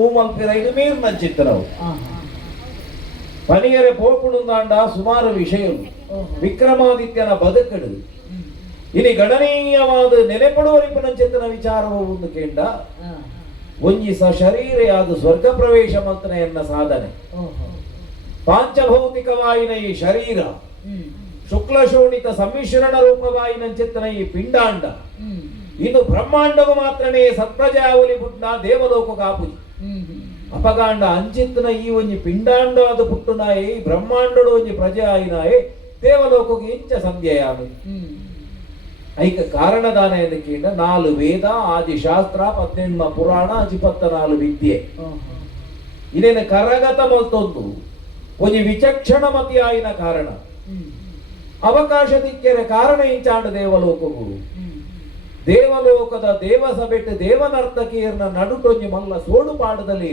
ఊమల్పిరైన మీరు నచ్చిత్తరావు పనియರೆ పోపుడుందాండ ಸುಮಾರು ವಿಷಯಗಳು ವಿಕ್ರಮಾದಿತ್ಯನ ಬದುಕಡು ಇನಿ ಗಣನೀಯವಾದ ನೆಲೆಪಡುವರಿಪುನಂಚಿತ್ತನ ವಿಚಾರವು ಒಂದು ಕೇಂಡ ಒಂಜಿ ಶರೀರ ಯಾದು ಸ್ವರ್ಗ ಪ್ರವೇಶ ಮಂತ್ರನೆಯನ್ನ ಸಾಧನೆ ಪಾಂಚಭೌತಿಕವಾಯಿನ ಈ ಶರೀರ ಶುಕ್ಲಶೋಣಿತ ಸಮ್ಮಿಶ್ರಣ ರೂಪವಾಯಿನಂಚಿತ್ತನ ಈ ಪಿಂಡಾಂಡ ಇದು ಬ್ರಹ್ಮಾಂಡವು ಮಾತ್ರನೇ ಸತ್ಪ್ರಜಾವಲಿ ಬುಡ್ನ ದೇವಲೋಕ ಕಾಪುಜಿ ಅಪಗಾಂಡ ಅಂಚಿತ್ತನ ಈ ಒಂಜಿ ಪಿಂಡಾಂಡ ಅದು ಪುಟ್ಟುನಾಯೇ ಬ್ರಹ್ಮಾಂಡಡು ಒಂಜಿ ಪ್ರಜೆ ಆಯಿನಾಯೇ ದೇವಲೋಕಕ್ಕೆ ಇಂಚ ಸಂಧ್ಯಯಾನು ಐಕ ಕಾರಣದಾನ ಎದಕ್ಕಿಂದ 4 ವೇದ ಆದಿಶಾಸ್ತ್ರ 18 ಪುರಾಣ 24 ವಿದ್ಯೆ ಇದೇನ ಕರಗತ ಮತ್ತೊಂದು ಒಂಜಿ ವಿಚಕ್ಷಣಮತಿ ಆಯಿನ ಕಾರಣ ಅವಕಾಶ ದಿಕ್ಕೆರೆ ಕಾರಣ ಇಂಚಾಂಡ ದೇವಲೋಕವು ದೇವಲೋಕದ ದೇವಸಭೆಟ್ಟು ದೇವನರ್ತಕಿಯರ್ನ ನಡುಟೊಂಜಿ ಮಲ್ಲ ಸೋಡು ಪಾಡದಲ್ಲಿ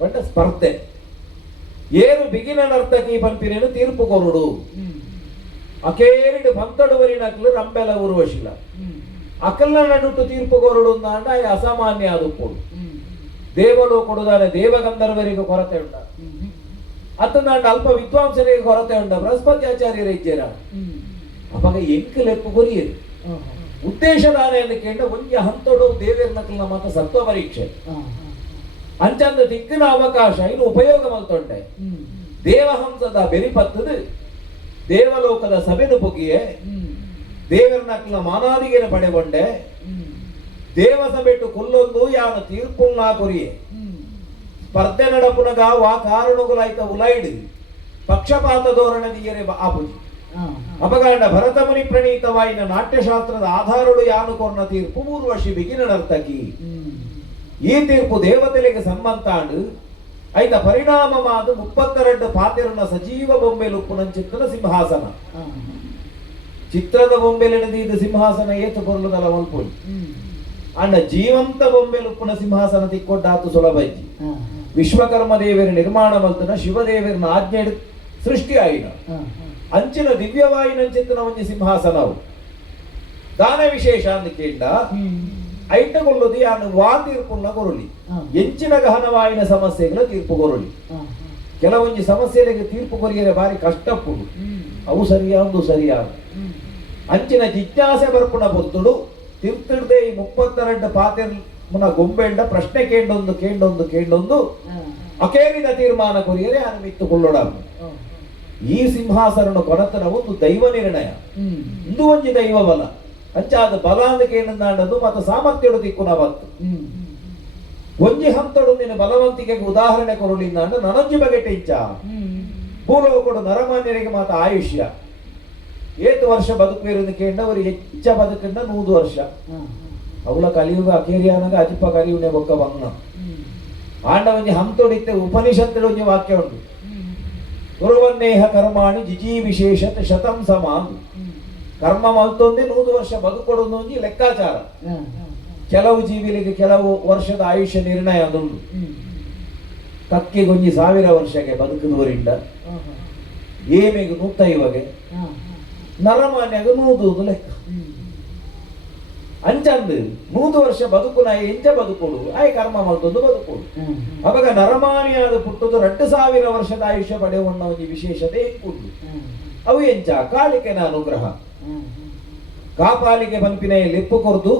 ಬಟ್ ಸ್ಪರ್ಧೆ ಏರು ಬಿಗಿನ ನರ್ತಕಿ ಪಂಪಿನೇನು ತೀರ್ಪು ಕೊರುಡು ಅಕೇರಿಡು ಪಂತಡುವರಿನಕ್ಲು ರಂಬೆಲ ಉರ್ವಶಿಲ ಅಕಲ್ನ ನಡುಟು ತೀರ್ಪು ಕೊರುಡು ಅಂದ ಅಸಾಮಾನ್ಯ ಆದುಪ್ಪುಡು ದೇವಲೋಕಡುದಾನೆ ದೇವಗಂಧರ್ವರಿಗೆ ಕೊರತೆ ಉಂಡ ಅತ್ತನಾಂಡ ಅಲ್ಪ ವಿದ್ವಾಂಸರಿಗೆ ಕೊರತೆ ಉಂಡ ಬೃಹಸ್ಪತಿ ಆಚಾರ್ಯರ ಇಜ್ಜೇರ ಅವಾಗ ಎಂಕು ಲೆಪ್ಪು ಕೊರಿಯರು ಉದ್ದೇಶದಾನ ಕೇಂದ್ರ ಒಂಜಿ ಹಂತೊಡು ದೇವೇರ್ನಕಲ್ನ ಮಾತ ಸತ್ವ ಪರೀಕ್ಷೆ ಅಂಚಂದ ದಿಕ್ಕಿನ ಅವಕಾಶ ಇನ್ನು ಉಪಯೋಗ ಮಲ್ತೊಂಡೆ ದೇವಹಂಸದ ಬೆರಿಪತ್ತದು ದೇವಲೋಕದ ಸಭೆನು ಪುಗಿಯೆ ದೇವರ್ನಕಲ್ನ ಮಾನಾದಿಗೆನ ಪಡೆಗೊಂಡೆ ದೇವಸಭೆಟ್ಟು ಕುಲ್ಲೊಂದು ಯಾನ ತೀರ್ಪುಲ್ನಾ ಕೊರಿಯೆ ಸ್ಪರ್ಧೆ ನಡಪುನಗ ವಾ ಕಾರಣಗುಲಾಯ್ತ ಉಲೈಡ್ ಪಕ್ಷಪಾತ ಧೋರಣೆದಿಯರೆ ಆಪುಜಿ ಅಪಗಾಂಡ ಭರತಮುನಿ ಪ್ರಣೀತವಾಯಿನ ನಾಟ್ಯಶಾಸ್ತ್ರದ ಆಧಾರಡು ಯಾನು ಕೊರ್ನ ತೀರ್ಪು ಮೂರ್ವಶಿ ಬಿಗಿನ ನರ್ತಕಿ ಈ ತೀರ್ಪು ದೇವತೆಲೆಗೆ ಸಂಬಂತಾಂಡು ಐತ ಪರಿಣಾಮವಾದ 32 ಪಾತಿರನ ಸಜೀವ ಬೊಂಬೆಲು ಪುನಂಚಿತ್ತನ ಸಿಂಹಾಸನ ಚಿತ್ರದ ಬೊಂಬೆಲೆಣದೀದ ಸಿಂಹಾಸನ ಏತು ಕೊರ್ಲದಲ ಮಲ್ಪುಳಿ ಅಂಡ ಜೀವಂತ ಬೊಂಬೆಲು ಪುನ ಸಿಂಹಾಸನ ತಿಕ್ಕೊಟ್ಟಾತು ಸುಲಭಜ್ಜಿ ವಿಶ್ವಕರ್ಮ ದೇವರ ನಿರ್ಮಾಣ ಮಲ್ತನ ಶಿವದೇವರನ ಆಜ್ಞೆ ಸೃಷ್ಟಿ ಆಯಿನ ಅಂಚಿನ ದಿವ್ಯವಾಯಿನಂಚಿತ್ತನ ಒಂಜಿ ಸಿಂಹಾಸನವು ದಾನ ವಿಶೇಷ ಅಂದ ಕೇಂಡ ಐಟಗೊಳ್ಳೋದು ಯಾನು ವಾ ತೀರ್ಪುನ್ನ ಕೊರುಳಿ ಎಂಚಿನ ಗಹನವಾಯಿನ ಸಮಸ್ಯೆಗಳ ತೀರ್ಪು ಕೊರುಳಿ ಕೆಲವೊಂಜಿ ಸಮಸ್ಯೆಗಳಿಗೆ ತೀರ್ಪು ಕೊರಿಯರೆ ಬಾರಿ ಕಷ್ಟಪುಡು ಅವು ಸರಿಯಾದು ಸರಿಯಾದು ಅಂಚಿನ ಜಿಜ್ಞಾಸೆ ಬರ್ಪುಣ ಬೊತ್ತುಡು ತಿರ್ತಿಡ್ದೆ ಈ 32 ಪಾತಿರ್ ಮುನ ಗೊಂಬೆಂಡ ಪ್ರಶ್ನೆ ಕೇಂಡೊಂದು ಅಕೇರಿದ ತೀರ್ಮಾನ ಕೊರಿಯರೆ ಯಾನು ಮಿತ್ತುಕೊಳ್ಳೋಡ ಈ ಸಿಂಹಾಸನ ಕೊರತನ ಒಂದು ದೈವ ನಿರ್ಣಯ ಇಂದು ಒಂಜಿ ದೈವ ಬಲ ಅಂಚಾದ ಬಲ ಅಂದಕ್ಕೆ ಏನಂದಾಂಡದು ಮತ್ತು ಸಾಮರ್ಥ್ಯಡು ದಿಕ್ಕುನ ಬತ್ತು ಒಂಜಿ ಹಂತಡು ನಿನ್ನ ಬಲವಂತಿಕೆಗೆ ಉದಾಹರಣೆ ಕೊರಳಿಂದಾಂಡ ನನಂಜಿ ಬಗೆಟೆ ಇಚ್ಛ ಭೂಲೋಕಡು ನರಮಾನ್ಯರಿಗೆ ಮಾತ ಆಯುಷ್ಯ ಏತು ವರ್ಷ ಬದುಕುವಿರುವುದು ಕೇಂಡ ಅವರಿಗೆ ಹೆಚ್ಚ ಬದುಕಿಂದ 100 ವರ್ಷ ಅವಳ ಕಲಿಯುಗ ಅಕೇರಿಯಾನಾಗ ಅಜಿಪ್ಪ ಕಲಿಯುನೆ ಬೊಕ್ಕ ಬಂಗ ಆಂಡ ಒಂಜಿ ಹಂತೊಡಿತ್ತೆ ಉಪನಿಷತ್ತುಡು ಒಂಜಿ ವಾಕ್ಯ ಉಂಟು ಕುರುವನ್ನೇಹ ಕರ್ಮಾಣಿ ಜಿಜಿ ವಿಶೇಷತ ಶತಂ ಸಮಾನ್ ಕರ್ಮ ಮಲ್ತೊಂದೇ 100 ವರ್ಷ ಬದುಕೊಡೊಂದು ಒಂಜಿ ಲೆಕ್ಕಾಚಾರ ಕೆಲವು ಜೀವಿಗಳಿಗೆ ಕೆಲವು ವರ್ಷದ ಆಯುಷ್ಯ ನಿರ್ಣಯ ಅದುಂಡು ಕಕ್ಕಿಗೊಂಜಿ 1000 ವರ್ಷಕ್ಕೆ ಬದುಕುವರಿಂದ ಏಮೆಗೆ 150ಗೆ ನರಮಾನ್ಯಾಗ 100 ಲೆಕ್ಕ ಅಂಚಂದು 100 ವರ್ಷ ಬದುಕುನ ಎಂಚ ಬದುಕೊಡು ಆಯ್ ಕರ್ಮ ಮಲ್ತೊಂದು ಬದುಕೊಡು ಅವಾಗ ನರಮಾನಿಯಾದ ಪುಟ್ಟದು 2000 ವರ್ಷದ ಆಯುಷ್ಯ ಪಡೆಯುವ ಒಂದು ವಿಶೇಷತೆ ಎಂಕುಂಡು ಅವು ಎಂಚ ಕಾಲಿಕೆನ ಅನುಗ್ರಹ ಕಾಪಾಲಿಕೆ ಪಂಪಿನ ಲೆಪ್ಪು ಕೊರ್ದು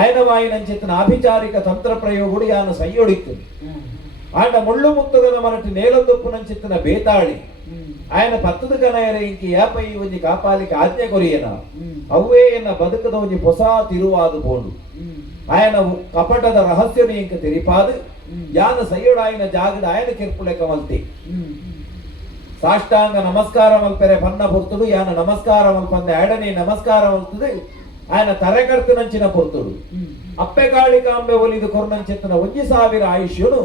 ಆಯನವಾಯಿನಂಚಿತ್ತನ ಆಭಿಚಾರಿಕ ತಂತ್ರ ಪ್ರಯೋಗಗಳು ಯಾನು ಸೈಯೊಡಿತ್ತು ಆಂಡ ಮುಳ್ಳು ಮುತ್ತುಗನ ಮರಟಿ ನೇಲೊಂದೊಪ್ಪುನಂಚಿತ್ತನ ಬೇತಾಳಿ ఆయన ಪತ್ತದ ಕನಯರ ಇಂಕಿ ಯಾಪೈ ಒಂಜಿ ಕಾಪಾಲಿಕೆ ಆಜ್ಞೆ ಕೊರಿಯನ ಅವೇ ಎನ್ನ ಬದುಕದ ಒಂಜಿ ಹೊಸ ತಿರುವಾದು ಬೋಂಡು ఆయన ಕಪಟದ ರಹಸ್ಯನ ಇಂಕ ತೆರಿಪಾದು ಯಾನ ಸೈಯೊಡಾಯಿನ ಜಾಗದ ఆయన ಕೆರ್ಪುಲೆಕ ಮಲ್ತಿ ಸಾಷ್ಟಾಂಗ ನಮಸ್ಕಾರ ಮಲ್ಪೆರೆ ಪನ್ನ ಪೊರ್ತುಡು ಯಾನ ನಮಸ್ಕಾರ ಮಲ್ಪಂದೆ ಆಡನೆ ನಮಸ್ಕಾರ ಮಲ್ತದೆ ఆయన ತರೆಕರ್ತನಂಚಿನ ಪೊರ್ತುಡು ಅಪ್ಪೆ ಕಾಳಿಕಾಂಬೆ ಒಲಿದು ಕೊರ್ನಂಚಿತ್ತನ 1000 ಆಯುಷ್ಯನು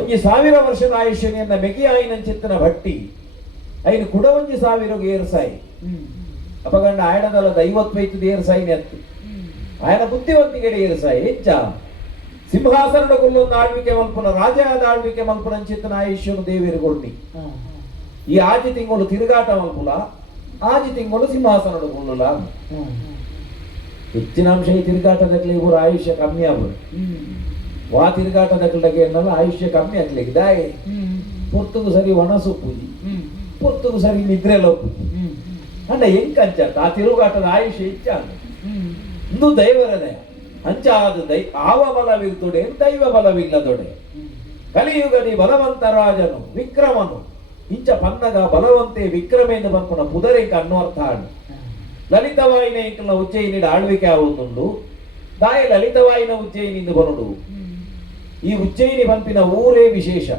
1000 ವರ್ಷದ ಆಯುಷ್ಯನಿಯನ್ನ ಮೆಗಿ ಆಯಿನಂಚಿತ್ತನ ಭಟ್ಟಿ ಐನು ಕುಡ 1000 ಏರ್ಸಾಯಿ ಅಪಗಂಡ ಆಯನದಲ್ಲ 50 ಏರ್ಸಾಯಿ ನೆತ್ತು ఆయన ಬುದ್ಧಿವಂತಿಕೆಡೆ ಏರ್ಸಾಯಿ ಹೆಚ್ಚ ಸಿಂಹಾಸನದ ಕೊಲ್ಲೊಂದು ಆಳ್ವಿಕೆ ಮಲ್ಪನ ರಾಜಾದ ಆಳ್ವಿಕೆ ಮಲ್ಪನಂಚಿತ್ತನ ಆಯುಷ್ಯನು ದೇವೇರು ಕೊಡ್ನಿ ಈ ಆಜಿ ತಿಂಗಳು ತಿರುಗಾಟ ಮಲ್ಪುಲ ಆಜಿ ತಿಂಗಳು ಸಿಂಹಾಸನದ ಕೊಲ್ಲುಲ ಹೆಚ್ಚಿನ ಅಂಶ ಈ ತಿರುಗಾಟದಲ್ಲಿ ಇವರು ಆಯುಷ್ಯ ಕಮ್ಮಿ ಆಗ್ಬೋದು ವಾ ತಿರುಗಾಟದ ಕಡೆಗೆ ಏನಲ್ಲ ಆಯುಷ್ಯ ಕಮ್ಮಿ ಆಗ್ಲಿಕ್ಕೆ ದಾಯಿ ಪುರ್ತುಗು ಸರಿ ಒಣಸು ಪೂಜಿ ಪುರ್ತುಗು ಸರಿ ನಿದ್ರೆಲ್ಲ ಪೂಜಿ ಅಂಡ ಹೆಂಗ್ ಅಂಚಾತ ಆ ತಿರುಗಾಟದ ಆಯುಷ್ಯ ಹೆಚ್ಚಾಗ ಇಂದು ದೈವರನೇ ಅಂಚಾದ ಆವ ಬಲವಿರ್ತೊಡೆ ದೈವ ಬಲವಿಲ್ಲದೊಡೆ ಕಲಿಯುಗದಿ ಬಲವಂತ ರಾಜನು ವಿಕ್ರಮನು ಇಂಚ ಪನ್ನಗ ಬಲವಂತೆ ವಿಕ್ರಮೆಂದು ಬಂಪುನ ಪುದರೇಕ ಅನ್ನುವರ್ಥ ಆಡು ಲಲಿತವಾಯಿನ ಇಂಕಲ್ನ ಉಜ್ಜಯಿನಿಡ ಆಳ್ವಿಕೆ ಆಗುವುದುಂಡು ದಾಯ ಲಲಿತವಾಯಿನ ಉಜ್ಜಯಿನಿಂದ ಬರುಡು ಈ ಉಜ್ಜಯಿನಿ ಬಂಪಿನ ಊರೇ ವಿಶೇಷ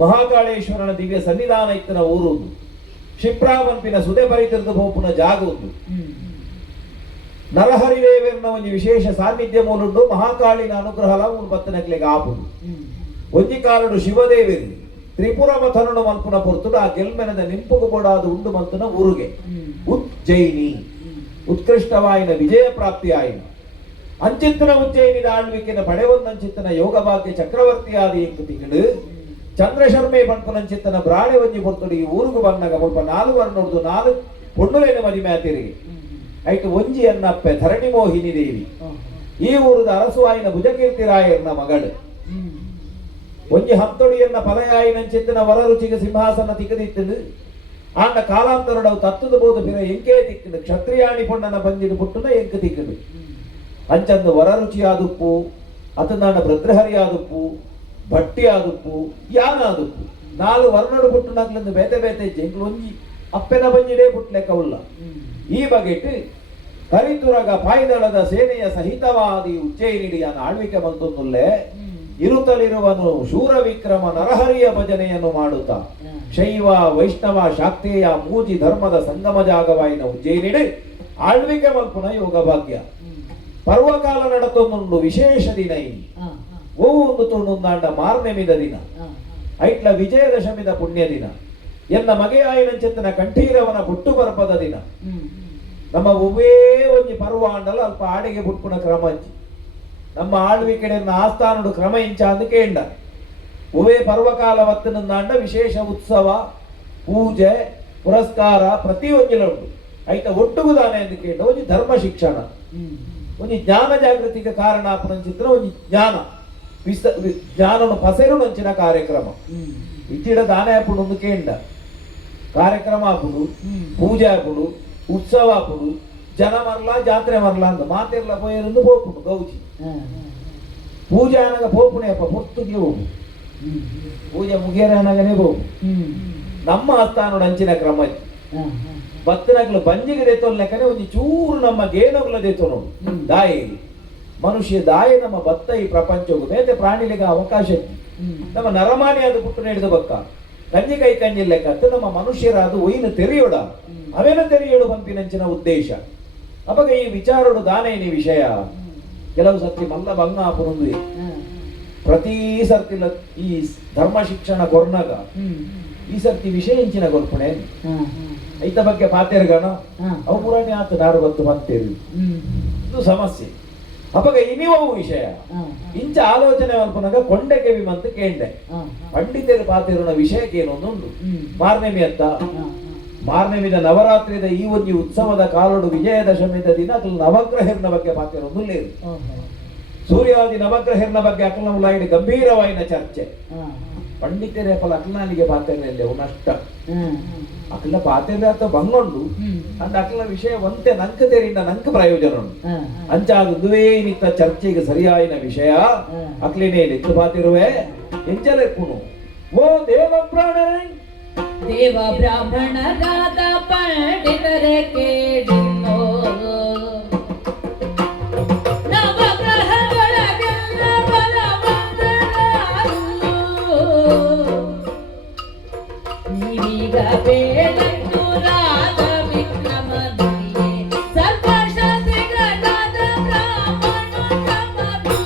ಮಹಾಕಾಳೇಶ್ವರನ ದಿವ್ಯ ಸನ್ನಿಧಾನ ಇತ್ತನ ಊರುವುದು ಕ್ಷಿಪ್ರಾ ಬಂಪಿನ ಸುದೆ ಪರಿತಿರ್ದು ಹೋಪುನ ಜಾಗುವುದು ನರಹರಿದೇವರನ ಒಂದು ವಿಶೇಷ ಸಾನ್ನಿಧ್ಯ ಮೂಲುಂಡು ಮಹಾಕಾಳಿನ ಅನುಗ್ರಹ ಬತ್ತನಕ್ಲೆಗೆ ಆಪುದು ಒಂಜಿ ಕಾಲಡು ಶಿವದೇವಿರು ತ್ರಿಪುರ ಮಥನನು ಮಲ್ಪುನ ಪೊರ್ತುಡು ಆ ಗೆಲ್ಮೆನದ ನಿಂಪುಗು ಕೊಡಾದು ಉಂಡು ಮಂತನ ಊರುಗೆ ಉಜ್ಜಯಿನಿ ಉತ್ಕೃಷ್ಟವಾಯಿನ ವಿಜಯ ಪ್ರಾಪ್ತಿ ಆಯಿನ ಅಂಚಿತ್ತನ ಉಜ್ಜಯಿನಿದ ಆಳ್ವಿಕೆನ ಪಡೆವೊಂದಂಚಿತ್ತನ ಯೋಗ ಭಾಗ್ಯ ಚಕ್ರವರ್ತಿಯಾದ ಎಂಕು ತಿಂಗಳು ಚಂದ್ರಶರ್ಮೆ ಪಂಪನಂಚಿತ್ತನ ಬ್ರಾಣೆ ಒಂಜಿ ಪೊರ್ತುಡು ಈ ಊರುಗು ಬನ್ನಗ ಮುಲ್ಪ 4 ವರ್ಣುಡ್ದು 4 ಪೊಣ್ಣುಲೇನ ಮದಿಮೆ ಆತಿರಿಗೆ ಐಟು ಒಂಜಿ ಅನ್ನಪ್ಪೆ ಧರಣಿ ಮೋಹಿನಿ ದೇವಿ ಈ ಊರದ ಅರಸುವಾಯಿನ ಭುಜಕೀರ್ತಿ ರಾಯರ್ನ ಮಗಳು ಒಂಜಿ ಹತ್ತೊಡಿಯನ್ನ ಪಲಯಾಯಿನಂಚಿತ್ತಿನ ವರರುಚಿಗೆ ಸಿಂಹಾಸನ ತಿಕ್ಕದಿತ್ತದು ಆಂಡ ಕಾಲಾಂತರಡವು ತತ್ತದ ಬೋದು ಬಿರ ಎಂಕೆ ತಿಕ್ಕದು ಕ್ಷತ್ರಿಯಾಣಿ ಪೊಣ್ಣನ ಬಂದಿಡು ಪುಟ್ಟನ ಎಂಕ ತಿಕ್ಕದು ಅಂಚಂದು ವರರುಚಿಯಾದುಪ್ಪು ಅತನಾಡ ಭದ್ರಹರಿಯಾದುಪ್ಪು ಭಟ್ಟಿಯಾದುಪ್ಪು ಯಾನಾದುಪ್ಪು 4 ವರ್ಣಡು ಪುಟ್ಟನಾಗ್ಲಿಂದ ಬೇತೆ ಬೇತೆ ಜಂಗ್ಲು ಒಂಜಿ ಅಪ್ಪೆನ ಬಂಜಿಡೇ ಪುಟ್ಲೆಕ್ಕವುಲ್ಲ ಈ ಬಗೆಟ್ ಕರಿತುರಗ ಪಾಯ್ದಳದ ಸೇನೆಯ ಸಹಿತವಾದಿ ಉಜ್ಜಯಿನಿಡಿಯನ ಆಳ್ವಿಕೆ ಬಂತೊಂದುಲ್ಲೆ ಇರುತ್ತಲಿರುವನು ಶೂರ ವಿಕ್ರಮ ನರಹರಿಯ ಭಜನೆಯನ್ನು ಮಾಡುತ್ತಾ ಶೈವ ವೈಷ್ಣವ ಶಾಕ್ತೇಯ ಮೂಜಿ ಧರ್ಮದ ಸಂಗಮ ಜಾಗವಾಯಿನ ಉಜ್ಜಯಿನಿಡಿ ಆಳ್ವಿಕೆ ಮಲ್ಪುನ ಯೋಗ ಭಾಗ್ಯ ಪರ್ವಕಾಲ ನಡತೊಂದು ವಿಶೇಷ ದಿನ ಇನಿ ಒಂದು ತುಂಡುಂದಾಂಡ ಮಾರ್ನೆಮಿದ ದಿನ ಐಟ್ಲ ವಿಜಯದಶಮಿದ ಪುಣ್ಯ ದಿನ ಎನ್ನ ಮಗೆಯಾಯಿನಂಚೆತ್ತನ ಕಂಠೀರವನ ಪುಟ್ಟು ಬರ್ಪದ ದಿನ ನಮ್ಮ ಒವ್ವೇ ಒಂಜಿ ಪರ್ವಾಂಡಲ ಅಲ್ಪ ಆಡೆಗೆ ಬುಟ್ಪುನ ಕ್ರಮ ನಮ್ಮ ಆಳ್ವಿಕೆಡೆನ್ನ ಆಸ್ಥಾನಡು ಕ್ರಮ ಇಂಚ ಅಂದು ಕೇಂಡ ಒವೇ ಪರ್ವಕಾಲ ವತ್ತನಂದಾಂಡ ವಿಶೇಷ ಉತ್ಸವ ಪೂಜೆ ಪುರಸ್ಕಾರ ಪ್ರತಿಯೊಂದಿಲ ಉಂಟು ಐತ ಒಟ್ಟುಗುದಾನೆ ಎಂದು ಕೇಂಡ ಒಂಜಿ ಧರ್ಮ ಶಿಕ್ಷಣ ಒಂಜಿ ಜ್ಞಾನ ಜಾಗೃತಿಗೆ ಕಾರಣ ಚಿತ್ರ ಒಂಜಿ ಜ್ಞಾನ ಜ್ಞಾನನು ಪಸೆರು ನಂಚಿನ ಕಾರ್ಯಕ್ರಮ ಇಚ್ಚಿಡ ದಾನ ಆಪುಡು ಒಂದು ಕೇಂಡ ಕಾರ್ಯಕ್ರಮ ಆಪುಡು ಪೂಜೆ ಆಪುಡು ಉತ್ಸವ ಆಪುಡು ಜನ ಮರ್ಲ ಜಾತ್ರೆ ಮರ್ಲ ಅಂತ ಮಾತೆರ್ಲ ಪೋಯರು ಪೋಪುಡು ಗೌಜಿ ಪೂಜೆ ಅನಗ ಪೋಪುಣೆ ಅಪ್ಪ ಪೊರ್ತುಗೆ ಹೋಗು ಪೂಜೆ ಮುಗಿಯರೆ ಅನಗನೆ ಹೋಗು ನಮ್ಮ ಆಸ್ಥಾನೋಡು ಅಂಚಿನ ಕ್ರಮ ಬತ್ತನಗ್ಲು ಬಂಜಿಗೆ ದೇತೋಲ್ ಲೆಕ್ಕನೆ ಒಂಜಿ ಚೂರು ನಮ್ಮ ಗೇನಗ್ಲ ದೇತೋ ನೋಡು ದಾಯಿ ಮನುಷ್ಯ ದಾಯಿ ನಮ್ಮ ಬತ್ತ ಈ ಪ್ರಪಂಚವು ಬೇತೆ ಪ್ರಾಣಿಲಿಗೆ ಅವಕಾಶ ನಮ್ಮ ನರಮಾನಿ ಅದು ಪುಟ್ಟು ನಡೆದ ಬಕ್ಕ ಕಂಜಿ ಕೈ ಕಂಜಿ ಲೆಕ್ಕ ನಮ್ಮ ಮನುಷ್ಯರಾದ ಒಯ್ನು ತೆರೆಯೋಡ ಅವೇನ ತೆರೆಯೋಡು ಪಂಪಿನಂಚಿನ ಉದ್ದೇಶ ಅವಾಗ ಈ ವಿಚಾರಡು ದಾನೇನಿ ವಿಷಯ ಕೆಲವು ಸರ್ತಿ ಮಲ್ಲ ಭಂಗ ಆಪುನುಂದು ಪ್ರತಿ ಸರ್ತಿ ಈ ಧರ್ಮ ಶಿಕ್ಷಣ ಕೊರ್ನಾಗ ಈ ಸರ್ತಿ ವಿಷಯ ಇಂಚಿನ ಕೊರ್ಪುಣೆ ಐತ ಬಗ್ಗೆ ಪಾತೆರ್ಗಣ ಅವು ಪುರಾಣಿ ಆತ ನಾರು ಗೊತ್ತು ಬಂತೇರಿ ಇದು ಸಮಸ್ಯೆ ಅವಾಗ ಇನಿವವು ವಿಷಯ ಇಂಚ ಆಲೋಚನೆ ಮಲ್ಪನಾಗ ಕೊಂಡೆಗೆ ವಿಮಂತ ಕೇಂಡೆ ಪಂಡಿತರು ಪಾತೆರುನ ವಿಷಯಕ್ಕೆ ಏನೊಂದುಂಡು ಮಾರ್ನೆಮಿ ಅಂತ ಮಾರ್ನೆಮಿದ ನವರಾತ್ರಿದ ಈ ಒಂಜಿ ಉತ್ಸವದ ಕಾಲಡು ವಿಜಯದಶಮಿದ ದಿನ ಅಕಲ್ ನವಗ್ರಹರ್ನ ಬಗ್ಗೆ ಪಾತೆರೊಂದು ಲೇರು ಸೂರ್ಯಾದಿ ನವಗ್ರಹರ್ನ ಬಗ್ಗೆ ಅಕಲ್ನ ಉಲಾಯಿಡಿ ಗಂಭೀರವಾಯಿನ ಚರ್ಚೆ ಪಂಡಿತರೇ ಅಕಲ್ ಅಕಲ್ನಾಲಿಗೆ ಪಾತೆರಲ್ಲೇ ನಷ್ಟ ಅಕಲ ಪಾತೆರ ಅಥವಾ ಬಂಗೊಂಡು ಅಂದ ಅಕಲ ವಿಷಯ ಒಂತೆ ನಂಕ ತೆರಿಂದ ನಂಕ ಪ್ರಯೋಜನ ಉಂಟು ಅಂಚಾದುವೇ ನಿತ್ತ ಚರ್ಚೆಗೆ ಸರಿಯಾಯಿನ ವಿಷಯ ಅಕ್ಲಿನೇ ನಿತ್ತು ಪಾತಿರುವೆ ಎಂಚಲೆಪ್ಪುನು ಓ ದೇವ ಪ್ರಾಣರೇ ದೇವ ಬ್ರಾಹ್ಮಣರಾದ ಪಂಡಿತರೆ ಕೇಳಿನೋ ನವಗ್ರಹಗಳಗೆಲ್ಲ ಬಲವಂತರಾರು ನೀವೀಗ ಬೇಡಂದು ರಾಗ ವಿಕ್ರಮನಿಗೆ ಸರ್ವಶಾಸ್ತ್ರಿಗಳಾದ ಬ್ರಾಹ್ಮಣ ಕ್ರಮರು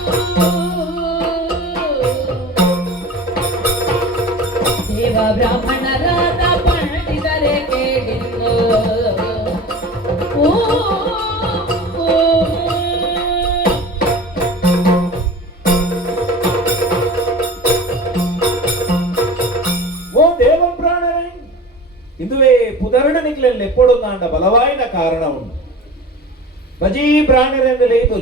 ದೇವ ಬ್ರಾಹ್ಮಣರಾದ ಪಂಡಿತರೆ ಕೇಳಿನೋ ಓ ದೇವ ಪ್ರಾಣರೇ ಇದುವೇ ಪುದರ್ಣನಿಗ್ಲೆಲ್ಲ ಎಪ್ಪೊಡೊಂದಾಂಡ ಬಲವಾಯಿನ ಕಾರಣ ಉಂಟು ಭಜಿ ಪ್ರಾಣರೆಂದಲೇ ಇದು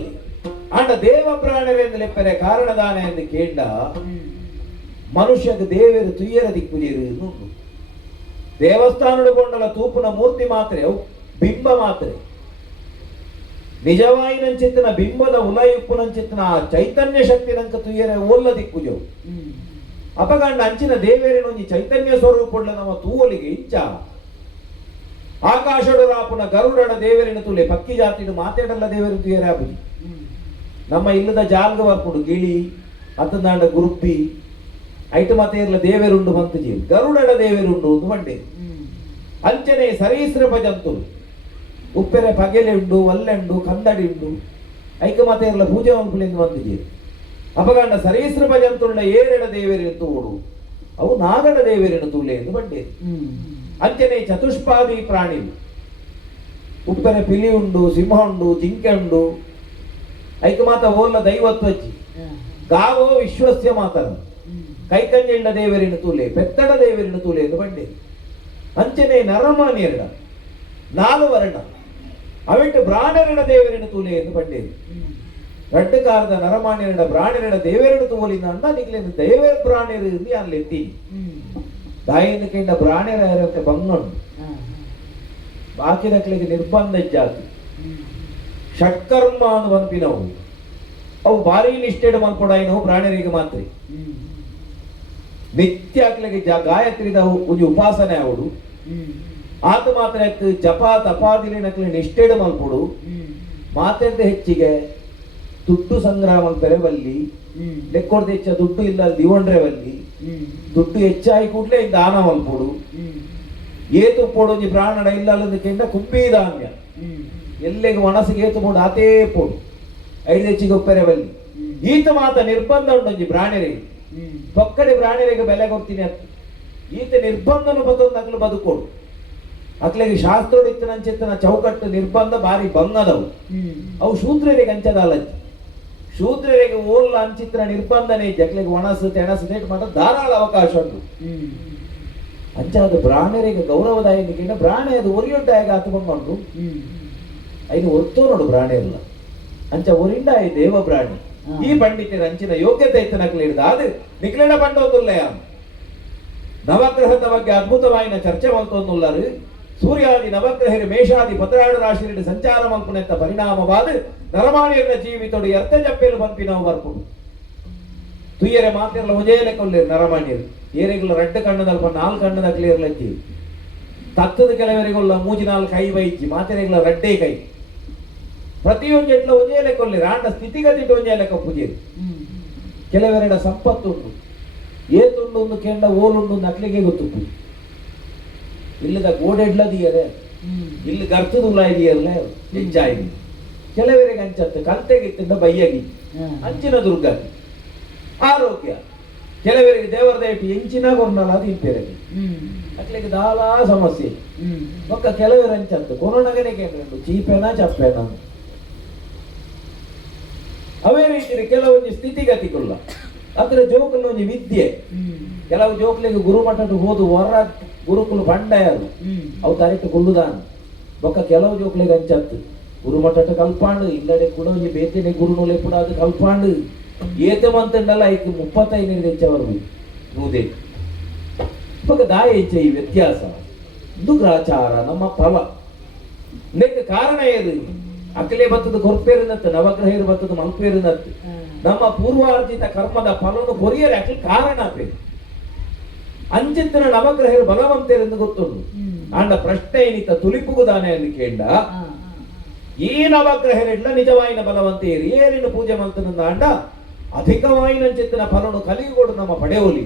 ಅಂಡ ದೇವ ಪ್ರಾಣರೆಂದು ಲೆಪ್ಪರೆ ಕಾರಣದಾನ ಎಂದು ಕೇಂಡ ಮನುಷ್ಯಗೆ ದೇವರು ತುಯ್ಯರ ದಿಕ್ಕುಜೇರು ದೇವಸ್ಥಾನದ ಕೊಂಡಲ ತೂಪುನ ಮೂರ್ತಿ ಮಾತ್ರೆ ಅವು ಬಿಂಬ ಮಾತ್ರೆ ನಿಜವಾಯಿನಂಚಿತ್ತಿನ ಬಿಂಬದ ಉಲಯುಪ್ಪುನಂಚಿತ್ತಿನ ಆ ಚೈತನ್ಯ ಶಕ್ತಿ ನಂಕ ತುಯ್ಯರೆ ಓಲ್ಲ ದಿಕ್ಕುಜವು ಅಪಗಂಡ ಅಂಚಿನ ದೇವೇರಿನ ಒಂಜಿ ಚೈತನ್ಯ ಸ್ವರೂಪುಳ್ಳ ನಮ್ಮ ತೂವಲಿಗೆ ಇಂಚ ಆಕಾಶಡರಾಪುನ ಗರುಡನ ದೇವರಿನ ತುಲೆ ಪಕ್ಕಿ ಜಾತಿಡು ಮಾತಾಡಲ್ಲ ದೇವರಿನ ತುಯ್ಯರೆ ಆಪುಜಿ ನಮ್ಮ ಇಲ್ಲದ ಜಾಲ್ಗ ಬರ್ಪುಡು ಗಿಳಿ ಅತ್ತಂದಾಂಡ ಗುರುಪ್ಪಿ ಐಟು ಮತ್ತೆ ಇರ್ಲ ದೇವೇರುಂಡು ಮಂತು ಜೀವಿ ಗರುಡನ ದೇವೇರುಂಡು ಒಂದು ಬಂಡೆ ಅಂಚನೆ ಸರೀಸೃಪ ಜಂತುಲು ಉಪ್ಪೆರೆ ಪಗೆಲೆ ಉಂಡು ಒಲ್ಲೆ ಉಂಡು ಕಂದಡಿ ಉಂಡು ಐಕ ಮತ್ತೆ ಇರ್ಲ ಪೂಜೆ ಮಲ್ಪುಲೆಂದು ಮಂತು ಜೀವಿ ಅಪಗಂಡ ಸರೀಸೃಪ ಜಂತುಳ್ಳ ಏರೆಡ ದೇವೇರಿನ ತೂಡು ಅವು ನಾಗಡ ದೇವೇರಿನ ತೂಲೆ ಎಂದು ಬಂಡೆ ಅಂಚನೆ ಚತುಷ್ಪಾದಿ ಪ್ರಾಣಿ ಉಪ್ಪೆರೆ ಪಿಲಿ ಉಂಡು ಸಿಂಹ ಉಂಡು ಜಿಂಕೆ ಉಂಡು ಐಕ ಮಾತ ಓರ್ಲ ದೈವತ್ವಜ್ಜಿ ಗಾವೋ ವಿಶ್ವಸ್ಯ ಮಾತರ ಕೈಕಂಜೆಂಡ ದೇವರಿನ ತೂಲೆ ಪೆತ್ತಡ ದೇವರಿನ ತೂಲೆ ಎಂದು ಬಂಡೆ ಅಂಚನೆ ನರಮಾನ್ಯರಡ ನಾಲು ವರ್ಣ ಅವಿಟ್ಟು ಬ್ರಾಣರಡ ದೇವರಿನ ತೂಲೆ ಎಂದು ಬಂಡೆ ರಡ್ಡು ಕಾಲದ ನರಮಾನ್ಯರಡ ಬ್ರಾಣರಡ ದೇವರಿನ ತೂಲಿಂದ ಅಂಡ ನಿಗ್ಲಿಂದ ದೇವರ ಬ್ರಾಣ್ಯರು ಅಲ್ಲಿ ಎತ್ತಿ ದಾಯಿನ ಕೆಂಡ ಬ್ರಾಣ್ಯರ ಬಂಗಂಡು ಬಾಕಿದಕ್ಲಿಗೆ ನಿರ್ಬಂಧ ಜಾತಿ ಷಟ್ಕರ್ಮ ಅನ್ನು ಬಂಪಿನವು ಅವು ಭಾರಿ ನಿಷ್ಠೆಡು ಮಲ್ಪೊಡಾಯಿನವು ಪ್ರಾಣಿಯರಿಗೆ ಮಾತ್ರ ನಿತ್ಯ ಹಾಕ್ಲಿಕ್ಕೆ ಗಾಯತ್ರಿದ ಒಂಜಿ ಉಪಾಸನೆ ಅವಡು ಆತ ಮಾತ್ರ ಎತ್ತು ಜಪ ತಪಾದಿಲಿ ನಕ್ಲಿ ನಿಷ್ಠೆಡು ಮಲ್ಪೊಡು ಮಾತೆಂದ ಹೆಚ್ಚಿಗೆ ದುಡ್ಡು ಸಂಗ್ರಹ ಮಲ್ಪರೆ ಬಲ್ಲಿ ಲೆಕ್ಕೊಡ್ದು ಹೆಚ್ಚ ದುಡ್ಡು ಇಲ್ಲ ದಿವಂಡ್ರೆ ಬಲ್ಲಿ ದುಡ್ಡು ಹೆಚ್ಚಾಗಿ ಕೂಡ್ಲೆ ದಾನ ಮಲ್ಪೊಡು ಏತು ಪೋಡು ಪ್ರಾಣಡ ಇಲ್ಲ ಅಲ್ಲದಕ್ಕಿಂತ ಕುಂಬಿ ಧಾನ್ಯ ಎಲ್ಲಿಗೆ ಮನಸ್ಸಿಗೆ ಏತು ಪೋಡು ಆತೇ ಪೋಡು ಐದು ಹೆಚ್ಚಿಗೆ ಒಪ್ಪರೆ ಬಲ್ಲಿ ಈತ ಮಾತ ನಿರ್ಬಂಧ ಉಂಟು ಪ್ರಾಣಿಯರಿಗೆ ಪಕ್ಕಡೆ ಪ್ರಾಣಿಯರಿಗೆ ಬೆಲೆ ಕೊಡ್ತೀನಿ ಅಂತ ಈತ ನಿರ್ಬಂಧನ ಬದಲು ನಕಲು ಬದುಕೋಡು ಅಕ್ಲೆಗೆ ಶಾಸ್ತ್ರೋಡಿತ್ತನಂಚಿತ್ತನ ಚೌಕಟ್ಟು ನಿರ್ಬಂಧ ಬಾರಿ ಬಂಗದವು ಅವು ಶೂದ್ರರಿಗೆ ಅಂಚದಲ್ಲಜ್ಜಿ ಶೂದ್ರರಿಗೆ ಓಲ್ಲ ಅಂಚಿತ್ರ ನಿರ್ಬಂಧನೆ ಅಕ್ಲೆಗೆ ಒಣಸು ತೆಣಸು ನೇಟ್ ಮಾಡ ಧಾರಾಳ ಅವಕಾಶ ಉಂಟು ಅಂಚಾದ ಪ್ರಾಣಿಯರಿಗೆ ಗೌರವದಾಯಕಿಂತ ಪ್ರಾಣಿ ಅದು ಒರಿಯೊಡ್ಡಾಗ ಹತ್ಕೊಂಡು ಐದು ಹೊರ್ತು ನೋಡು ಪ್ರಾಣಿಯಲ್ಲ ಅಂಚ ಒರಿಂಡಾಯ ದೇವ ಪ್ರಾಣಿ ಈ ಪಂಡಿತರ ಅಂಚಿನ ಯೋಗ್ಯತೆ ಇತ್ತು ನಕಲಿ ಹಿಡಿದ ಅದು ನಿಕ್ಲಿನ ಪಂಡೊಂದುಲ್ಲಯ ನವಗ್ರಹದ ಬಗ್ಗೆ ಅದ್ಭುತವಾಯಿನ ಚರ್ಚೆ ಮಲ್ತೊಂದುಲ್ಲರು ಸೂರ್ಯಾದಿ ನವಗ್ರಹರು ಮೇಷಾದಿ ಪತ್ರಾಡು ರಾಶಿಯಲ್ಲಿ ಸಂಚಾರ ಮಲ್ಪುನೆತ್ತ ಪರಿಣಾಮವಾದ ನರಮಾಣಿಯರ ಜೀವಿತೊಡು ಎರ್ತ ಜಪ್ಪೆಲು ಬಂಪಿನವು ಬರ್ಪುಡು ತುಯ್ಯರೆ ಮಾತಿರಲ್ಲ ಒಜೇಲೆ ಕೊಲ್ಲಿರು ನರಮಾಣಿಯರು ಏರೆಗಳ ರೆಡ್ಡು ಕಣ್ಣದಲ್ಪ ನಾಲ್ಕು ಕಣ್ಣದ ಕ್ಲಿಯರ್ಲಜ್ಜಿ ತತ್ತದ ಕೆಲವರಿಗೊಲ್ಲ ಮೂಜಿ ನಾಲ್ಕು ಕೈ ಬೈಜಿ ಮಾತೆರೆಗಳ ರೆಡ್ಡೇ ಕೈ ಪ್ರತಿಯೊಂದು ಎಟ್ಲ ಒಂಜೇಲೆ ಕೊಲ್ಲಿರು ಆಂಡ ಸ್ಥಿತಿಗತಿ ಒಂಜೇಲೆ ಕಪ್ಪುಜೇರು ಕೆಲವೆರಡ ಸಂಪತ್ತುಂಡು ಏತುಂಡು ಒಂದು ಕೆಂಡ ಓಲುಂಡು ನಕ್ಲಿಗೆ ಗೊತ್ತುಂಟು ಇಲ್ಲದ ಗೋಡೆಡ್ಲದಿಯರೆ ಇಲ್ಲಿ ಗರ್ತದುಲ್ಲ ಇದೆಯಲ್ಲ ಹೆಚ್ಚಾಯಿ ಕೆಲವರಿಗೆ ಅಂಚತ್ತು ಕಲ್ತೆಗಿತ್ತಿಂದ ಬಯ್ಯಗಿ ಅಂಚಿನ ದುರ್ಗತಿ ಆರೋಗ್ಯ ಕೆಲವರಿಗೆ ದೇವರ ದಯಟಿ ಎಂಚಿನ ಕೊರ್ನಲ್ಲ ಅದು ಇಂಪೇರಿಗೆ ಅಕ್ಲಿಗೆ ದಾಲಾ ಸಮಸ್ಯೆ ಒಕ್ಕ ಕೆಲವರು ಅಂಚತ್ತು ಕೊರೋನಾಗನೆ ಕೇಂದ್ರ ಚೀಪೇನಾ ಚಪ್ಪೇನಾ ಅವೇ ರೀತಿ ಕೆಲವೊಂದು ಸ್ಥಿತಿಗತಿಗುಲ್ಲ ಅದ್ರ ಜೋಕುಲು ಒಂಜಿ ವಿದ್ಯೆ ಕೆಲವು ಜೋಕ್ಲಿಗೆ ಗುರುಮಠದ ಹೋದು ಹೊರ ಗುರುಕುಲು ಬಂಡಯರು ಅವು ತರಿಟ್ಟು ಕುಳ್ಳುದಾನ ಬೊಕ್ಕ ಕೆಲವು ಜೋಕ್ಲಿಗೆ ಅಂಚತ್ತು ಗುರುಮಠ ಕಲ್ಪಾಂಡು ಇಲ್ಲಡೆ ಕೂಡ ಒಂಜಿ ಬೇತಿನೆ ಗುರುನುಲೆ ಕೂಡ ಅದು ಕಲ್ಪಾಂಡು ಏತೆ ಮಂತಂಡಲ್ಲ ಐಕ್ 35 ಹೆಚ್ಚವರು ನೂದೆ ಬೊಕ್ಕ ದಾಯ ಹೆಚ್ಚ ಈ ವ್ಯತ್ಯಾಸ ದುಗ್ರಾಚಾರ ನಮ್ಮ ಫಲ ನೆಕ್ ಕಾರಣ ಏದು ಅಕಲೆ ಬತ್ತದ ಕೊರ್ಪೇರಿನತ್ತು ನವಗ್ರಹರು ಬತ್ತದ ಮಲ್ಪೇರಿನತ್ತು ನಮ್ಮ ಪೂರ್ವಾರ್ಜಿತ ಕರ್ಮದ ಫಲವನ್ನು ಕೊರಿಯರೆ ಅಕ್ಲಿ ಕಾರಣ ಬೇರೆ ಅಂಚಿತ್ತಿನ ನವಗ್ರಹರು ಬಲವಂತರೆಂದು ಗೊತ್ತುಂಟು ಆಂಡ ಪ್ರಶ್ನೆ ಏನಿತ್ತ ತುಲಿಪುಗುದಾನೆ ಎಂದು ಕೇಂಡ ಈ ನವಗ್ರಹರೆಲ್ಲ ನಿಜವಾಯಿನ ಬಲವಂತೇರಿ ಏರಿನ ಪೂಜೆ ಮಲ್ತನಂದ ಆಂಡ ಅಧಿಕವಾಯಿನ ಚಿತ್ತಿನ ಫಲನು ಕಲಿಗೊಡು ನಮ್ಮ ಪಡೆಯೋಲಿ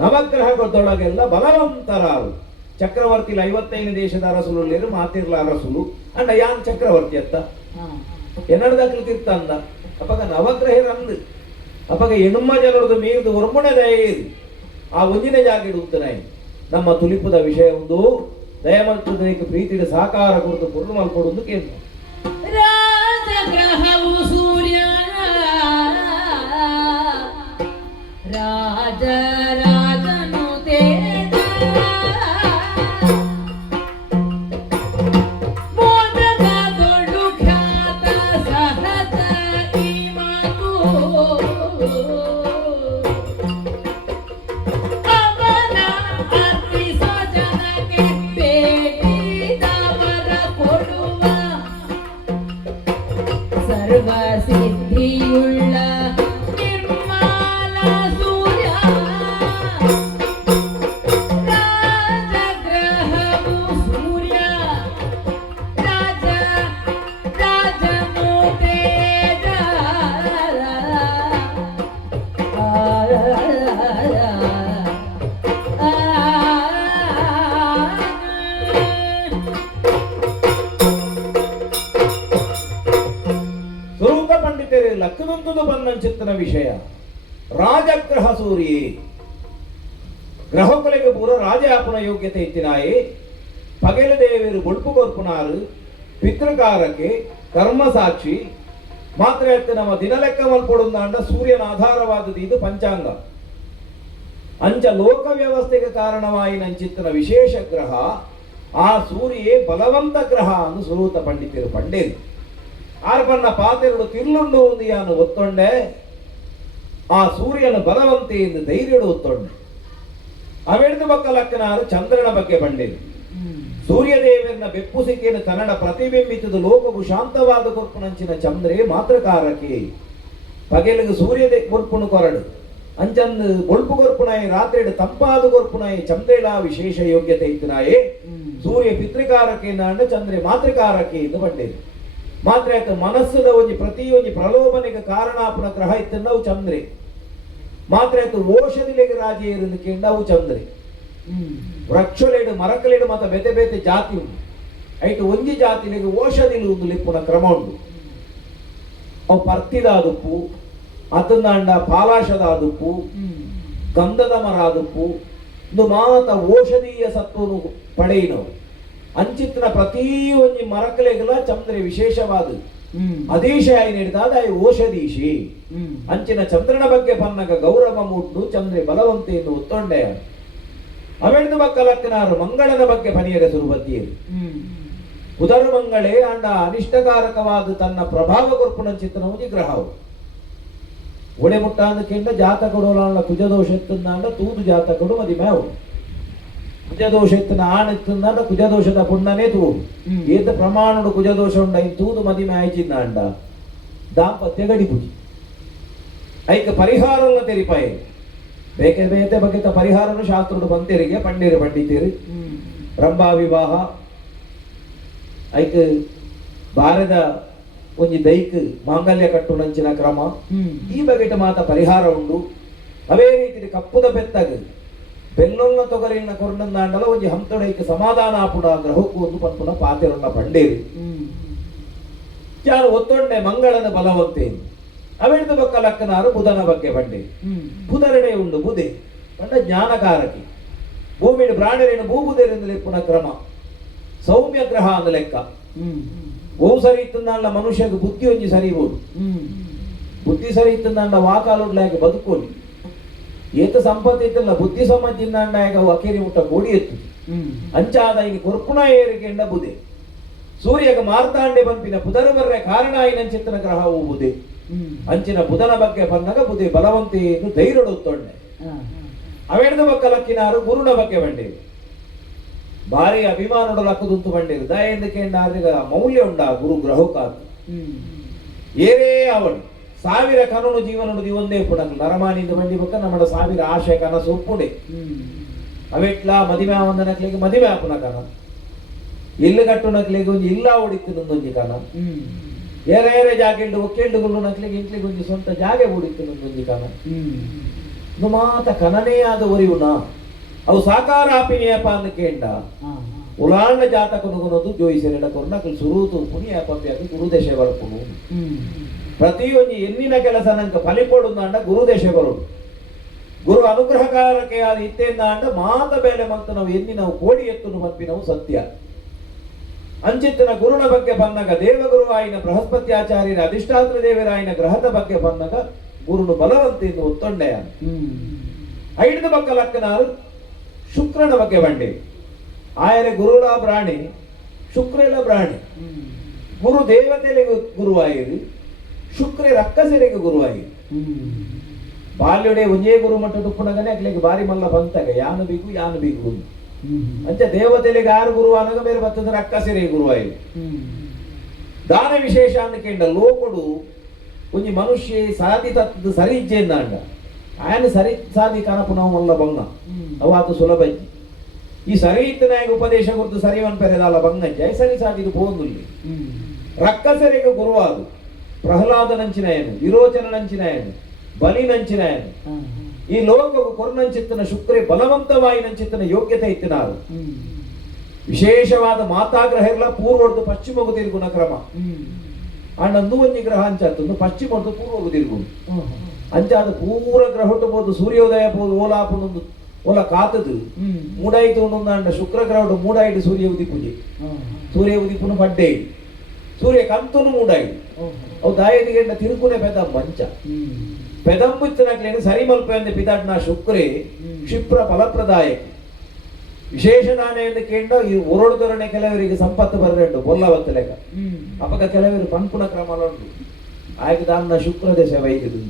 ನವಗ್ರಹಗಳೊಳಗೆಲ್ಲ ಬಲವಂತರಾರು ಚಕ್ರವರ್ತಿಲ 55 ದೇಶದ ಅರಸುಲು ಮಾತಿರ್ಲ ಅರಸುಲು ಅಂಡ ಯಾನ್ ಚಕ್ರವರ್ತಿ ಅತ್ತ ಎನ್ನಡದಾಕ್ಲು ತೀರ್ಥ ಅಂದ ಅಪ್ಪಗ ನವಗ್ರಹರು ಅಂದು ಅಪ್ಪಗ ಎಣುಮ್ಮ ಜನರದು ಮೀರ್ದು ಒರ್ಮುಣೆ ದಯೇದು ಆ ಒಂದಿನ ಜಾಗಿಡು ಉತ್ತನಾಯಿ ನಮ್ಮ ತುಲಿಪುದ ವಿಷಯ ಒಂದು ದಯಮಲ್ಪುದಕ್ಕೆ ಪ್ರೀತಿಯ ಸಾಕಾರ ಕುರಿತು ಪೂರ್ಣ ಮಲ್ಪಡುವುದು ಕೇಂದ್ರ ರಾಜಗ್ರಹವು ಸೂರ್ಯ ರಾಜರಾಜನು ತೇಜ ಮೋದಕದೊಳು ಖ್ಯಾತ ಸಹತ ಈ ಇನ್ನೊಂದು ಬನ್ನಂಚಿತ್ತನ ವಿಷಯ ರಾಜಗ್ರಹ ಸೂರ್ಯೇ ಗ್ರಹಕುಲೆಗೆ ಪೂರ ರಾಜಯಾಪನ ಯೋಗ್ಯತೆ ಇತ್ತಿನಾಯೇ ಪಗೆಲ ದೇವರು ಬೊಳ್ಪು ಕೊರ್ಪುನಾರು ಪಿತೃಕಾರಕ್ಕೆ ಕರ್ಮ ಸಾಕ್ಷಿ ಮಾತ್ರ ನಮ್ಮ ದಿನಲೆಕ್ಕ ಮಲ್ಪೊಡುಂದಾಂಡ ಸೂರ್ಯನ ಆಧಾರವಾದದ್ದು ಇದು ಪಂಚಾಂಗ ಅಂಚ ಲೋಕ ವ್ಯವಸ್ಥೆಗೆ ಕಾರಣವಾಯಿನಂಚಿತ್ತನ ವಿಶೇಷ ಗ್ರಹ ಆ ಸೂರ್ಯೇ ಬಲವಂತ ಗ್ರಹ ಅನ್ನು ಸುರೂತ ಪಂಡಿತರು ಪಂಡೇರು ಆರ್ಪನ್ನ ಪಾತೆರಡು ತಿರ್ಲುಂಡು ಉಂದಿಯಾನು ಒತ್ತೊಂಡೆ ಆ ಸೂರ್ಯನ ಬಲವಂತೆ ಎಂದು ಧೈರ್ಯಡು ಒತ್ತೊಂಡೆ ಅವೆಡ್ದು ಬಕ್ಕಲಕ್ಕನಾರು ಚಂದ್ರನ ಬಗ್ಗೆ ಪಂಡೇರು ಸೂರ್ಯದೇವರನ್ನ ಬೆಪ್ಪುಸಿಕೆಯನ್ನು ಕನ್ನಡ ಪ್ರತಿಬಿಂಬಿತದ ಲೋಕವು ಶಾಂತವಾದ ಕೊರ್ಪುನಂಚಿನ ಚಂದ್ರೇ ಮಾತ್ರಕಾರಕ್ಕೆ ಪಗೆಲಿಗೆ ಸೂರ್ಯದೇ ಕೊರ್ಪುನು ಕೊರಡು ಅಂಚಂದು ಬೊಳ್ಪು ಕೊರ್ಪುನಾಯಿ ರಾತ್ರಿ ತಂಪಾದ ಕೊರ್ಪುನಾಯಿ ಚಂದ್ರೇಳ ವಿಶೇಷ ಯೋಗ್ಯತೆ ಇತ್ತಿನಾಯೇ ಸೂರ್ಯ ಪಿತೃಕಾರಕ್ಕೆ ಅಂಡ ಚಂದ್ರೆ ಮಾತೃಕಾರಕ್ಕೆ ಎಂದು ಪಂಡೇರು ಮಾತ್ರ ಯಾಕೆ ಮನಸ್ಸದ ಒಂಜಿ ಪ್ರತಿಯೊಂದು ಪ್ರಲೋಭನೆಗೆ ಕಾರಣಾಪನ ಗ್ರಹ ಇತ್ತಂಡ ಅವು ಚಂದ್ರೆ ಮಾತ್ರ ಯಾಕೆ ಓಷಧಿಲೆಗೆ ರಾಜಿ ಇರೋದಕ್ಕೆ ಅವು ಚಂದ್ರೆ ವೃಕ್ಷಲೇಡು ಮರಕಲೇಡು ಮತ್ತು ಬೇತೆ ಬೇತೆ ಜಾತಿ ಉಂಟು ಐಟು ಒಂಜಿ ಜಾತಿಲಿಗೆ ಓಷಧಿಲು ಒಂದು ಲಿಪ್ಪುನ ಕ್ರಮ ಉಂಟು ಅವು ಪರ್ತಿದಾದುಪ್ಪು ಅತಂದಾಂಡ ಪಾಲಾಶದಾದುಪ್ಪು ಗಂಧದ ಮರ ಆದುಪ್ಪು ಒಂದು ಮಾತ ಔಷಧೀಯ ಸತ್ವನು ಪಡೆಯಿನವು ಅಂಚಿತ್ತಿನ ಪ್ರತಿ ಒಂಜಿ ಮರಕಲೆಗಳ ಚಂದ್ರೆ ವಿಶೇಷವಾದ ಅದೀಶ ಹಿಡಿದಾದ ಔಷಧೀಶಿ ಅಂಚಿನ ಚಂದ್ರನ ಬಗ್ಗೆ ಪನ್ನಗ ಗೌರವ ಮುಟ್ಟು ಚಂದ್ರೆ ಬಲವಂತೆಯನ್ನು ಒತ್ತೊಂಡೆ ಅವೆಂದು ಮಕ್ಕಳಕ್ಕನಾರು ಮಂಗಳನ ಬಗ್ಗೆ ಪನಿಯರ ಸುರುಬತ್ತಿಯರು ಉದರ ಮಂಗಳೇ ಅಂಡ ಅನಿಷ್ಟಕಾರಕವಾದ ತನ್ನ ಪ್ರಭಾವ ಕೊರ್ಪುನ ಚಿತ್ತನವು ಗ್ರಹವು ಒಡೆ ಮುಟ್ಟಾಂದಕ್ಕಿಂತ ಜಾತಕಡು ಕುಜದೋಷ ಎತ್ತಂದಾಂಡ ತೂದು ಜಾತಕಡು ಮದಿಮೇವು ಕುಜದೋಷ ಎತ್ತನ ಆಣೆತ್ತಂದಾಂಡ ಕುಜದೋಷದ ಪುಣ್ಣನೇ ತೂದು ಏತ ಪ್ರಮಾಣಡು ಕುಜದೋಷ ಉಂಡ ತೂದು ಮದಿಮೆ ಆಯ್ಚಿಂದಾಂಡ ದಾಂಪತ್ಯ ಗಡಿಪುಜಿ ಐಕ ಪರಿಹಾರವನ್ನು ತೆರಿಪಾಯಿ ಬೇಕೆ ಬೇತೆ ಬಗೆತ ಪರಿಹಾರನು ಶಾಸ್ತ್ರಡು ಬಂತೆರಿಗೆ ಪಂಡಿರು ಪಂಡಿತರು ರಂಭಾ ವಿವಾಹ ಐಕ ಬಾರದ ಒಂಜಿ ದೈಕ್ ಮಾಂಗಲ್ಯ ಕಟ್ಟುನಂಚಿನ ಕ್ರಮ ಈ ಬಗೆಟ ಮಾತ ಪರಿಹಾರ ಉಂಡು ಅವೇ ರೀತಿ ಕಪ್ಪುದ ಬೆತ್ತಗ ಬೆಲ್ಲೊಲ್ಲ ತೊಗರಿನ ಕೊರ್ನಂದಾಂಡಲ ಒಂಜಿ ಹಂತಡೈಕ ಸಮಾಧಾನ ಆಪುಡ ಗ್ರಹಕ್ಕೂ ಒಂದು ಪನ್ಪುನ ಪಾತೆರನ್ನ ಪಂಡೇರು ಯಾರು ಒತ್ತೊಂಡೆ ಮಂಗಳನ ಬಲವಂತೆ ಅವೆಡ್ದು ಬಕ್ಕ ಲಕ್ಕನಾರು ಬುಧನ ಬಗ್ಗೆ ಬಂಡೆ ಬುಧರೆಡೆ ಉಂಡು ಬುಧೆ ಪಂಡ ಜ್ಞಾನಕಾರಕಿ ಭೂಮಿಡು ಪ್ರಾಣಿರೇನು ಭೂಬುಧರಿಂದ ಲೆಪ್ಪುನ ಕ್ರಮ ಸೌಮ್ಯ ಗ್ರಹ ಅಂದ ಲೆಕ್ಕ ಗೋವು ಸರಿ ಇತ್ತಂದಾಂಡ ಮನುಷ್ಯಗೆ ಬುದ್ಧಿ ಒಂಜಿ ಸರಿ ಬೋದು ಬುದ್ಧಿ ಸರಿ ಇತ್ತಂದಾಂಡ ವಾಕಾಲುಡ್ಲಾಗ ಬದುಕೋಲಿ ಏತ ಸಂಪತ್ತು ಇತ್ತಲ್ಲ ಬುದ್ಧಿ ಸಮ್ಮತಿಂದಾಂಡ ಅವು ಅಕೇರಿ ಮುಟ್ಟ ಗೋಡಿ ಎತ್ತು ಅಂಚಾದ ಈಗ ಕೊರ್ಪುಣ ಏರಿಕೆಂಡ ಬುಧೆ ಸೂರ್ಯಗ ಮಾರ್ತಾಂಡೆ ಬಂಪಿನ ಬುಧರ ಬರ್ರೆ ಕಾರಣ ಆಯ್ನಂಚಿತ್ತನ ಗ್ರಹವು ಬುಧೆ ಅಂಚಿನ ಬುಧನ ಬಗ್ಗೆ ಬಂದಾಗ ಬುಧಿ ಬಲವಂತೆಯನ್ನು ಧೈರ್ಯಡುತ್ತೊಂಡೆ ಅವೆಡ್ದು ಬಕ್ಕಲಕ್ಕಿನಾರು ಗುರುನ ಬಗ್ಗೆ ಬಂಡೇರು ಭಾರಿ ಅಭಿಮಾನಡು ಲಕ್ಕದುಂತು ಬಂಡೇರು ದಯೆಂದಕ್ಕೆ ಮೌಲ್ಯ ಉಂಡ ಗುರು ಗ್ರಹಕಾತು ಏರೇ ಅವಳು ಸಾವಿರ ಕನನು ಜೀವನಡು ಒಂದೇ ಪುಡಂಗ ನರಮಾನಿಂದ ಬಂಡಿ ಬಕ್ಕ ನಮ್ಮಡ ಸಾವಿರ ಆಶೆ ಕನಸು ಒಪ್ಪುಡೆ ಅವೆಟ್ಲ ಮದಿಮೆ ವಂದನಕ್ಲಿಗೆ ಮದಿಮೆ ಆಪುನ ಕನ ಇಲ್ಲು ಕಟ್ಟುನಕ್ಲಿಗೆ ಒಂಜಿ ಇಲ್ಲ ಓಡಿತ್ತು ಕನ ಏರೆ ಏರೆ ಜಾಗೆಂಡು ಒಕ್ಕೆಂಡುಗಳು ನಕ್ಲಿಗೆ ಇಂಟ್ಲಿಗೆ ಒಂಜಿ ಸ್ವಂತ ಜಾಗೆ ಓಡಿತ್ತು ಕನ ಇದು ಮಾತ ಕನನೇ ಆದ ಒರಿವುನ ಅವು ಸಾಕಾರ ಆಪಿನಿಯಪ್ಪ ಅನ್ನಕ್ಕೆಂಡ ಉಲಾಂಡ ಜಾತಕನುಗುನದು ಜೋಯಿಸೆರೆಡ ಕೊರ್ನಕಲ್ ಸುರೂತು ಪುಣಿಯಪ್ಪ ಗುರುದೇಶ ಬರ್ಪುನು ಪ್ರತಿಯೊಂದು ಎನ್ನಿನ ಕೆಲಸ ನಂಗೆ ಫಲಿಕೊಡುಂದಾಂಡ ಗುರುದೇಶ ಬರುಡು ಗುರು ಅನುಗ್ರಹಕಾರಕ್ಕೆ ಆದ ಇತ್ತೇಂದಾಂಡ ಮಾತ ಬೇಲೆ ಮಂತ ನಾವು ಎನ್ನಿನವು ಕೋಡಿ ಎತ್ತುನು ಮನ್ಪಿನವು ಸತ್ಯ ಅಂಚಿತ್ತಿನ ಗುರುನ ಬಗ್ಗೆ ಬಂದಾಗ ದೇವಗುರುವಾಯಿನ ಬೃಹಸ್ಪತ್ಯಾಚಾರ್ಯನ ಅಧಿಷ್ಠಾತ್ರ ದೇವರಾಯಿನ ಗ್ರಹದ ಬಗ್ಗೆ ಬಂದಾಗ ಗುರುನು ಬಲವಂತೆಯನ್ನು ಒತ್ತೊಂಡೆಯ ಐದು ಬಕ್ಕ ಲಕ್ಕನಾರು ಶುಕ್ರನ ಬಗ್ಗೆ ಬಂಡೆ ಆಯರೆ ಗುರುಳ ಪ್ರಾಣಿ ಶುಕ್ರೆಲ ಪ್ರಾಣಿ ಗುರು ದೇವತೆಲೆಗೆ ಗುರುವಾಯಿರಿ ಶುಕ್ರೆ ರಕ್ಕಸೆರೆಗೆ ಗುರುವಾಯಿರಿ ಬಾಲ್ಯೊಡೆ ಒಂಜೇ ಗುರು ಮಟ್ಟ ತುಪ್ಪುನಗನೆ ಅಕ್ಲೆಗೆ ಬಾರಿ ಮಲ್ಲ ಬಂತಾಗ ಯಾನು ಬೀಗು ಅಂಚ ದೇವತೆಲೆಗೆ ಯಾರು ಗುರು ಅನಗ ಬೇರೆ ಬರ್ತದ ರಕ್ಕಸೆರೆಗೆ ಗುರುವಾಯಿರಿ ದಾನ ವಿಶೇಷ ಅನ್ನಕೆಂಡ ಲೋಕಡು ಒಂಜಿ ಮನುಷ್ಯ ಸಾಧಿ ತತ್ತದ ಸರಿ ಇಜ್ಜೆಂದಾಂಡ ಆಯನ ಸರಿ ಸಾಧಿ ಕನಪು ನಾವು ಮಲ್ಲ ಬಂಗ ಅವಾತು ಸುಲಭ ಇಜ್ಜಿ ಈ ಸರಿ ಇತ್ತನಾಗ ಉಪದೇಶ ಗುರುತು ಸರಿವನ್ ಪೆರೆದಾಲ ಬಂಗಂಜ ಸರಿ ಸಾಧಿದು ಪೋಂದುಲ್ಲಿ ರಕ್ಕಸರಿಗೆ ಗುರುವಾದು ಪ್ರಹ್ಲಾದ ನಂಚಿನಾಯನು ವಿರೋಚನ ನಂಚಿನಾಯನು ಬಲಿ ನಂಚಿನಾಯನು ಈ ಲೋಕವು ಕೊರ್ನಂಚಿತ್ತನ ಶುಕ್ರೆ ಬಲವಂತವಾಯಿ ನಂಚಿತ್ತನ ಯೋಗ್ಯತೆ ಇತ್ತಿನಾರು ವಿಶೇಷವಾದ ಮಾತಾಗ್ರಹ ಎಲ್ಲ ಪೂರ್ವಡ್ದು ಪಶ್ಚಿಮಗೂ ತಿರುಗುನ ಕ್ರಮ ಅಂಡಂದು ಒಂಜಿ ಗ್ರಹ ಅಂಚಾತಂದು ಪಶ್ಚಿಮ ಹೊರತು ಪೂರ್ವ ತಿರುಗುಂಡು ಅಂಚಾದ ಪೂರ ಗ್ರಹ ಬೋದು ಸೂರ್ಯೋದಯ ಪೋದು ಓಲಾಪುಂಡು ಓಲ ಕಾತದು ಮೂಡಾಯ್ತು ಅಂಡ ಶುಕ್ರ ಗ್ರಹ ಮೂಡಾಯ್ತು ಸೂರ್ಯ ಉದಿಪುಜಿ ಸೂರ್ಯ ಉದಿಪುನು ಬಡ್ಡೆ ಸೂರ್ಯ ಕಂತುನು ಮೂಡಾಯ್ತು ಅವು ದಾಯದಿಗೆಂಡ ತಿರುಗುನೆ ಪೆದ ಮಂಚ ಪೆದಂಬುಚ್ಚನಕ್ಲೇನು ಸರಿ ಮಲ್ಪೆಂದು ಪಿದಾಟ್ನ ಶುಕ್ರೇ ಕ್ಷಿಪ್ರ ಫಲಪ್ರದಾಯಕ ವಿಶೇಷ ನಾಣ್ಯ ಕೇಂಡ ಈ ಒರಡುದೊರನೆ ಕೆಲವರಿಗೆ ಸಂಪತ್ತು ಬರರೆಂಡು ಬೊಲ್ಲವತ್ತಲೆಗ ಅಪಗ ಕೆಲವರು ಪಂಪುನ ಕ್ರಮಲುಂಡು ಆಯ್ತು ದಾನ್ನ ಶುಕ್ರ ದಶ ವೈದ್ಯದು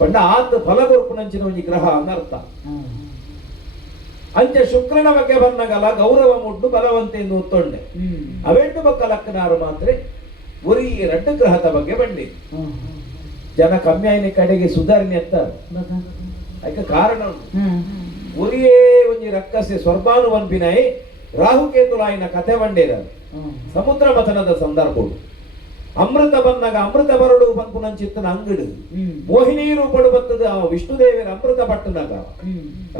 ಪಂಡ ಆತ ಫಲ ಕೊರ್ಪುನಂಚಿನ ಒಂಜಿ ಗ್ರಹ ಅನರ್ಥ ಅಂಚೆ ಶುಕ್ರನ ಬಗ್ಗೆ ಬಂದಾಗಲ ಗೌರವ ಮುಟ್ಟು ಬಲವಂತೆಂದು ಒತ್ತೊಂಡೆ ಅವೆಂಡು ಬಕ್ಕ ಲಕ್ಕನಾರು ಮಾತ್ರ ಒರಿ ಎರಡು ಗ್ರಹದ ಬಗ್ಗೆ ಬಂಡಿ ಜನ ಕಮ್ಮಿ ಆಯ್ನ ಕಡೆಗೆ ಸುಧಾರಣೆ ಅಂತ ಅದಕ್ಕೆ ಕಾರಣ ಒರಿಯೇ ಒಂಜಿ ರಕ್ಕಸೆ ಸ್ವರ್ಭಾನು ಪನ್ಪಿನೈ ರಾಹುಕೇತುಲಾಯಿನ ಕಥೆ ಬಂಡೇರ ಸಮುದ್ರ ಮಥನದ ಸಂದರ್ಭಗಳು ಅಮೃತ ಬಂದಾಗ ಅಮೃತ ಬರಡು ಪನ್ಪುನಂಚಿತ್ತನ ಅಂಗಡು ಮೋಹಿನಿ ರೂಪಡು ಬತ್ತದ ವಿಷ್ಣುದೇವರ ಅಮೃತ ಪಟ್ಟನಾಗ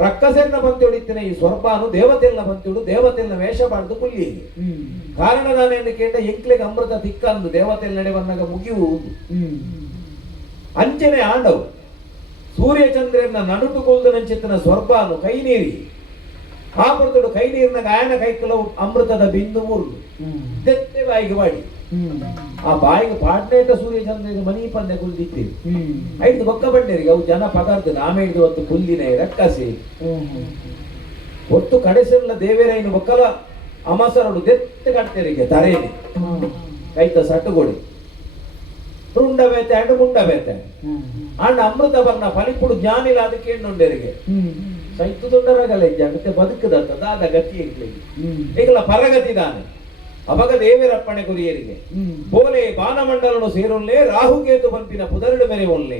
ರಕ್ಕಸೆನ್ನ ಬಂತೊಡಿತ್ತಿನ ಈ ಸ್ವರ್ಭಾನು ದೇವತೆಲ್ನ ಬಂತುಡು ದೇವತೆಲ್ನ ವೇಷ ಮಾಡ್ದು ಕುಲ್ಲಿ ಕಾರಣ ನಾನೇನು ಕೇಂದ್ರ ಎಂಕ್ಲೆಗೆ ಅಮೃತ ತಿಕ್ಕಂದು ದೇವತೆಲ್ ನಡೆ ಬಂದಾಗ ಮುಗಿಯುವುದು ಅಂಚನೆ ಆಂಡವು ಸೂರ್ಯಚಂದ್ರನ ನಡುಟು ಕೊಲ್ದನಂಚಿತ್ತನ ಸ್ವರ್ಭಾನು ಕೈ ನೀರಿ ಆಮೃತಡು ಕೈ ನೀರಿನ ಗಾಯನ ಕೈಕಲ ಅಮೃತದ ಬಿಂದು ಮುರುಳು ದೆತ್ತೆ ಬಾಯಿಗೆ ಬಾಡಿ ಆ ಬಾಯಿಗೆ ಪಾಡ್ನೇಟ ಸೂರ್ಯಚಂದ್ರ ಮನಿ ಪಂದೆ ಕುಲ್ದಿತ್ತೇವೆ ಐದು ಬೊಕ್ಕ ಬಂಡೇರಿಗೆ ಅವು ಜನ ಪದಾರ್ಥ ನಾಮೇಡ್ದು ಹೊತ್ತು ಕುಲ್ಲಿನ ರಕ್ಕಸಿ ಒಟ್ಟು ಕಡೆಸೆಲ್ಲ ದೇವೇರೈನು ಬೊಕ್ಕಲ ಅಮಸರಡು ದೆತ್ತೆ ಕಟ್ತೇರಿಗೆ ತರೇನೆ ಕೈತ ಸಟ್ಟುಗೊಡಿ ರುಂಡ ಬೇತೆ ಅಂಡು ಮುಂಡ ಬೇತೆ ಅಂಡ ಅಮೃತ ಬರ್ನ ಫಲಿಪುಡು ಜ್ಞಾನಿಲ್ಲ ಅದಕ್ಕೆ ಹೆಣ್ಣುಂಡರಿಗೆ ಸೈತು ದೊಡ್ಡರಾಗಲ್ಲ ಜಗತ್ತೆ ಬದುಕದಂತ ದಾದ ಗತಿ ಈಗಲ ಪರಗತಿ ದಾನೆ ಅವಾಗ ದೇವರಪ್ಪಣೆ ಗುರಿಯರಿಗೆ ಬೋಲೆ ಬಾನಮಂಡಲನು ಸೇರುಲ್ಲೇ ರಾಹುಕೇತು ಪಂಪಿನ ಪುದರಡು ಮೆರೆ ಒಲ್ಲೆ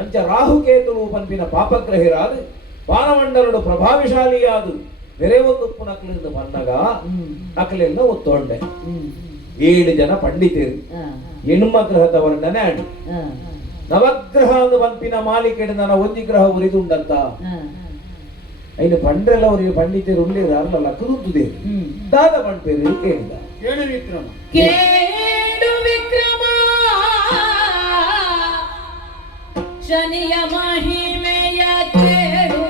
ಅಂಚ ರಾಹುಕೇತುಲು ಪಂಪಿನ ಪಾಪಗ್ರಹಿರಾದು ಬಾನಮಂಡಲನು ಪ್ರಭಾವಶಾಲಿಯಾದು ಬೇರೆ ಒಂದು ನಕಲಿಂದ ಬಂದಾಗ ನಕಲಿಂದ ಒತ್ತೊಂಡೆ 7 ಜನ ಪಂಡಿತರು ಹೆಣ್ಮ ಗ್ರಹದ ವರ್ಣನೆ ಆಡಿ ನವಗ್ರಹ ಪಂಪಿನ ಮಾಲಿಕೆಡು ನನ್ನ ಒಂಜಿ ಗ್ರಹ ಉರಿದುಂಡಂತ ಐನು ಪಂಡ್ರೆಲ್ಲ ಅವರಿಗೆ ಪಂಡಿತರು ಉಳ್ಳೇರು ಅಲ್ಲ ಲಕ್ಕದುದ್ದುದೇ ದಾದ ಪಂಪೇರು ಕೇಳಿದ ಕೇಳು ವಿಕ್ರಮ ಶನಿಯ ಮಹಿಮೆಯ ಕೇಳು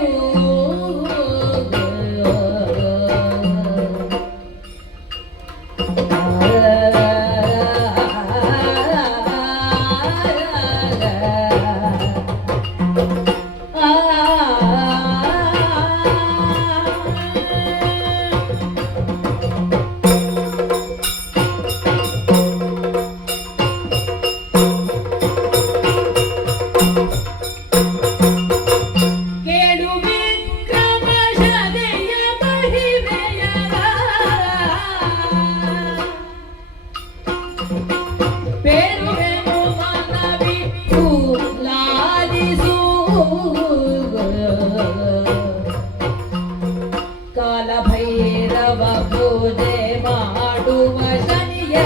ಕಾಲಭೈರವ ಪೂಜೆ ಮಾಡುವ ಶನಿಯ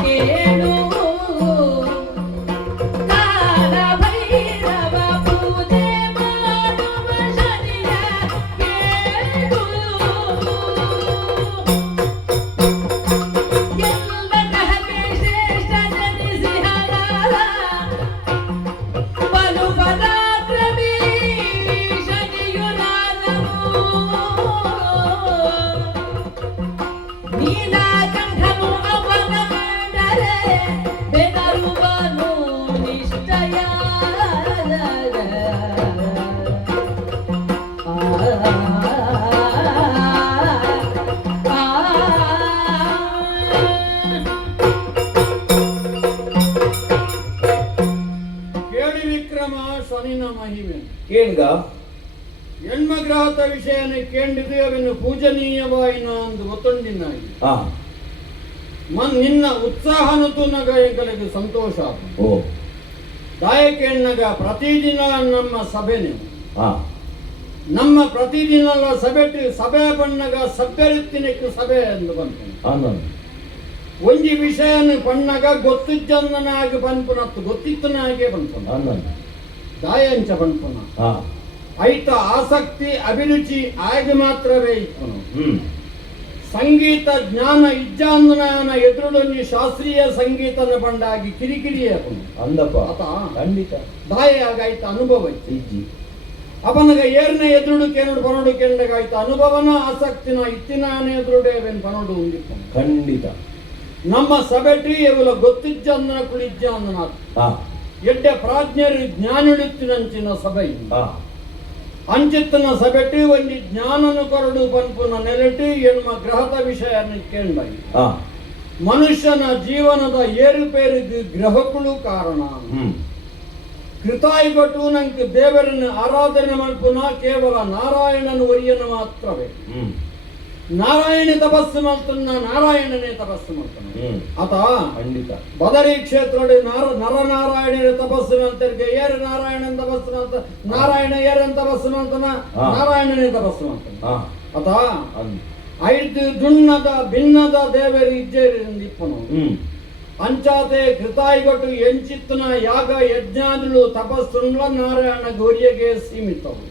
ಕೇಳು ಕಾಲಭೈರವ ಪೂಜೆ ಮಾಡುವ ಶನಿಯ ಕೇಳು ಎಲ್ಲ ಗ್ರಹಕ್ಕೆ ಶ್ರೇಷ್ಠ ಜನಿಸಿಹರ ಬಲು ಪದಾಕ್ರಮಿ ನೀಲಕಂಠನು ಅವನ ಕಂಡರೆ ಬೆದರುವನು ನಿಶ್ಚಯ ಕೇಳಿ ವಿಕ್ರಮ ಶನಿನ ಮಹಿಮೆ ಕೇಳ್ಗ ಹೆಣ್ಮಗ್ರಹದ ವಿಷಯನ ಕೇಂಡಿದು ಅವನು ಪೂಜನೀಯವಾಯಿನ ಅಂದು ಗೊತ್ತೊಂದಿನಾಗಿ ನಿನ್ನ ಉತ್ಸಾಹನು ತುನಗ ಎಂಕಲಿಗೆ ಸಂತೋಷ ದಾಯಕ ಹೆಣ್ಣಗ ಪ್ರತಿದಿನ ನಮ್ಮ ಸಭೆ ನೀವು ನಮ್ಮ ಪ್ರತಿದಿನ ಸಭೆ ಬಣ್ಣಗ ಸಭ್ಯರಿತ್ತಿನಕ್ಕೆ ಸಭೆ ಎಂದು ಬಂತು ಒಂಜಿ ವಿಷಯನ ಪಣ್ಣಗ ಗೊತ್ತಿದ್ದನಾಗಿ ಬಂದ್ಪುನತ್ತು ಗೊತ್ತಿತ್ತನಾಗೆ ಬಂತು ದಾಯಂಚ ಬಂದ್ಪುನ ಐತ ಆಸಕ್ತಿ ಅಭಿರುಚಿ ಆಗಿ ಮಾತ್ರವೇ ಇತ್ತು ಸಂಗೀತ ಜ್ಞಾನ ಇಜ್ಜಾಂದನ ಎದುರುಡೊಂಜಿ ಶಾಸ್ತ್ರೀಯ ಸಂಗೀತನ ಬಂಡಾಗಿ ಕಿರಿಕಿರಿಯೇ ಅಂದಪ್ಪ ಆತ ಖಂಡಿತ ದಾಯಾಗಾಯ್ತ ಅನುಭವ ಇತ್ತು. ಇಜ್ಜಿ ಅವನಿಗೆ ಏರ್ನ ಎದುರುಡು ಕೇನುಡು ಪನೋಡು ಕೆಂಡಗಾಯ್ತ ಅನುಭವನ ಆಸಕ್ತಿನ ಇತ್ತಿನಾನ ಎದುರುಡೇವೆನ್ ಪನೋಡು ಉಂದಿಪ್ಪ ಖಂಡಿತ ನಮ್ಮ ಸಭೆಟಿ ಇವುಲ ಗೊತ್ತಿಜ್ಜಂದನ ಕುಳಿಜ್ಜಾಂದನ ಎಡ್ಡೆ ಪ್ರಾಜ್ಞರು ಜ್ಞಾನುಳಿತ್ತಿನಂಚಿನ ಸಭೆ ಅಂಚಿತ್ತಿನ ಸಭೆಟಿ ಒಂಜಿ ಜ್ಞಾನನು ಕೊರಡು ಪನ್ಪುನ ನೆಲೆಟಿ ಎನ್ಮ ಗ್ರಹದ ವಿಷಯ ಕೇಳ್ಬೈ ಮನುಷ್ಯನ ಜೀವನದ ಏರುಪೇರಿಗೆ ಗ್ರಹಗಳು ಕಾರಣ ಕೃತಾಯಿಗೊಟ್ಟು ನಂಗೆ ದೇವರನ್ನು ಆರಾಧನೆ ಮಲ್ಪುನ ಕೇವಲ ನಾರಾಯಣನ ಒರಿಯನ ಮಾತ್ರವೇ ನಾರಾಯಣ ತಪಸ್ಸು ಮಾಡ್ತಾನ ನಾರಾಯಣನೇ ತಪಸ್ಸು ಮಾಡ್ತಾನೆ ಆತ ಖಂಡಿತ ಬದರಿ ಕ್ಷೇತ್ರ ನರನಾರಾಯಣನ ತಪಸ್ಸು ಮಾಡ್ತಾರೆ ಏರು ನಾರಾಯಣನ ತಪಸ್ಸು ಮಾಡ್ತಾನೆ ನಾರಾಯಣ ಏರನ್ ತಪಸ್ಸು ಮಾಡ್ತಾನ ನಾರಾಯಣನೇ ತಪಸ್ಸು ಮಾಡ್ತಾನೆ ಆತ ಐದು ದುಣ್ಣದ ಭಿನ್ನದ ದೇವರಿ ಇಜ್ಜೇರಿಪ್ಪನು ಅಂಚಾತೆ ಕೃತಾಯಿಗೊಟ್ಟು ಎಂಚಿತ್ತನ ಯಾಗ ಯಜ್ಞಾದುಲು ತಪಸ್ಸುಂಡ್ಲ ನಾರಾಯಣ ಗೌರಿಯಗೆ ಸೀಮಿತವು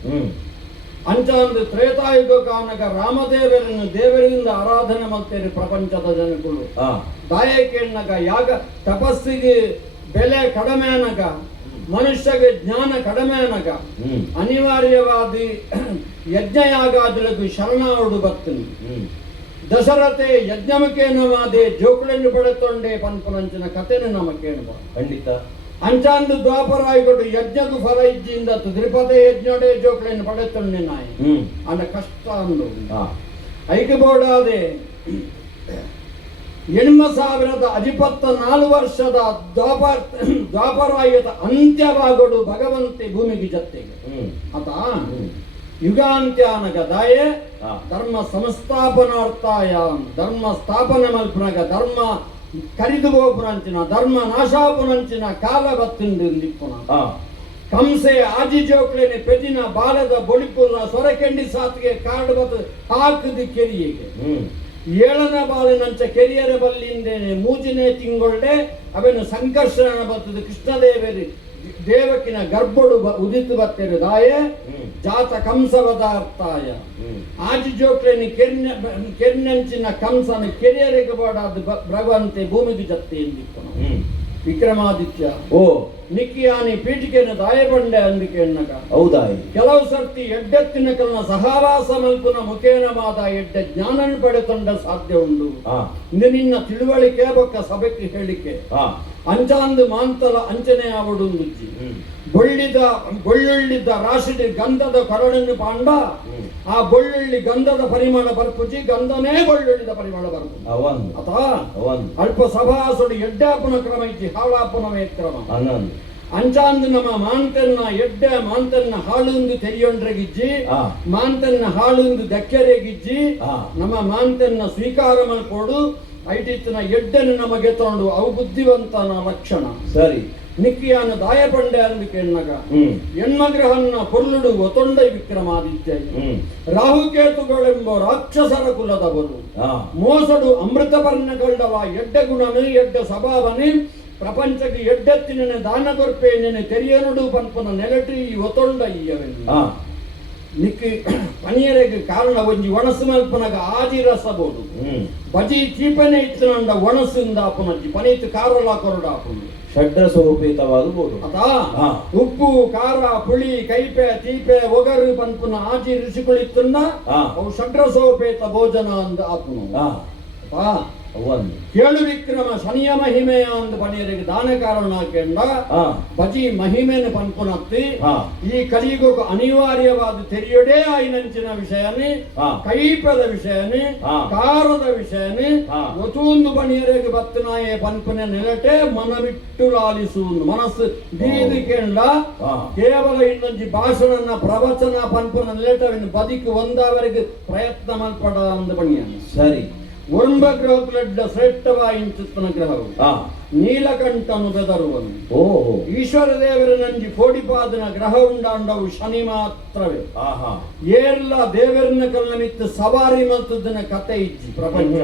ಅಂಚಾಂದು ತ್ರೇತಾಯುಗ ಕಾರಣಕ ರಾಮದೇವರನ್ನು ದೇವರಿಂದ ಆರಾಧನೆ ಮಾಡ್ತಾರೆ ಪ್ರಪಂಚದ ಜನಗಳು ದಾಯಕೇಣಗ ಯಾಗ ತಪಸ್ಸಿಗೆ ಬೆಲೆ ಕಡಿಮೆ ಅನಗ ಮನುಷ್ಯಗೆ ಜ್ಞಾನ ಕಡಿಮೆ ಅನಗ ಅನಿವಾರ್ಯವಾದಿ ಯಜ್ಞಯಾಗಾದುలకు ಶರಣಾವಡು ಬರ್ತನು ದಶರಥೆ ಯಜ್ಞಮಕೇನವಾದೆ ಜೋಕುಳನ್ನು ಪಡೆತೊಂಡೆ ಪನ್ಪುನಂಚಿನ ಕಥೆನ ನಮಕೇಣಬ ಖಂಡಿತ ಅಂಚಾಂದು ದ್ವಾಪರಾಯಿಗೊಟ್ಟು ಯಜ್ಞకు ಫಲ ಇಜ್ಜಿಂದ ತ್ರಿಪದೇ ಯಜ್ಞಡೆ ಜೋಕುಳನ್ನು ಪಡೆತೊಂಡೆ ನಾಯಿ ಅಂದ ಕಷ್ಟ ಅಂದು ಐಕಬೋಡಾದೆ 8,014 ವರ್ಷದ ದ್ವಾಪರಾಯದ ಅಂತ್ಯವಾಗಡು ಭಗವಂತೆ ಭೂಮಿಗೆ ಜತ್ತೆಗೆ ಆತ ಯುಗಾಂತ್ಯಾನಗ ದಾಯೆ ಧರ್ಮ ಸಂಸ್ಥಾಪನಾರ್ಥಾಯ ಧರ್ಮ ಸ್ಥಾಪನೆ ಮಲ್ಪನಗ ಧರ್ಮ ಕರಿದು ಗೋಪುರಂಚಿನ ಧರ್ಮ ನಾಶಾಪುರಂಚಿನ ಕಾಲ ಬತ್ತಿಂದಿಪ್ಪುನ ಕಂಸೆ ಆಜಿ ಜೋಕ್ಲೇನೆ ಪೆದಿನ ಬಾಲದ ಬೊಳಿಪುನ ಸೊರಕೆಂಡಿ ಸಾತಿಗೆ ಕಾಡು ಬತ್ತು ಹಾಕದು ಕೆರಿಯೆಗೆ 7ನೇ ಬಾಲಿನಂಚ ಕೆರಿಯರ ಬಲ್ಲಿಂದೇನೆ ಮೂಜಿನೇ ತಿಂಗೊಳ್ಳೆ ಅವನು ಸಂಕರ್ಷಣ ಬರ್ತದೆ ಕೃಷ್ಣದೇವರಿ ದೇವಕಿನ ಗರ್ಭಡು ಉದಿತು ಬರ್ತೇವೆ ದಾಯೆ ಜಾತ ಕಂಸವದಾರ್ಥಾಯ ಆಜಿ ಜೋಕ್ಲೇನಿ ಕೆರ್ನಂಚಿನ ಕಂಸನ ಕೆರಿಯರಿಗೆ ಬಾಡಾದ ಭಗವಂತೆ ಭೂಮಿಗೆ ಜತ್ತೆ ಎಂದಿಪ್ಪನು ವಿಕ್ರಮಾದಿತ್ಯ ನಿಕ್ಕಿಯಾನಿ ಪೀಠಿಕೆಯನ್ನು ದಾಯಬಂಡೆ ಅಂದಿಕೆ ಎನ್ನಕ ಹೌದಾಯಿ ಕೆಲವು ಸರ್ತಿ ಎಡ್ಡೆತ್ತಿನ ಕಲ್ನ ಸಹವಾಸ ಮಲ್ಪುನ ಮುಖೇನ ಮಾದ ಎಡ್ಡೆ ಜ್ಞಾನ ಪಡೆತೊಂಡ ಸಾಧ್ಯ ಉಂಡು ನಿನ್ನ ತಿಳುವಳಿಕೆ ಬೊಕ್ಕ ಸಭೆಗೆ ಹೇಳಿಕೆ ಅಂಚಾಂದು ಮಾಂತಲ ಅಂಚನೆ ಆವಡುಂದುಜ್ಜಿ ಬೊಳ್ಳುಳ್ಳಿದ್ದ ರಾಶಿಡಿ ಗಂಧದ ಕೊರಡನ್ನು ಪಾಂಡ ಆ ಬೊಳ್ಳುಳ್ಳಿ ಗಂಧದ ಪರಿಮಳ ಬರ್ಪುಜಿ ಗಂಧನೇ ಬೊಳ್ಳುಳ್ಳಿದ ಪರಿಮಳ ಬರ್ಪು ಅತ ಅಲ್ಪ ಸಭಾಸುಡು ಎಡ್ಡಾಪುನ ಕ್ರಮ ಇಜ್ಜಿ ಹಾಳಾಪುನವೇ ಕ್ರಮ ಅಂಚಾಂದು ನಮ್ಮ ಮಾಂತನ್ನ ಎಡ್ಡೆ ಮಾಂತನ್ನ ಹಾಳುಂದು ತೆರಿಯೊಂಡ್ರೆಗಿಜ್ಜಿ ಮಾಂತನ್ನ ಹಾಳುಂದು ದಕ್ಕೆರೆಗಿಜ್ಜಿ ನಮ್ಮ ಮಾಂತನ್ನ ಸ್ವೀಕಾರ ಮಾಡ್ಕೊಡು ಐಟಿತ್ತಿನ ಎಡ್ಡನ್ನು ನಮಗೆ ತಗೊಂಡು ಅವು ಬುದ್ಧಿವಂತನ ಲಕ್ಷಣ ಸರಿ ನಿಕ್ಕಿಯಾನ ದಾಯಪಂಡೆ ಅಂದಿಕೆ ಎನ್ನಗ ಹೆಣ್ಮಗ್ರಹನ್ನ ಪೊರ್ಲುಡು ಒತೊಂಡ ವಿಕ್ರಮಾದಿತ್ಯ ರಾಹುಕೇತುಗಳೆಂಬ ರಾಕ್ಷಸರ ಕುಲದವರು ಮೋಸಡು ಅಮೃತ ಪರ್ಣಗೊಂಡವ ಎಡ್ಡೆ ಗುಣನು ಎಡ್ಡೆ ಸ್ವಭಾವನೆ ಪ್ರಪಂಚಕ್ಕೆ ಎಡ್ಡೆತ್ತಿನ ದಾನ ಕೊರ್ಪೇನೆ ತೆರಿಯನುಡು ಪನ್ಪನ ನೆಲಟಿ ಒತೊಂಡ ಇಯವೆನ್ನು ನಿಕ್ಕಿ ಪನೀರಿಗೆ ಕಾರಣ ಒಂಜಿ ಒಣಸು ಮಲ್ಪನಗ ಆಜಿ ರಸಬಹುದು ಬಜಿ ಚೀಪನೆ ಇತ್ತನಂಡ ಒಣಸಿಂದ ಆಪುನಜ್ಜಿ ಪನೀತು ಕಾರಲ ಕೊರಡ ಆಪುನು ಷಡ್ರಸೋಪೇತವಾಗಬಹುದು ಅದಾ ಉಪ್ಪು ಖಾರ ಪುಳಿ ಕೈಪೆ ತೀಪೆ ಒಗರು ಪನ್ಪುನ ಆಜಿ ಋಷಿಗಳಿತ್ತನ್ನ ಅವು ಷಡ್ರಸೋಪೇತ ಭೋಜನ ಅಂದ ಆಪುನು ಕೇಳು ವಿಕ್ರಮ ಶನಿಯ ಮಹಿಮೆಯ ಅಂದ ಪನೀರಿಗೆ ದಾನ ಕಾರಣ ಕೆಂಡ ಬಜಿ ಮಹಿಮೆಯನ್ನು ಪನ್ಪುನತ್ತಿ ಈ ಕಲಿಯುಗ ಅನಿವಾರ್ಯವಾದ ತೆರೆಯೊಡೇ ಆಯ್ನಂಚಿನ ವಿಷಯನೇ ಕೈಪದ ವಿಷಯನೇ ಕಾರದ ವಿಷಯನೇ ಒತುಂದು ಪನೀರಿಗೆ ಬತ್ತನಾಯೇ ಪನ್ಪುನ ನೆಲಟೆ ಮನ ಬಿಟ್ಟು ಲಾಲಿಸುವುದು ಮನಸ್ಸು ಬೀದಿ ಕೆಂಡ ಕೇವಲ ಇನ್ನೊಂದು ಭಾಷಣ ಪ್ರವಚನ ಪನ್ಪುನ ನೆಲಟವನ್ನು ಬದುಕು ಒಂದವರೆಗೆ ಪ್ರಯತ್ನ ಮಲ್ಪಡ ಅಂದ ಪಣಿಯ ಸರಿ ಒರ್ಂಬ ಗ್ರಹಕ್ಲೆಡ್ಡ ಶ್ರೇಷ್ಠವಾಯಿನ ಗ್ರಹವು ನೀಲಕಂಠನು ಬೆದರುವನು ಈಶ್ವರ ದೇವರ ನಂಜಿ ಕೋಡಿಪಾದನ ಗ್ರಹ ಉಂಡಾಂಡವು ಶನಿ ಮಾತ್ರವೇ ಏರ್ಲ ದೇವರನ್ನ ಕಲ್ಲಮಿತ್ತು ಸವಾರಿ ಮತ್ತದನ ಕತೆ ಇಜ್ಜಿ ಪ್ರಪಂಚ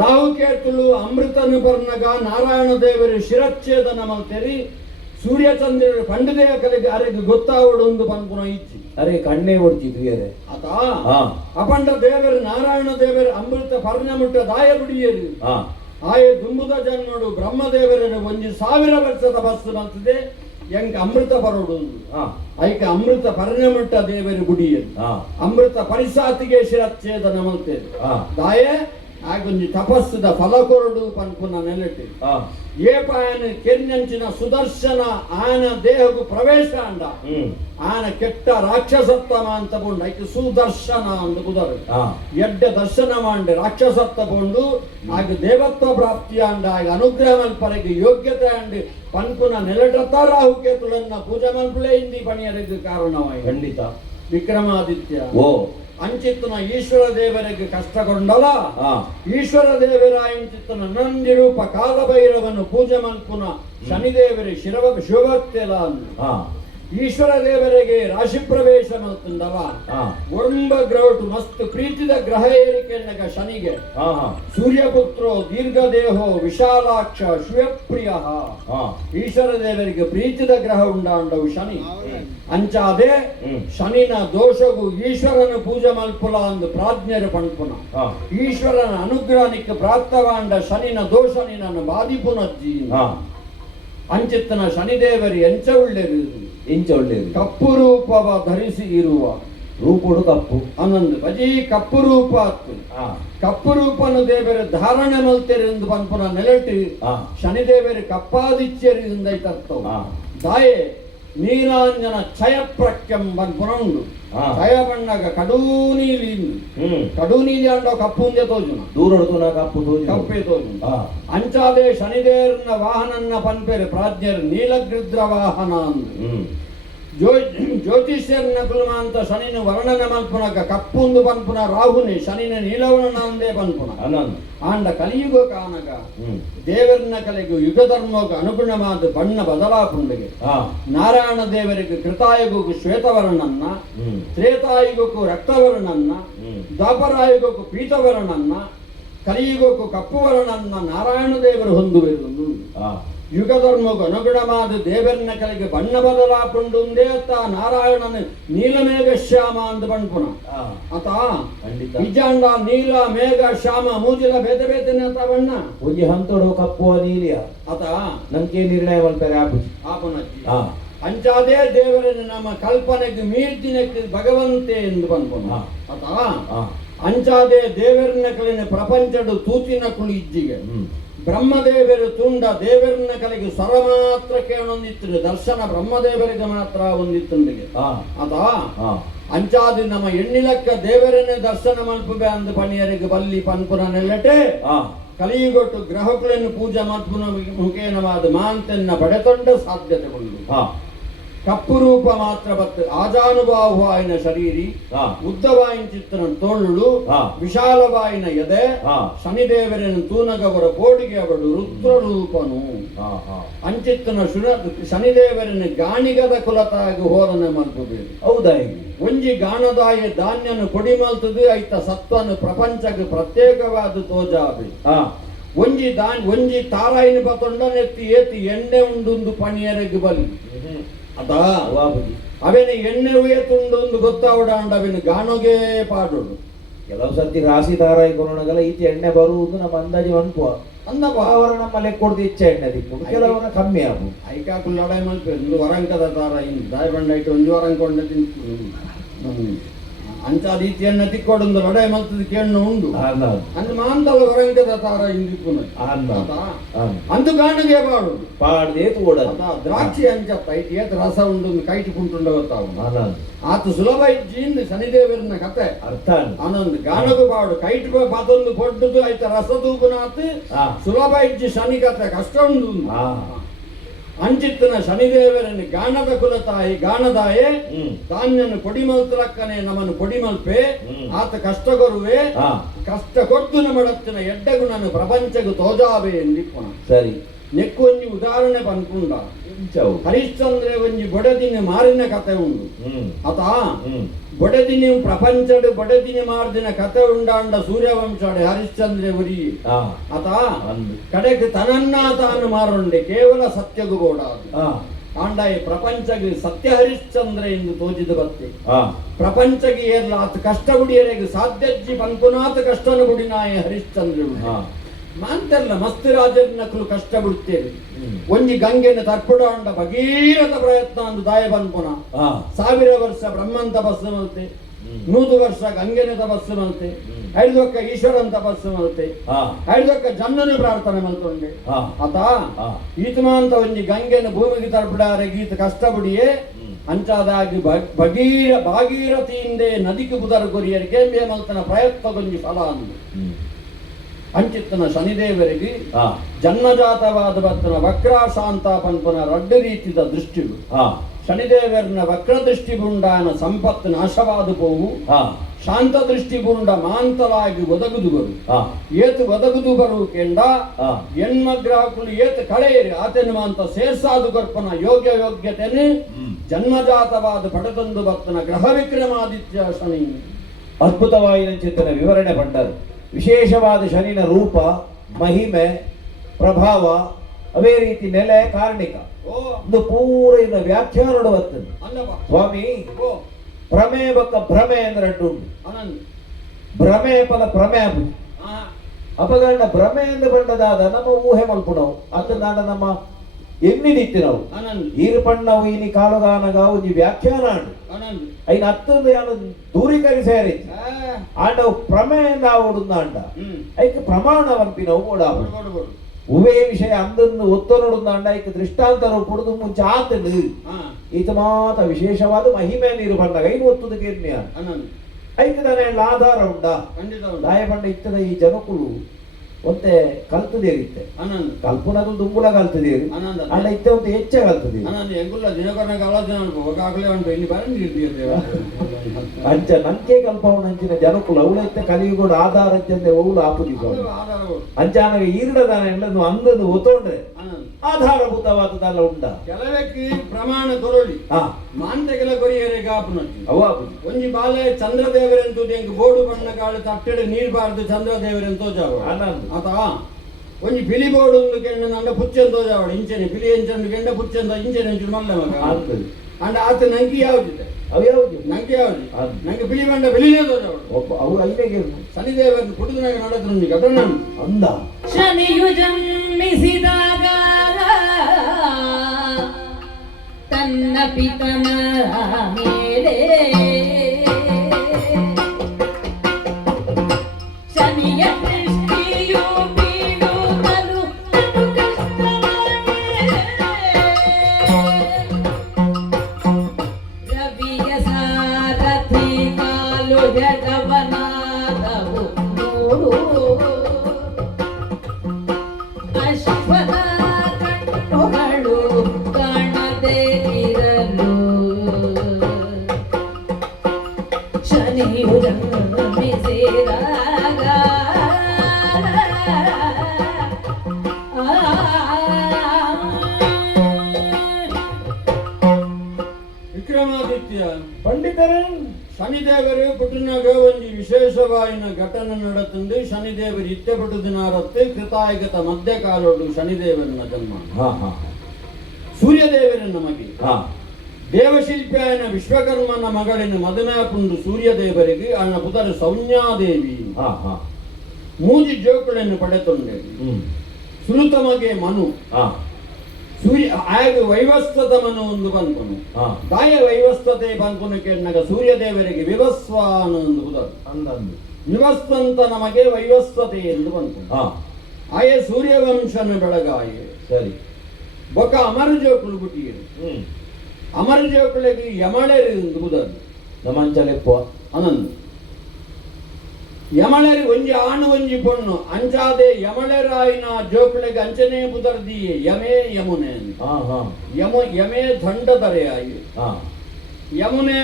ರಾಹುಕೇತುಲು ಅಮೃತನು ಬರ್ನಗ ನಾರಾಯಣ ದೇವರು ಶಿರಚ್ಛೇದನ ಮಲ್ತೆರಿ ಸೂರ್ಯಚಂದ್ರರು ಪಂಡದೇ ಕಲೆಗೆ ಅರೆಗೆ ಗೊತ್ತಾವಡೊಂದು ಪನ್ಪುನ ಇಚ್ಚಿ ಅರೆ ಕಣ್ಣೇ ಹೊಡ್ತಿದ್ವಿ ಅರೆ ಆತ ಹಾ ಅಪಂಡ ದೇವರು ನಾರಾಯಣ ದೇವರು ಅಮೃತ ಪರ್ಣಮುಟ್ಟ ದಾಯ ಬಿಡಿಯರು ಹಾ ಆಯೆ ದುಂಬುದ ಜನ್ಮಡು ಬ್ರಹ್ಮದೇವರನ್ನು 1000 ವರ್ಷದ ಬಸ್ಸು ಬಂತದೆ ಎಂಕ ಅಮೃತ ಬರೋಡು ಹಾ ಐಕ ಅಮೃತ ಪರ್ಣಮುಟ್ಟ ದೇವರು ಗುಡಿಯರು ಹಾ ಅಮೃತ ಪರಿಸಾತಿಗೆ ಶಿರಚ್ಛೇದನ ಮಲ್ತೇವೆ ಹಾ ದಾಯೆ ಆಗೊಂದು ತಪಸ್ಸದ ಫಲ ಕೊರಡು ಪನ್ಪುನ ನೆಲೆಟ್ಟು ಹಾ ಏಪಾಯನ ಕೆರ್ನಂಚಿನ ಸುದರ್ಶನ ಆನ ದೇಹಗೂ ಪ್ರವೇಶ ಅಂಡ ಆನ ಕೆಟ್ಟ ರಾಕ್ಷಸತ್ವ ಅಂತ ಬೋಂಡು ಐಕೆ ಸುದರ್ಶನ ಅಂದು ಕುದರು ಹಾ ಎಡ್ಡ ದರ್ಶನ ಮಾಡಿ ರಾಕ್ಷಸತ್ವ ಬೋಂಡು ಆಗ ದೇವತ್ವ ಪ್ರಾಪ್ತಿ ಅಂಡ ಆಗ ಅನುಗ್ರಹ ಮಲ್ಪರೆಗೆ ಯೋಗ್ಯತೆ ಅಂಡಿ ಪನ್ಪುನ ನೆಲೆಟತ್ತ ರಾಹುಕೇತುಳನ್ನ ಪೂಜೆ ಮಲ್ಪುಳೆ ಹಿಂದಿ ಪಣಿಯರಿಗೆ ಕಾರಣವಾಯಿ ಖಂಡಿತ ವಿಕ್ರಮಾದಿತ್ಯ ಓ ಅಂಚಿತ್ತನ ಈಶ್ವರ ದೇವರಿಗೆ ಕಷ್ಟಗೊಂಡಲ ಹಾ ಈಶ್ವರ ದೇವರ ಅಂಚಿತ್ತನ ನಂದಿರೂಪ ಕಾಲಭೈರವನ್ನು ಪೂಜೆ ಮಲ್ಪುನ ಶನಿದೇವರ ಶಿವಭಕ್ತಿಲ ಹಾ ಈಶ್ವರ ದೇವರಿಗೆ ರಾಶಿ ಪ್ರವೇಶ ಮಲ್ತುಂಡವ ಹಾ ಒರಂಬ ಗ್ರೌಟ್ ಮಸ್ತ್ ಪ್ರೀತಿದ ಗ್ರಹ ಏರಿಕೆಯನ್ನಗ ಶನಿಗೆ ಹಾ ಹಾ ಸೂರ್ಯಪುತ್ರೋ ದೀರ್ಘದೇಹೋ ವಿಶಾಲಾಕ್ಷ ಶಿವಪ್ರಿಯ ಹಾ ಈಶ್ವರ ದೇವರಿಗೆ ಪ್ರೀತಿದ ಗ್ರಹ ಉಂಡಾಂಡವು ಶನಿ ಅಂಚಾದೆ ಹ್ಮ್. ಶನಿನ ದೋಷಗೂ ಈಶ್ವರನ ಪೂಜೆ ಮಲ್ಪುಲ ಅಂದು ಪ್ರಾಜ್ಞರು ಪಣ್ಪುನ ಹಾ ಈಶ್ವರನ ಅನುಗ್ರಹನಿಕ್ಕೆ ಪ್ರಾಪ್ತವಾಂಡ ಶನಿನ ದೋಷ ನಿನ್ನನ್ನು ಬಾಧಿಪುನಜ್ಜಿ ಹಾ ಅಂಚಿತ್ತನ ಶನಿದೇವರಿ ಎಂಚ ಒಳ್ಳೆದು ಇಂಚ ಒಳ್ಳೆಯದು ಕಪ್ಪು ರೂಪವ ಧರಿಸಿ ಇರುವ ರೂಪುಡು ಕಪ್ಪು ಅನ್ನೊಂದು ಬಜಿ ಕಪ್ಪು ರೂಪ ಆತ್ತು ಹಾ ಕಪ್ಪು ರೂಪನ ದೇವರ ಧಾರಣೆ ಮಲ್ತೆರಿ ಎಂದು ಪನ್ಪುನ ನೆಲೆಟ್ಟು ಹಾ ಶನಿದೇವರಿ ಕಪ್ಪಾದಿಚ್ಚೇರಿ ಎಂದೈತರ್ತವು ಹಾ ದಾಯೆ ನೀರಾಂಜನ ಛಯಪ್ರಕ್ಯಂ ಪನ್ಪುನ ಉಂಡು ಹಾ ಛಯ ಬಣ್ಣಗ ಕಡೂ ನೀಲಿ ಕಡೂ ನೀಲಿ ಅಂಡ ಕಪ್ಪು ಒಂದೇ ತೋಜುನ ದೂರ ಹೊಡ್ತು ನಾ ಕಪ್ಪು ತೋಜು ಕಪ್ಪೆ ತೋಜುನ ಹಾ ಅಂಚಾದೆ ಶನಿದೇವರನ್ನ ವಾಹನನ್ನ ಪನ್ಪೇರು ಪ್ರಾಜ್ಞರು ನೀಲಗೃದ್ರ ವಾಹನ ಅಂದು ಜ್ಯೋತಿಷ್ಯರನ್ನ ಕುಲಮ ಅಂತ ಶನಿನ ವರ್ಣನೆ ಮಲ್ಪುನಗ ಕಪ್ಪುಂದು ಪನ್ಪುನ ರಾಹುನಿ ಶನಿನ ನೀಲವರ್ಣ ಅಂದೇ ಪನ್ಪುನ ಅನಂತ ಆಂಡ ಕಲಿಯುಗ ಕಾನಗ ದೇವರನ್ನ ಕಲೆಗೂ ಯುಗ ಧರ್ಮಕ್ಕೆ ಅನುಗುಣವಾದ ಬಣ್ಣ ಬದಲಾಪುಂಡಿಗೆ ಹಾ ನಾರಾಯಣ ದೇವರಿಗೆ ಕೃತಾಯುಗಕ್ಕೂ ಶ್ವೇತವರ್ಣನ್ನ ತ್ರೇತಾಯುಗಕ್ಕೂ ರಕ್ತವರ್ಣನ್ನ ದ್ವಾಪರಾಯುಗಕ್ಕೂ ಪೀತವರ್ಣನ್ನ ಕಲಿಯುಗಕ್ಕೂ ಕಪ್ಪು ವರ್ಣನ್ನ ನಾರಾಯಣ ದೇವರು ಹೊಂದುವುದು ಹಾ ಯುಗ ಧರ್ಮಕ್ಕೆ ಅನುಗುಣವಾದ ದೇವರನ್ನ ಕಲೆಗೆ ಬಣ್ಣ ಬದಲಾಪುಂಡುಂದೇ ಅತ್ತ ನಾರಾಯಣನ ನೀಲಮೇಘ ಶ್ಯಾಮ ಅಂತ ಪಣ್ಪುನ ಹಾ ಆತ ಖಂಡಿತ ನಿಜಾಂಡ ನೀಲ ಮೇಘ ಶ್ಯಾಮ ಮೂಜಿಲ ಬೇತೆ ಬೇತೆನೆ ಆತ ಬಣ್ಣ ಪೂಜೆ ಹಂತೋಡು ಕಪ್ಪು ನೀಲಿಯ ಆತ ನಂಗೆ ನಿರ್ಣಯ ಮಾಡ್ತಾರೆ ಆಪುಜಿ ಆಪನಜ್ಜಿ ಹಾ ಅಂಚಾದೇ ದೇವರನ್ನು ನಮ್ಮ ಕಲ್ಪನೆಗೆ ಮೀರ್ತಿನಕ್ಕೆ ಭಗವಂತೆ ಎಂದು ಪನ್ಪುನ ಹಾ ಆತ ಹಾ ಅಂಚಾದೇ ದೇವರನ್ನ ಕಲಿನ ಪ್ರಪಂಚಡು ತೂತಿನ ಕುಳಿ ಇಜ್ಜಿಗೆ ಬ್ರಹ್ಮದೇವರು ತುಂಡ ದೇವರನ್ನ ಕಲೆಗೆ ಸ್ವರ ಮಾತ್ರ ಕೇಳೊಂದಿತ್ತು ದರ್ಶನ ಬ್ರಹ್ಮದೇವರಿಗೆ ಮಾತ್ರ ಒಂದಿತ್ತಂದಿಗೆ ಹಾ ಆತ ಹಾ ಅಂಚಾದಿ ನಮ್ಮ ಎಣ್ಣಿಲಕ್ಕ ದೇವರನ್ನೇ ದರ್ಶನ ಮಲ್ಪುಬೆ ಅಂದ ಪಣಿಯರಿಗೆ ಬಲ್ಲಿ ಪನ್ಪುನ ನೆಲ್ಲಟೆ ಹಾ ಕಲಿಯುಗೊಟ್ಟು ಗ್ರಹಗಳನ್ನು ಪೂಜೆ ಮಲ್ಪುನ ಮುಖೇನವಾದ ಮಾಂತೆನ್ನ ಪಡೆತೊಂಡ ಸಾಧ್ಯತೆ ಉಂಟು ಹಾ ಕಪ್ಪು ರೂಪ ಮಾತ್ರ ಬತ್ತು ಆಜಾನುಭಾವಾಯಿನ ಶರೀರಿ ಹಾ ಉದ್ದವಾಯಿನ ತೋಳು ಹಾ ವಿಶಾಲವಾಯಿನ ಎದೆ ಹಾ ಶನಿದೇವರನ್ನು ತೂನಗವರ ಕೋಡಿಗೆ ಅವಳು ರುದ್ರ ರೂಪನು ಹಾ ಹಾ ಅಂಚಿತ್ತನ ಶನಿದೇವರನ್ನು ಗಾಣಿಗದ ಕುಲತಾಗಿ ಹೋರನೆ ಮಲ್ಪಬೇಕು ಹೌದಾ ಈಗ ಒಂಜಿ ಗಾಣದಾಯ ಧಾನ್ಯನು ಕೊಡಿ ಮಲ್ತದು ಐತ ಸತ್ವನು ಪ್ರಪಂಚಕ್ಕೆ ಪ್ರತ್ಯೇಕವಾದ ತೋಜಾಬಿ ಹಾ ಒಂಜಿ ತಾರಾಯಿನ ಪತೊಂಡನೆತ್ತಿ ಏತಿ ಎಣ್ಣೆ ಉಂಡುಂದು ಪಣಿಯರಿಗೆ ಬಲಿ ಅದಾ ವಾಪುಜಿ ಅವೇನು ಎಣ್ಣೆ ಉಯತುಂಡು ಗೊತ್ತಾವಡಾಂಡ ಅವೇನು ಗಾಣೋಗೆ ಪಾಡೋಡು ಕೆಲವು ಸರ್ತಿ ರಾಶಿ ದಾರಾಯಿ ಕೊರೋನಾಗೆಲ್ಲ ಈಚೆ ಎಣ್ಣೆ ಬರುವುದು ನಮ್ಮ ಅಂದಾಜು ಅನ್ಕೋ ಅಂದಪ್ಪ ಅವರು ನಮ್ಮ ಲೆಕ್ಕ ಕೊಡ್ದು ಇಚ್ಚೆ ಎಣ್ಣೆ ದಿಕ್ಕು ಕೆಲವರ ಕಮ್ಮಿ ಆಗು ಐಕಾಕು ಲಡಾಯಿ ಮಲ್ಪೆ ಒಂದು ವರಂಕದ ತಾರ ಹಿಂಗೆ ದಾಯಿ ಬಂಡ ಇಟ್ಟು ಒಂದು ವರಂಕೊಂಡ ತಿಂತು ಅಂಚ ರೀತಿ ಎಣ್ಣೆ ತಿಕ್ಕೊಡೊಂದು ಲಡಾಯಿ ಮಲ್ತದ ಕೇಣ್ಣು ಉಂಡು ಅಂದ್ ಮಾಂತಲ ವರಂಕದ ತಾರ ಹಿಂದಿಪ್ಪುನ ಅಂದು ಗಾಣಿಗೆ ಬಾಡುದು ಪಾಡ್ದೇತು ಓಡ ದ್ರಾಕ್ಷಿ ಅಂಚತ್ತ ಐತಿ ಏತ್ ರಸ ಉಂಡು ಕೈಟಿ ಕುಂಟುಂಡ ಗೊತ್ತಾವು ಆತು ಸುಲಭ ಇಜ್ಜಿಂದು ಶನಿದೇವರನ್ನ ಕತೆ ಅರ್ಥ ಆನಂದ್ ಗಾನದು ಬಾಡು ಕೈಟ್ ಪದೊಂದು ಕೊಟ್ಟದು ಆಯ್ತ ರಸ ತೂಗುನಾತ್ ಸುಲಭ ಇಜ್ಜಿ ಶನಿ ಕತೆ ಕಷ್ಟ ಉಂಡು ಅಂಚಿತ್ತನ ಶನಿದೇವರನ್ನು ಗಾಣದ ಕುಲತಾಯಿ ಗಾಣದಾಯೆ ಧಾನ್ಯನು ಕೊಡಿ ಮಲ್ತಲಕ್ಕನೆ ನಮ್ಮನ್ನು ಕೊಡಿ ಮಲ್ಪೆ ಆತ ಕಷ್ಟ ಕೊರುವೆ ಕಷ್ಟ ಕೊಟ್ಟು ನಮ್ಮಡತ್ತಿನ ಎಡ್ಡಗುಣನು ಪ್ರಪಂಚಗೂ ತೋಜಾವೆ ಎಂದಿಪ್ಪುಣ ಸರಿ ನೆಕ್ಕು ಒಂಜಿ ಉದಾಹರಣೆ ಪನ್ಪುಂಡ ಹರಿಶ್ಚಂದ್ರ ಒಂಜಿ ಬೊಡದಿನ ಮಾರಿನ ಕತೆ ಉಂಡು ಆತ ಬೊಡದಿನಿ ಪ್ರಪಂಚಡು ಬೊಡದಿನಿ ಮಾರ್ದಿನ ಕತೆ ಉಂಡಾಂಡ ಸೂರ್ಯವಂಶಾಡೆ ಹರಿಶ್ಚಂದ್ರ ಉರಿ ಆತ ಕಡೆಗೆ ತನನ್ನ ತಾನು ಮಾರುಂಡೆ ಕೇವಲ ಸತ್ಯಗು ಬೋಡ ಆಂಡಾಯಿ ಪ್ರಪಂಚಗೆ ಸತ್ಯ ಹರಿಶ್ಚಂದ್ರ ಎಂದು ತೋಜಿದು ಬತ್ತೆ ಹಾ ಪ್ರಪಂಚಗೆ ಏರ್ಲ ಆತ ಕಷ್ಟ ಗುಡಿಯರೆಗೆ ಸಾಧ್ಯಜ್ಜಿ ಪಂಕುನಾಥ ಕಷ್ಟನ ಗುಡಿನಾಯ ಹರಿಶ್ಚಂದ್ರ ಹಾ ಮಾಂತೆಲ್ಲ ಮಸ್ತ್ ರಾಜರ ನಕಲು ಕಷ್ಟ ಬಿಡ್ತೇವೆ ಒಂಜಿ ಗಂಗೆನ ತರ್ಪುಡಾಂಡ ಭಗೀರಥ ಪ್ರಯತ್ನ ಅಂದು ದಾಯ ಬಂದ್ಪುನ ಹಾ 1000 ವರ್ಷ ಬ್ರಹ್ಮನ್ ತಪಸ್ಸು ಮಲ್ತೆ 100 ವರ್ಷ ಗಂಗೆನ ತಪಸ್ಸು ಮಲ್ತೆ 5 ವರ್ಷ ಈಶ್ವರನ್ ತಪಸ್ಸು ಮಲ್ತೆ ಹಾ 5 ವರ್ಷ ಜನ್ನನು ಪ್ರಾರ್ಥನೆ ಮಲ್ತೊಂಡೆ ಹಾ ಆತ ಹಾ ಈತಮಾಂತ ಒಂಜಿ ಗಂಗೆನ ಭೂಮಿಗೆ ತರ್ಪುಡಾರೆ ಗೀತ ಕಷ್ಟ ಬಿಡಿಯೇ ಅಂಚಾದಾಗಿ ಭಾಗೀರಥಿಯಿಂದೆ ನದಿಗೆ ಬುದರ ಕೊರಿಯರ್ ಕೇಂಬೆ ಮಲ್ತನ ಪ್ರಯತ್ನ ಕೊಂಜಿ ಫಲ ಅಂದು ಅಂಚಿತ್ತನ ಶನಿದೇವರಿಗೆ ಹಾ ಜನ್ಮಜಾತವಾದ ಬರ್ತನ ವಕ್ರಾಶಾಂತ ಪಂಪನ ರಡ್ಡು ರೀತಿದ ದೃಷ್ಟಿಗಳು ಹಾ ಶನಿದೇವರನ ವಕ್ರ ದೃಷ್ಟಿ ಬುಂಡಾನ ಸಂಪತ್ತು ನಾಶವಾದ ಪೋವು ಹಾ ಶಾಂತ ದೃಷ್ಟಿ ಬುಂಡ ಮಾಂತಲಾಗಿ ಒದಗುದು ಬರು ಹಾ ಏತು ಒದಗುದು ಬರು ಕೆಂಡ ಹಾ ಹೆಣ್ಮಗ್ರಾಕುಲು ಏತು ಕಳೆಯರಿ ಆತನ ಮಾಂತ ಸೇರ್ಸಾದು ಕೊರ್ಪನ ಯೋಗ್ಯತೆನೆ ಜನ್ಮಜಾತವಾದ ಪಡೆದೊಂದು ಭಕ್ತನ ಗ್ರಹ ವಿಕ್ರಮಾದಿತ್ಯ ಶನಿ ಅದ್ಭುತವಾದ ಚಿಂತನೆ ವಿವರಣೆ ಪಂಡರು ವಿಶೇಷವಾದ ಶನಿನ ರೂಪ ಮಹಿಮೆ ಪ್ರಭಾವ ಅವೇ ರೀತಿ ನೆಲೆ ಕಾರಣಿಕ ಒಂದು ಪೂರ ಇನ್ನ ವ್ಯಾಖ್ಯಾನ ಬರ್ತದೆ ಸ್ವಾಮಿ ಭ್ರಮೆ ಬಕ್ಕ ಭ್ರಮೆ ಅಂದ್ರೆ ಅಡ್ಡುಂಡು ಭ್ರಮೆ ಫಲ ಭ್ರಮೆ ಆಗುದು ಅಪಗಂಡ ಭ್ರಮೆ ಎಂದು ಬಂಡದಾದ ನಮ್ಮ ಊಹೆ ಮಲ್ಪುಣವು ಅದನ್ನ ನಮ್ಮ ಎನ್ನಿದಿತ್ತು ನಾವು ಈರ್ಪಣ್ಣವು ಇನಿ ಕಾಲದಾನಗ ಒಂಜಿ ವ್ಯಾಖ್ಯಾನ ಆಂಡು ಐನ ಹತ್ತೊಂದು ಯಾನು ದೂರೀಕರಿಸೇರಿ ಆಂಡವು ಪ್ರಮೇಯಿಂದ ಆವಡುಂದ ಅಂಡ ಐಕೆ ಪ್ರಮಾಣ ವಂಪಿನವು ಕೂಡ ಉವೇ ವಿಷಯ ಅಂದನ್ನು ಒತ್ತೊನಡುಂದ ಅಂಡ ಐಕೆ ದೃಷ್ಟಾಂತ ರೂಪುಡುದು ಮುಂಚೆ ಆತನು ಈತ ಮಾತ ವಿಶೇಷವಾದ ಮಹಿಮೆ ನೀರು ಬಂದಾಗ ಐನು ಒತ್ತುದು ಕೇರ್ನಿಯ ಐಕೆ ತಾನೇ ಆಧಾರ ಉಂಡ ದಾಯ ಬಂಡ ಇತ್ತದ ಈ ಜನಕುಲು ಒಂತೆ ಕಲ್ತದೇರಿತ್ತೆ ಕಲ್ಪನದು ದುಂಬುಲ ಕಲ್ತದೇರಿ ಅಂಡ ಇತ್ತೆ ಒಂದು ಹೆಚ್ಚ ಕಲ್ತದೇರಿ ಅಂಚ ನಂಕೆ ಕಲ್ಪವನಂಚಿನ ಜನಕುಲು ಅವಳೈತೆ ಕಲಿಯುಗೋಡು ಆಧಾರತ್ತೆ ಅವಳು ಆಪುದಿಸೋ ಅಂಚಾನ ಈರಡದಾನ ಎಲ್ಲದು ಅಂದದು ಒತ್ತೊಂಡ್ರೆ ಆಧಾರಭೂತವಾದದಲ್ಲ ಉಂಡ ಕೆಲವಕ್ಕೆ ಪ್ರಮಾಣ ಕೊರಳಿ ಮಾಂತೆಗೆಲ ಕೊರಿಯರೆಗೆ ಆಪುನ ಅವ ಒಂಜಿ ಬಾಲೆ ಚಂದ್ರದೇವರೆಂತೂ ಎಂಕ್ ಬೋಡು ಬಣ್ಣ ಕಾಳು ತಟ್ಟೆಡೆ ನೀರ್ ಬಾರ್ದು ಚಂದ್ರದೇವರೆಂತೋ ಜಾವ ಆತ ಒಂಜಿ ಬಿಲಿ ಬೋಡು ಒಂದು ಕೆಂಡ ನಂಡ ಪುಚ್ಚೆಂತೋ ಜಾವಡ ಇಂಚೆನೆ ಬಿಲಿ ಎಂಚಂಡು ಕೆಂಡ ಪುಚ್ಚೆಂದ ಇಂಚೆನೆ ಇಂಚು ಮಲ್ಲ ಮಗ ಅಂಡ ಆತ ನಂಗೆ ಯಾವ್ದಿದೆ ಅವು ಯಾವ್ದು ನಂಗೆ ಯಾವ್ದು ನಂಗೆ ಬಿಳಿ ಬಂಡ ಬಿಳಿನೇದೋ ಜಾವಡ ಒಬ್ಬ ಅವು ಐನೆಗೆ ಶನಿದೇವರನ್ನು ಕುಡಿದನಾಗ ನಡೆದ್ರು ಘಟನೆ ಅಂದ ಶನಿಯು ಜನ್ಮಿಸಿದಾಗ ತನ್ನ ಪಿತನ ಮೇಲೆ ಶನಿಯ ದೃಷ್ಟಿಯು ಬೀಳುತ್ತಲು ಅದು ಕಷ್ಟವಾಗಿದೆ. ರವಿಯ ಸಾರಥಿ ಕಾಲು ಜಗವನಾದವು ನೋಡು ಅಶ್ವದ ಕಣ್ಣುಗಳು ಕಾಣದೇ ಇರಲು ಶನಿಯು ಜನ್ಮಿಸಿದಾಗ ವಿಕ್ರಮಾದಿತ್ಯ ಪಂಡಿತರೇ ಶನಿದೇವರು ಪುಟ್ಟಿನಾಗ ಒಂಜಿ ವಿಶೇಷವಾಯಿನ ಘಟನೆ ನಡೆತಂದು ಶನಿದೇವರು ಇತ್ತೆ ಪುಟ್ಟದಿನಾರತ್ತೆ ಕೃತಾಯಗತ ಮಧ್ಯಕಾಲೋಡು ಶನಿದೇವರನ್ನ ಜನ್ಮ ಸೂರ್ಯದೇವರನ್ನ ಮಗೆ ದೇವಶಿಲ್ಪಿಯಾಯನ ವಿಶ್ವಕರ್ಮನ ಮಗಳಿನ ಮದುವೆಪುಂಡು ಸೂರ್ಯದೇವರಿಗೆ ಅಣ್ಣ ಪುತರ ಸೌಮ್ಯಾದೇವಿ ಮೂಜಿ ಜೋಕುಳನ್ನು ಪಡೆತೊಂಡೆ ಸುರುತಮಗೆ ಮನು ಸೂರ್ಯ ಆಗ ವೈವಸ್ವತ ಮನು ಒಂದು ಬಂದ್ಕೊನು ದಾಯ ವೈವಸ್ವತೆ ಬಂದ್ಕೊನು ಕೇಳಿನಾಗ ಸೂರ್ಯದೇವರಿಗೆ ವಿವಸ್ವಾನ ಒಂದು ಪುದರ್ ವಿವಸ್ವಂತ ನಮಗೆ ವೈವಸ್ವತೆ ಎಂದು ಬಂದ್ಕೊನು ಆಯ ಸೂರ್ಯವಂಶನ ಬೆಳಗಾಯ ಸರಿ ಬೊಕ್ಕ ಅಮರ ಜೋಕುಳು ಬಿಟ್ಟಿರು ಅಮರ ಜೋಕುಳಿಗೆ ಯಮಳೇರಿ ಒಂದು ಪುದರ್ ನಮಂಚಲೆಪ್ಪ ಅನಂದು ಯಮಳೇರಿ ಒಂಜಿ ಆಣು ಒಂಜಿ ಪೊಣ್ಣು ಅಂಚಾದೆ ಯಮಳೇರಾಯಿನ ಜೋಕುಳಿಗೆ ಅಂಚನೆ ಪುದರ್ದಿಯೇ ಯಮೇ ಯಮುನೆ ಯಮೇ ದಂಡದರೆ ಆಯಿ ಯಮುನೆ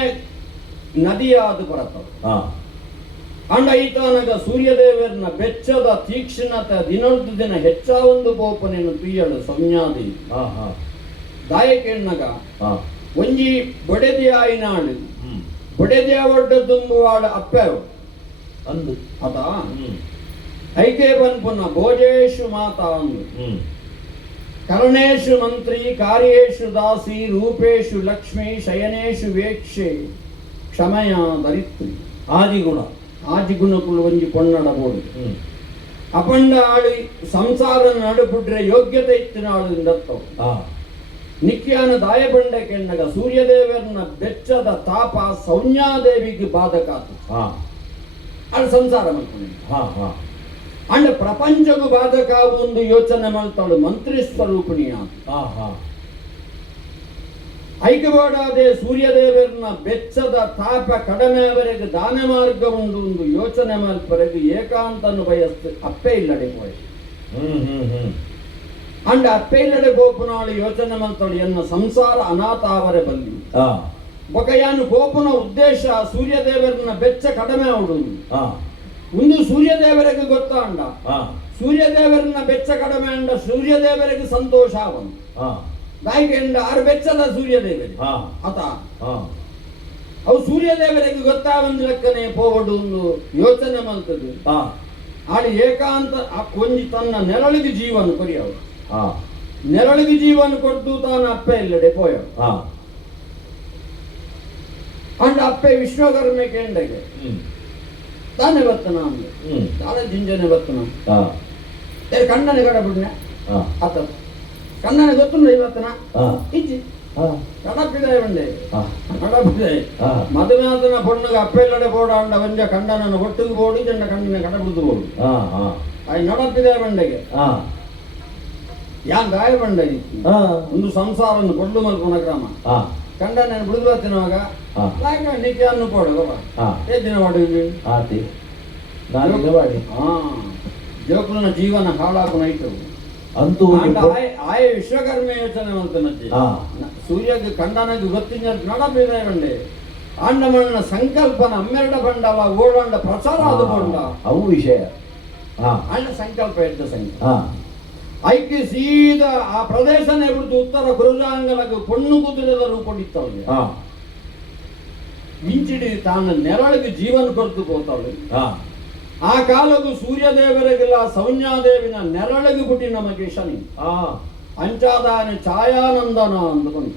ನದಿಯಾದ ಪರತ ಅಂಡ ಈತನಗ ಸೂರ್ಯದೇವರನ್ನ ಬೆಚ್ಚದ ತೀಕ್ಷ್ಣತೆ ದಿನೊಂದು ದಿನ ಹೆಚ್ಚಾವೊಂದು ಬೋಪನೆಯನ್ನು ತುಯ್ಯಳು ಸೌಮ್ಯಾದಿ ದಾಯಕೆಣ್ಣಗ ಒಂಜಿ ಬೊಡೆದಿ ಆಯಿನಾಳು ಬೊಡೆದಿಯ ಒಡ್ಡ ತುಂಬುವಾಳ ಅಪ್ಪೆರು ಅಂದು ಅದ ಐಕೆ ಬಂದ್ಪುನ ಭೋಜೇಶು ಮಾತಾ ಅಂದು ಕರ್ಣೇಶು ಮಂತ್ರಿ ಕಾರ್ಯೇಶು ದಾಸಿ ರೂಪೇಶು ಲಕ್ಷ್ಮಿ ಶಯನೇಶು ವೇಕ್ಷೆ ಕ್ಷಮಯ ಧರಿತ್ರಿ ಆದಿಗುಣ ಆಜಿಗುಣಕ್ಕಳು ಒಂಜಿ ಪೊನ್ನಡಬೋಡು ಅಪಂಡ ಆಳಿ ಸಂಸಾರ ನಡುಪುಡ್ರೆ ಯೋಗ್ಯತೆ ಇತ್ತಿನ ಆಳಿಂದತ್ತವು ನಿಕ್ಯಾನ ದಾಯಬಂಡ ಕೆಂಡಗ ಸೂರ್ಯದೇವರನ್ನ ಬೆಚ್ಚದ ತಾಪ ಸೌನ್ಯಾದೇವಿಗೆ ಬಾಧಕಾತು ಅದು ಸಂಸಾರ ಮಾಡ್ಕೊಂಡು ಅಂಡ್ ಪ್ರಪಂಚಗೂ ಬಾಧಕ ಒಂದು ಯೋಚನೆ ಮಾಡ್ತಾಳು ಮಂತ್ರಿ ಸ್ವರೂಪಿಣಿಯ ಐಕ್ಯಬೋಡಾದೆ ಸೂರ್ಯದೇವರನ್ನ ಬೆಚ್ಚದ ತಾಪ ಕಡಿಮೆಯವರೆಗೆ ದಾನ ಮಾರ್ಗ ಉಂಡು ಒಂದು ಯೋಚನೆ ಮಾಡ್ಪರೆಗೆ ಏಕಾಂತನು ಬಯಸ್ತು ಅಪ್ಪೇ ಇಲ್ಲಡೆ ಹೋಯ್ ಅಂಡ್ ಅಪ್ಪೇ ಇಲ್ಲಡೆ ಗೋಪುನಾಳು ಯೋಚನೆ ಮಾಡ್ತಾಳು ಎನ್ನ ಸಂಸಾರ ಅನಾಥಾವರೆ ಬಂದಿ ಬೊಕಯಾನು ಗೋಪುನ ಉದ್ದೇಶ ಸೂರ್ಯದೇವರನ್ನ ಬೆಚ್ಚ ಕಡಿಮೆ ಆಡುದು ಒಂದು ಸೂರ್ಯದೇವರಿಗೆ ಗೊತ್ತಾಂಡ ಸೂರ್ಯದೇವರನ್ನ ಬೆಚ್ಚ ಕಡಿಮೆ ಅಂಡ ಸೂರ್ಯದೇವರಿಗೆ ಸಂತೋಷ ಅವನು ದಾಯಿಕೆಂಡ ಆರು ಬೆಚ್ಚದ ಸೂರ್ಯದೇವರಿ ಆತ ಅವು ಸೂರ್ಯದೇವರಿಗೆ ಗೊತ್ತಾವಂದ ಲೆಕ್ಕನೆ ಪೋವಡು ಒಂದು ಯೋಚನೆ ಮಾಡ್ತದೆ ಆಡಿ ಏಕಾಂತ ಕೊಂಜಿ ತನ್ನ ನೆರಳಿಗೆ ಜೀವನ ಕೊರಿಯವ ನೆರಳಿಗೆ ಜೀವನ ಕೊಟ್ಟು ತಾನು ಅಪ್ಪೆ ಇಲ್ಲಡೆ ಪೋಯ ಅಂಡ ಅಪ್ಪೆ ವಿಶ್ವಕರ್ಮೆ ಕೆಂಡಗೆ ತಾನೇ ಬರ್ತನ ಅಂದೆ ತಾನೇ ಜಿಂಜನೆ ಬರ್ತನ ಕಣ್ಣನೆ ಕಡ ಬಿಡ್ನೆ ಆತ ಕಣ್ಣನೆ ಗೊತ್ತುಂಡ ಇವತ್ತನ ಇಜ್ಜಿ ಕಡಪಿದೆ ಬಂಡೆ ಕಡಪಿದೆ ಮದುವೆ ಆತನ ಪೊಣ್ಣಗೆ ಅಪ್ಪೆಲ್ಲಡೆ ಬೋಡ ಅಂಡ ಒಂಜ ಕಂಡನನ್ನು ಒಟ್ಟಿಗೆ ಬೋಡು ಜಂಡ ಕಣ್ಣಿನ ಕಡ ಬಿಡುದು ಬೋಡು ಅಯ್ಯ ನಡಪಿದೆ ಬಂಡೆಗೆ ಯಾನ್ ಗಾಯ ಬಂಡೆ ಒಂದು ಸಂಸಾರವನ್ನು ಕೊಂಡು ಮಲ್ಪುಣ ಕ್ರಮ ಕಂಡನ ಬಿಡುದು ಬರ್ತೀನವಾಗ ನಿಕ್ಕೆ ಅನ್ನು ಕೊಡು ದಿನ ಮಾಡಿ ಜೋಕುಲನ ಜೀವನ ಹಾಳಾಕುನ ಇಟ್ಟು ಅಂತೂ ಆಯ ವಿಶ್ವಕರ್ಮ ಯೋಚನೆ ಮಾಡ್ತಾನೆ ಸೂರ್ಯಗೆ ಕಂಡನಗೆ ಗೊತ್ತಿನ ನಡಬಿದೆ ಬಂಡೆ ಆಂಡಮಣ್ಣ ಸಂಕಲ್ಪನ ಹಮ್ಮೆರಡ ಬಂಡವ ಓಡಾಂಡ ಪ್ರಚಾರ ಆದ ಬಂಡ ಅವು ವಿಷಯ ಅಣ್ಣ ಸಂಕಲ್ಪ ಇದ್ದ ಸಂಕಲ್ಪ ಐಕ್ಯ ಸೀದಾ ಆ ಪ್ರದೇಶನೇ ಬಿಡ್ತು ಉತ್ತರ ಕುರುಜಾಂಗಲಕ್ಕೆ ಪೊಣ್ಣು ಕುದುರೆದ ರೂಪಡಿತ್ತವಳು ಮಿಂಚಿಡಿ ತಾನು ನೆರಳಿಗೆ ಜೀವನ ಕೊಡ್ತು ಹೋಗ್ತಾಳೆ ಆ ಕಾಲಗೂ ಸೂರ್ಯದೇವರಿಗೆಲ್ಲ ಸೌನ್ಯಾದೇವಿನ ನೆರಳಿಗೆ ಬಿಟ್ಟಿ ನಮಗೆ ಶನಿ ಅಂಚಾದಾನ ಛಾಯಾನಂದನ ಅಂದ್ಕೊಂಡು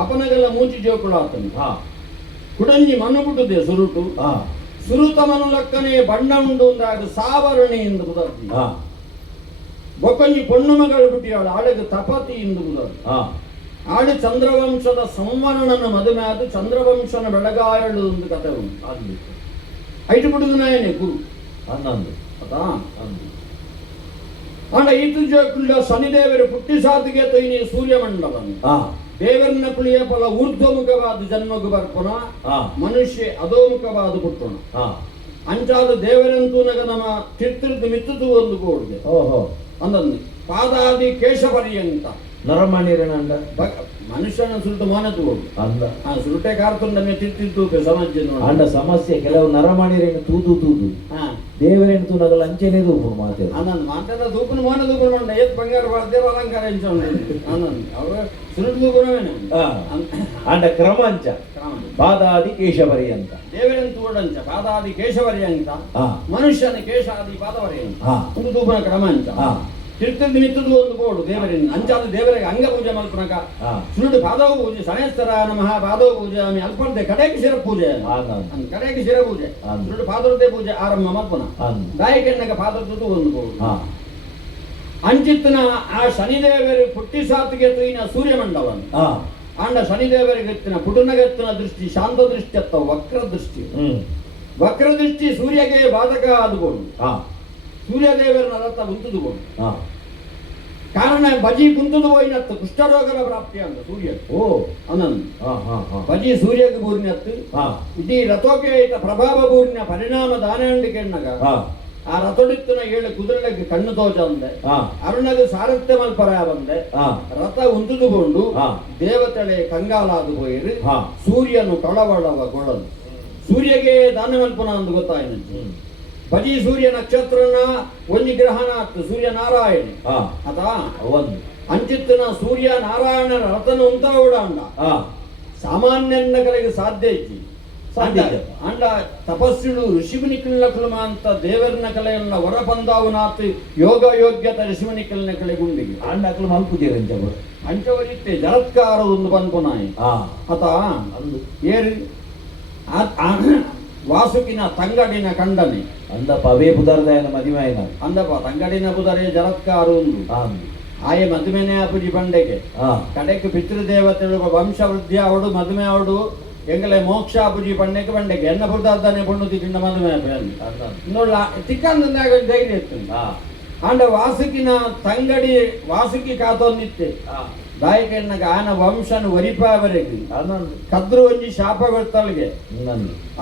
ಅಪನಗೆಲ್ಲ ಮೂಚಿ ಜೋಕುಳ ಆತನು ಕುಡಂಜಿ ಮಣ್ಣು ಬಿಟ್ಟದೆ ಸುರುಟು ಸುರುತ ಮನು ಲಕ್ಕನೆ ಬಣ್ಣ ಉಂಡು ಅಂದಾಗ ಸಾವರಣಿ ಎಂದು ಬುದರ್ತಿ ಬೊಕೊಂಜಿ ಪೊಣ್ಣು ಮಗಳು ಬಿಟ್ಟಿಯಾಳು ಆಳೆಗೆ ತಪತಿ ಎಂದು ಬುದರ್ತಿ ಆಡು ಚಂದ್ರವಂಶದ ಸಂವರಣನ ಮದುವೆ ಆದ ಚಂದ್ರವಂಶನ ಬೆಳಗಾಯಳು ಒಂದು ಕಥೆ ಉಂಟು ಐಟು ಬಿಡುದು ನಾಯನೆ ಗುರು ಹನ್ನೊಂದು ಆಂಡ ಈತು ಜೋಕುಳ್ಳ ಶನಿದೇವರು ಪುಟ್ಟಿ ಸಾತಿಗೆ ತೊಯ್ನಿ ಸೂರ್ಯಮಂಡಲವನ್ನು ದೇವರನ್ನ ಕುಳಿಯ ಫಲ ಊರ್ಧ್ವಮುಖವಾದ ಜನ್ಮಗು ಬರ್ಪುನ ಮನುಷ್ಯ ಅಧೋಮುಖವಾದ ಪುಟ್ಟಣ ಅಂಚಾದ ದೇವರಂತೂ ನಗ ನಮ್ಮ ಚಿತ್ರದ್ದು ಮಿತ್ತದು ಒಂದು ಗೋಡಿದೆ ಅಂದನ್ನು ಪಾದಾದಿ ಕೇಶಪರ್ಯಂತ ನರಮಣಿರಂಡ ಮನುಷ್ಯನ ಸುಲ್ಟು ಮೋನ ತಗೋಡು ಅಂದ ಸುಲ್ಟೆ ಕಾರ್ತುಂಡನೆ ತಿರ್ತಿತ್ತು ಸಮಾಜ ಅಂಡ ಸಮಸ್ಯೆ ಕೆಲವು ನರಮಣಿರೇನು ತೂದು ದೇವರೇನು ತೂನಗಲ್ಲ ಅಂಚೆನೆ ತೂಪು ಮಾತೆ ಆನಂದ್ ಮಾತೆಲ್ಲ ತೂಪನ ಮೋನ ತೂಪನ ಮಂಡ ಏತ್ ಬಂಗಾರ ಬರ್ದೇವ ಅಲಂಕಾರ ಎಂಚೊಂಡು ಆನಂದ್ ಅವರು ಸುಲ್ಟು ತೂಪನವೇನೆ ಅಂಡ ಕ್ರಮಂಚ ಪಾದಾದಿ ಕೇಶವರಿ ಅಂತ ದೇವರನ್ನು ತೂಡಂಚ ಪಾದಾದಿ ಕೇಶವರಿ ಅಂತ ಮನುಷ್ಯನ ಕೇಶಾದಿ ಪಾದವರಿ ಅಂತ ಒಂದು ತೂಪನ ಕ್ರಮಂಚ ತಿರ್ತಿದ್ದು ಮಿತ್ತದು ಒಂದು ಬೋಡು ದೇವರಿನ ಅಂಚಾದ ದೇವರಿಗೆ ಅಂಗ ಪೂಜೆ ಮಲ್ಪನಕ ಸುರುಡು ಪಾದವ ಪೂಜೆ ಸನೇಸ್ತರ ನಮಃ ಪಾದವ ಪೂಜೆ ಆಮೇಲೆ ಅಲ್ಪರ್ದೆ ಕಡೆಗೆ ಶಿರ ಪೂಜೆ ಕಡೆಗೆ ಶಿರ ಪೂಜೆ ಸುರುಡು ಪಾದರದ್ದೇ ಪೂಜೆ ಆರಂಭ ಮಲ್ಪನ ಗಾಯಕೆನ್ನಗ ಪಾದರದ್ದು ಒಂದು ಬೋಡು ಅಂಚಿತ್ತಿನ ಆ ಶನಿದೇವರು ಪುಟ್ಟಿ ಸಾತಿಗೆ ತುಯಿನ ಸೂರ್ಯಮಂಡಲವನ್ನು ಆಂಡ ಶನಿದೇವರಿಗೆ ಎತ್ತಿನ ಪುಟನಗೆತ್ತಿನ ದೃಷ್ಟಿ ಶಾಂತ ದೃಷ್ಟಿ ಅತ್ತ ವಕ್ರ ದೃಷ್ಟಿ ವಕ್ರ ದೃಷ್ಟಿ ಸೂರ್ಯಗೆ ಬಾಧಕ ಆದುಕೊಂಡು ಸೂರ್ಯದೇವರನ್ನ ರಥ ಕುಂತುದುಕೊಂಡು ಕಾರಣ ಬಜಿ ಕುಂತದು ಹೋಯ್ನತ್ತು ಕುಷ್ಠರೋಗದ ಪ್ರಾಪ್ತಿ ಅಂತ ಸೂರ್ಯ ಅನಂದ್ ಬಜಿ ಸೂರ್ಯಗೆ ಬೂರಿನತ್ತು ಇಡೀ ರಥೋಕೆ ಪ್ರಭಾವ ಬೂರಿನ ಪರಿಣಾಮ ದಾನಂಡಿಕೆಣ್ಣಗ ಆ ರಥೊಡಿತ್ತಿನ 7 ಕುದುರೆಗೆ ಕಣ್ಣು ತೋಚ ಅಂದೆ ಅರುಣಗೆ ಸಾರಥ್ಯ ಮಲ್ಪರ ಬಂದೆ ರಥ ಉಂತುದುಕೊಂಡು ದೇವತೆಳೆ ಕಂಗಾಲಾದು ಹೋಯಿರಿ ಸೂರ್ಯನು ಕಳವಳವ ಗೊಳಲು ಸೂರ್ಯಗೆ ದಾನ ಮಲ್ಪನ ಅಂದು ಗೊತ್ತಾಯ್ತು ಬಜಿ ಸೂರ್ಯ ನಕ್ಷತ್ರನ ಒಂದು ಗ್ರಹಣ ಆಗ್ತದೆ ಸೂರ್ಯ ನಾರಾಯಣ ಅದ ಅಂಚಿತ್ತಿನ ಸೂರ್ಯ ನಾರಾಯಣನ ರಥನ ಉಂತ ಓಡಾಂಡ ಸಾಮಾನ್ಯನ ಕಡೆಗೆ ಸಾಧ್ಯ ಐತಿ ಅಂಡ ತಪಸ್ಸುಡು ಋಷಿಮುನಿಕಲ್ನಕಲು ಅಂತ ದೇವರನ ಕಲೆಯನ್ನ ಹೊರ ಬಂದಾವುನಾತ್ ಯೋಗ ಯೋಗ್ಯತ ಋಷಿಮುನಿಕಲ್ನ ಕಲೆ ಗುಂಡಿಗೆ ಅಣ್ಣಕ್ಲು ಮಲ್ಪುಜೇರು ಅಂಚವರಿತ್ತೆ ಜರತ್ಕಾರ ಒಂದು ಪನ್ಪುನಾಯಿ ಅತ ಏರಿ ವಾಸುಕಿನ ತಂಗಡಿನ ಕಂಡನೆ ಅಂದಪ್ಪ ಅವೇ ಬುಧಾರ್ದಾಯನ ಮದುವೆ ಆಯ್ನ ಅಂದಪ್ಪ ತಂಗಡಿನ ಬುಧರೇ ಜರತ್ಕಾರ ಒಂದು ಆಯೆ ಮದುವೆನೇ ಅಪುಜಿ ಬಂಡೆಗೆ ಕಡೆಗೆ ಪಿತೃದೇವತೆಗಳು ವಂಶವೃದ್ಧಿ ಅವಡು ಮದುವೆ ಅವಡು ಎಂಗಲೆ ಮೋಕ್ಷ ಅಪುಜಿ ಬಂಡೆಗೆ ಬಂಡೆಗೆ ಎನ್ನ ಬುಧಾರ್ದಾನೆ ಬಣ್ಣು ತಿಕ್ಕಿಂಡ ಮದುವೆ ನೋಡ್ಲ ತಿಕ್ಕಂದಾಗ ಧೈರ್ಯ ಇತ್ತು ಅಂಡ ವಾಸುಕಿನ ತಂಗಡಿ ವಾಸುಕಿ ಕಾತೊಂದಿತ್ತೆ ದಾಯಕಣ್ಣಗ ಆನ ವಂಶನ ವರಿಪಾವರೆಗೆ ಕದ್ರು ಒಂಜಿ ಶಾಪಗೊಳ್ತಲ್ಗೆ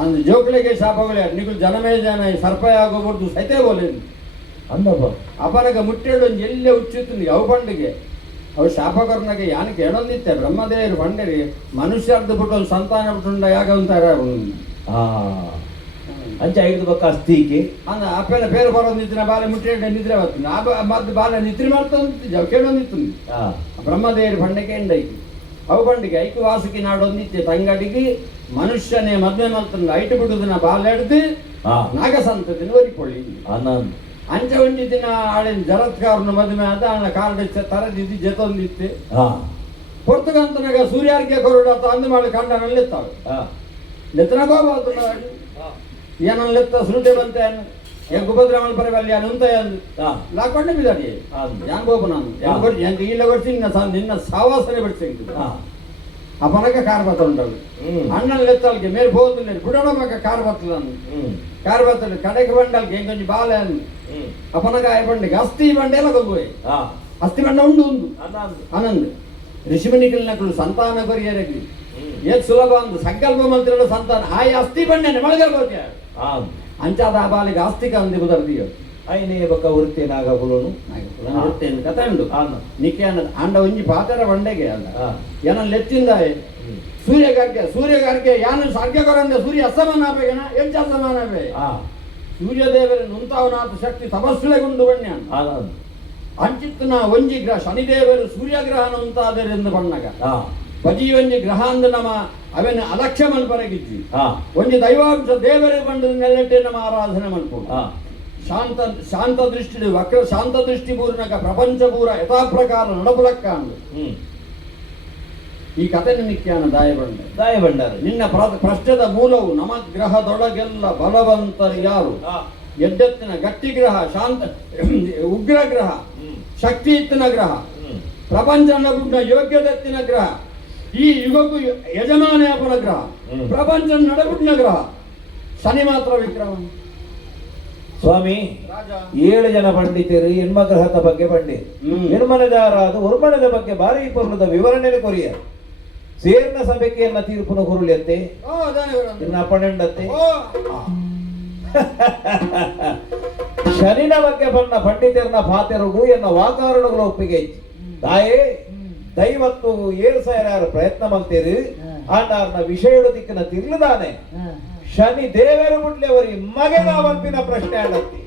ಅಂದ್ ಜೋಕ್ಳಿಗೆ ಶಾಪಗಳೇ ನಿಗುಲ್ ಜನಮೇ ಜನ ಸರ್ಪ ಆಗೋಬಾರ್ದು ಸೈತೆ ಬೋಲೇನು ಅಂದಪ್ಪ ಅಪರಗ ಮುಟ್ಟೆಡು ಎಲ್ಲೇ ಹುಚ್ಚುತ್ತೀನಿ ಅವು ಬಂಡಿಗೆ ಅವು ಶಾಪಕರ್ನಾಗೆ ಯಾನಕ್ಕೆ ಹೇಳೊಂದಿತ್ತೆ ಬ್ರಹ್ಮದೇವರು ಬಂಡರಿ ಮನುಷ್ಯರ್ದು ಬಿಟ್ಟು ಒಂದು ಸಂತಾನ ಬಿಟ್ಟು ಯಾಗ ಅಂತಾರ ಅಂಚ ಐದು ಬಕ್ಕ ಅಸ್ತಿಕೆ ಅಂದ ಅಪ್ಪೆಲ್ಲ ಬೇರೆ ಬರೋದಿತ್ತಿನ ಬಾಲೆ ಮುಟ್ಟೆ ನಿದ್ರೆ ಬರ್ತೀನಿ ಮದ್ದು ಬಾಲೆ ನಿದ್ರೆ ಮಾಡ್ತಾ ಕೇಳೊಂದಿತ್ತು ಬ್ರಹ್ಮದೇವರು ಬಂಡೆಗೆ ಎಂಡೈತಿ ಅವು ಬಂಡಿಗೆ ಐಕು ವಾಸುಕಿ ನಾಡೊಂದಿತ್ತೆ ತಂಗಡಿಗೆ ಮನುಷ್ಯನೇ ಮದ್ವೆ ಮಾಡ್ತಾನೆ ಐಟು ಬಿಡುದಿನ ಬಾಲೆ ಹಿಡ್ದು ನಾಗ ಸಂತತಿನ ಒರಿಕೊಳ್ಳಿ ಅಂಚ ಒಂಜಿ ದಿನ ಆಳಿನ ಜರತ್ಕಾರನ ಮದುವೆ ಆದ ಅವನ ಕಾರ್ಡ್ ತರದಿದ್ದು ಜೊತೊಂದಿತ್ತೆ ಪೊರ್ತುಗಂತನಾಗ ಸೂರ್ಯಾರ್ಗೆ ಕೊರಡಾತ ಅಂದು ಮಾಡಿ ಕಂಡನಲ್ಲಿ ಎತ್ತಾವೆ ಲೆತ್ತನಗೋಬಾತು ಏನನ್ನ ಲೆತ್ತ ಸುರುಟೆ ಬಂತೆ ಗುಭದ್ರಾಮನ ಪರವಲ್ಲಿ ಅನುಂತ ಲಾಕೊಂಡೆ ಬಿದ್ದಾಡಿ ಯಾನ್ ಗೋಪು ನಾನು ಇಲ್ಲ ಬರ್ಸಿ ನಿನ್ನ ಸಾವಾಸನೆ ಬಿಡ್ಸಿ ಅಪನಕ ಕಾರ್ ಬತ್ತುಂಟಲ್ಲ ಅಣ್ಣನ ಲೆತ್ತಲ್ಗೆ ಮೇಲ್ ಬೋದಿಲ್ಲ ಬುಡಣ ಮಗ ಕಾರ್ ಬತ್ತಲ ಕಾರ್ ಬತ್ತಲ್ಲ ಕಡೆಗೆ ಬಂಡಲ್ಗೆ ಹೆಂಗೊಂಜಿ ಬಾಲೆ ಅಪನಕ ಬಂಡೆಗೆ ಅಸ್ಥಿ ಬಂಡೆ ಎಲ್ಲ ಗೊಬ್ಬೆ ಅಸ್ಥಿ ಬಂಡ ಉಂಡು ಉಂಡು ಆನಂದ್ ಋಷಿಮುನಿಕಲ್ನಕಲು ಸಂತಾನ ಕೊರಿಯರಿಗೆ ಏತ್ ಸುಲಭ ಅಂದು ಸಂಕಲ್ಪ ಮಂತ್ರಿಗಳ ಸಂತಾನ ಆಯ ಅಸ್ಥಿ ಬಂಡೆನೆ ಮಳಗಲ್ಬೋಕೆ ಅಂಚಾದ ಆ ಬಾಲಿಗೆ ಆಸ್ತಿಕ ಅಂದಿ ಬುದರ್ದಿಯೋ ಐನೇ ಬಕ್ಕ ವೃತ್ತೇನಾಗ ಕುಲೋನು ವೃತ್ತೇನು ಕತೆ ಉಂಡು ನಿಕ್ಕೆ ಅನ್ನದ ಅಂಡ ಒಂಜಿ ಪಾತರ ಬಂಡೆಗೆ ಅಲ್ಲ ಏನನ್ನ ಲೆಚ್ಚಿಂದ ಸೂರ್ಯಗಾರ್ಗೆ ಯಾನು ಸಾಧ್ಯ ಕೊರಂದೆ ಸೂರ್ಯ ಅಸಮಾನ ಆಬೇಗನ ಎಂಚ ಅಸಮಾನ ಆಬೇ ಸೂರ್ಯದೇವರ ನುಂತಾವನಾಥ ಶಕ್ತಿ ತಪಸ್ಸುಳೆಗುಂಡು ಬಣ್ಣ ಅಂಚಿತ್ತನ ಒಂಜಿ ಗ್ರಹ ಶನಿದೇವರು ಸೂರ್ಯಗ್ರಹಣ ಉಂತಾದರೆಂದು ಬಣ್ಣಗ ಬಜಿ ಒಂಜಿ ಗ್ರಹ ಅಂದು ನಮ್ಮ ಅವೆನ ಅಲಕ್ಷ್ಯ ಮಲ್ಪರಗಿದ್ವಿ ಒಂಜಿ ದೈವಾಂಶ ದೇವರೇ ಬಂದು ನೆಲೆಟ್ಟೆ ನಮ್ಮ ಆರಾಧನೆ ಮಲ್ಪೋಡು ಶಾಂತ ದೃಷ್ಟಿ ವಕ್ರ ಶಾಂತ ದೃಷ್ಟಿ ಪೂರ್ಣಕ ಪ್ರಪಂಚ ಪೂರ ಯಥಾ ಪ್ರಕಾರ ನಡಪುಲಕ್ಕ ಅಂದು ಈ ಕಥೆ ನಿಕ್ಯಾನ ದಾಯಬಂಡ ನಿನ್ನ ಪ್ರಶ್ನದ ಮೂಲವು ನವಗ್ರಹದೊಳಗೆಲ್ಲ ಬಲವಂತರು ಯಾರು ಎದ್ದೆತ್ತಿನ ಗಟ್ಟಿ ಗ್ರಹ ಶಾಂತ ಉಗ್ರ ಗ್ರಹ ಶಕ್ತಿ ಎತ್ತಿನ ಗ್ರಹ ಪ್ರಪಂಚ ನಡುವಿನ ಯೋಗ್ಯದೆತ್ತಿನ ಗ್ರಹ ಈ ಯುಗಕ್ಕೂ ಯಜಮಾನ ಅಪನ ಗ್ರಹ ಪ್ರಪಂಚ ನಡುವಿನ ಗ್ರಹ ಶನಿ ಮಾತ್ರ ವಿಕ್ರಮ ಸ್ವಾಮಿ 7 ಜನ ಪಂಡಿತರು ಹೆಣ್ಮಗ್ರಹದ ಬಗ್ಗೆ ಪಂಡಿತ ಹೆಣ್ಮನದಾರಾದ ಒರ್ಮಣದ ಬಗ್ಗೆ ಭಾರಿ ಪೂರ್ಣದ ವಿವರಣೆ ಕೊರಿಯ ಸೇರ್ನ ಸಭೆಗೆ ಎನ್ನ ತೀರ್ಪುನ ಹುರುಳಿಯತ್ತೆ ಪಣೆಂಡತ್ತೆ ಶನಿನ ಬಗ್ಗೆ ಬಣ್ಣ ಪಂಡಿತರನ್ನ ಪಾತೆರಗೂ ಎನ್ನ ವಾತಾವರಣಗಳ ಒಪ್ಪಿಗೆ ತಾಯೇ ದೈವತ್ತು 7,000 ಪ್ರಯತ್ನ ಮಾಡ್ತೀರಿ ಆಂಡಾರ್ನ ವಿಷಯದ ದಿಕ್ಕನ ತಿರ್ಲದಾನೆ ಶನಿ ದೇವರು ಮುಟ್ಲಿ ಅವರಿ ಮಗೆನ ಒಂದಿನ ಪ್ರಶ್ನೆ ಆಡತ್ತಿ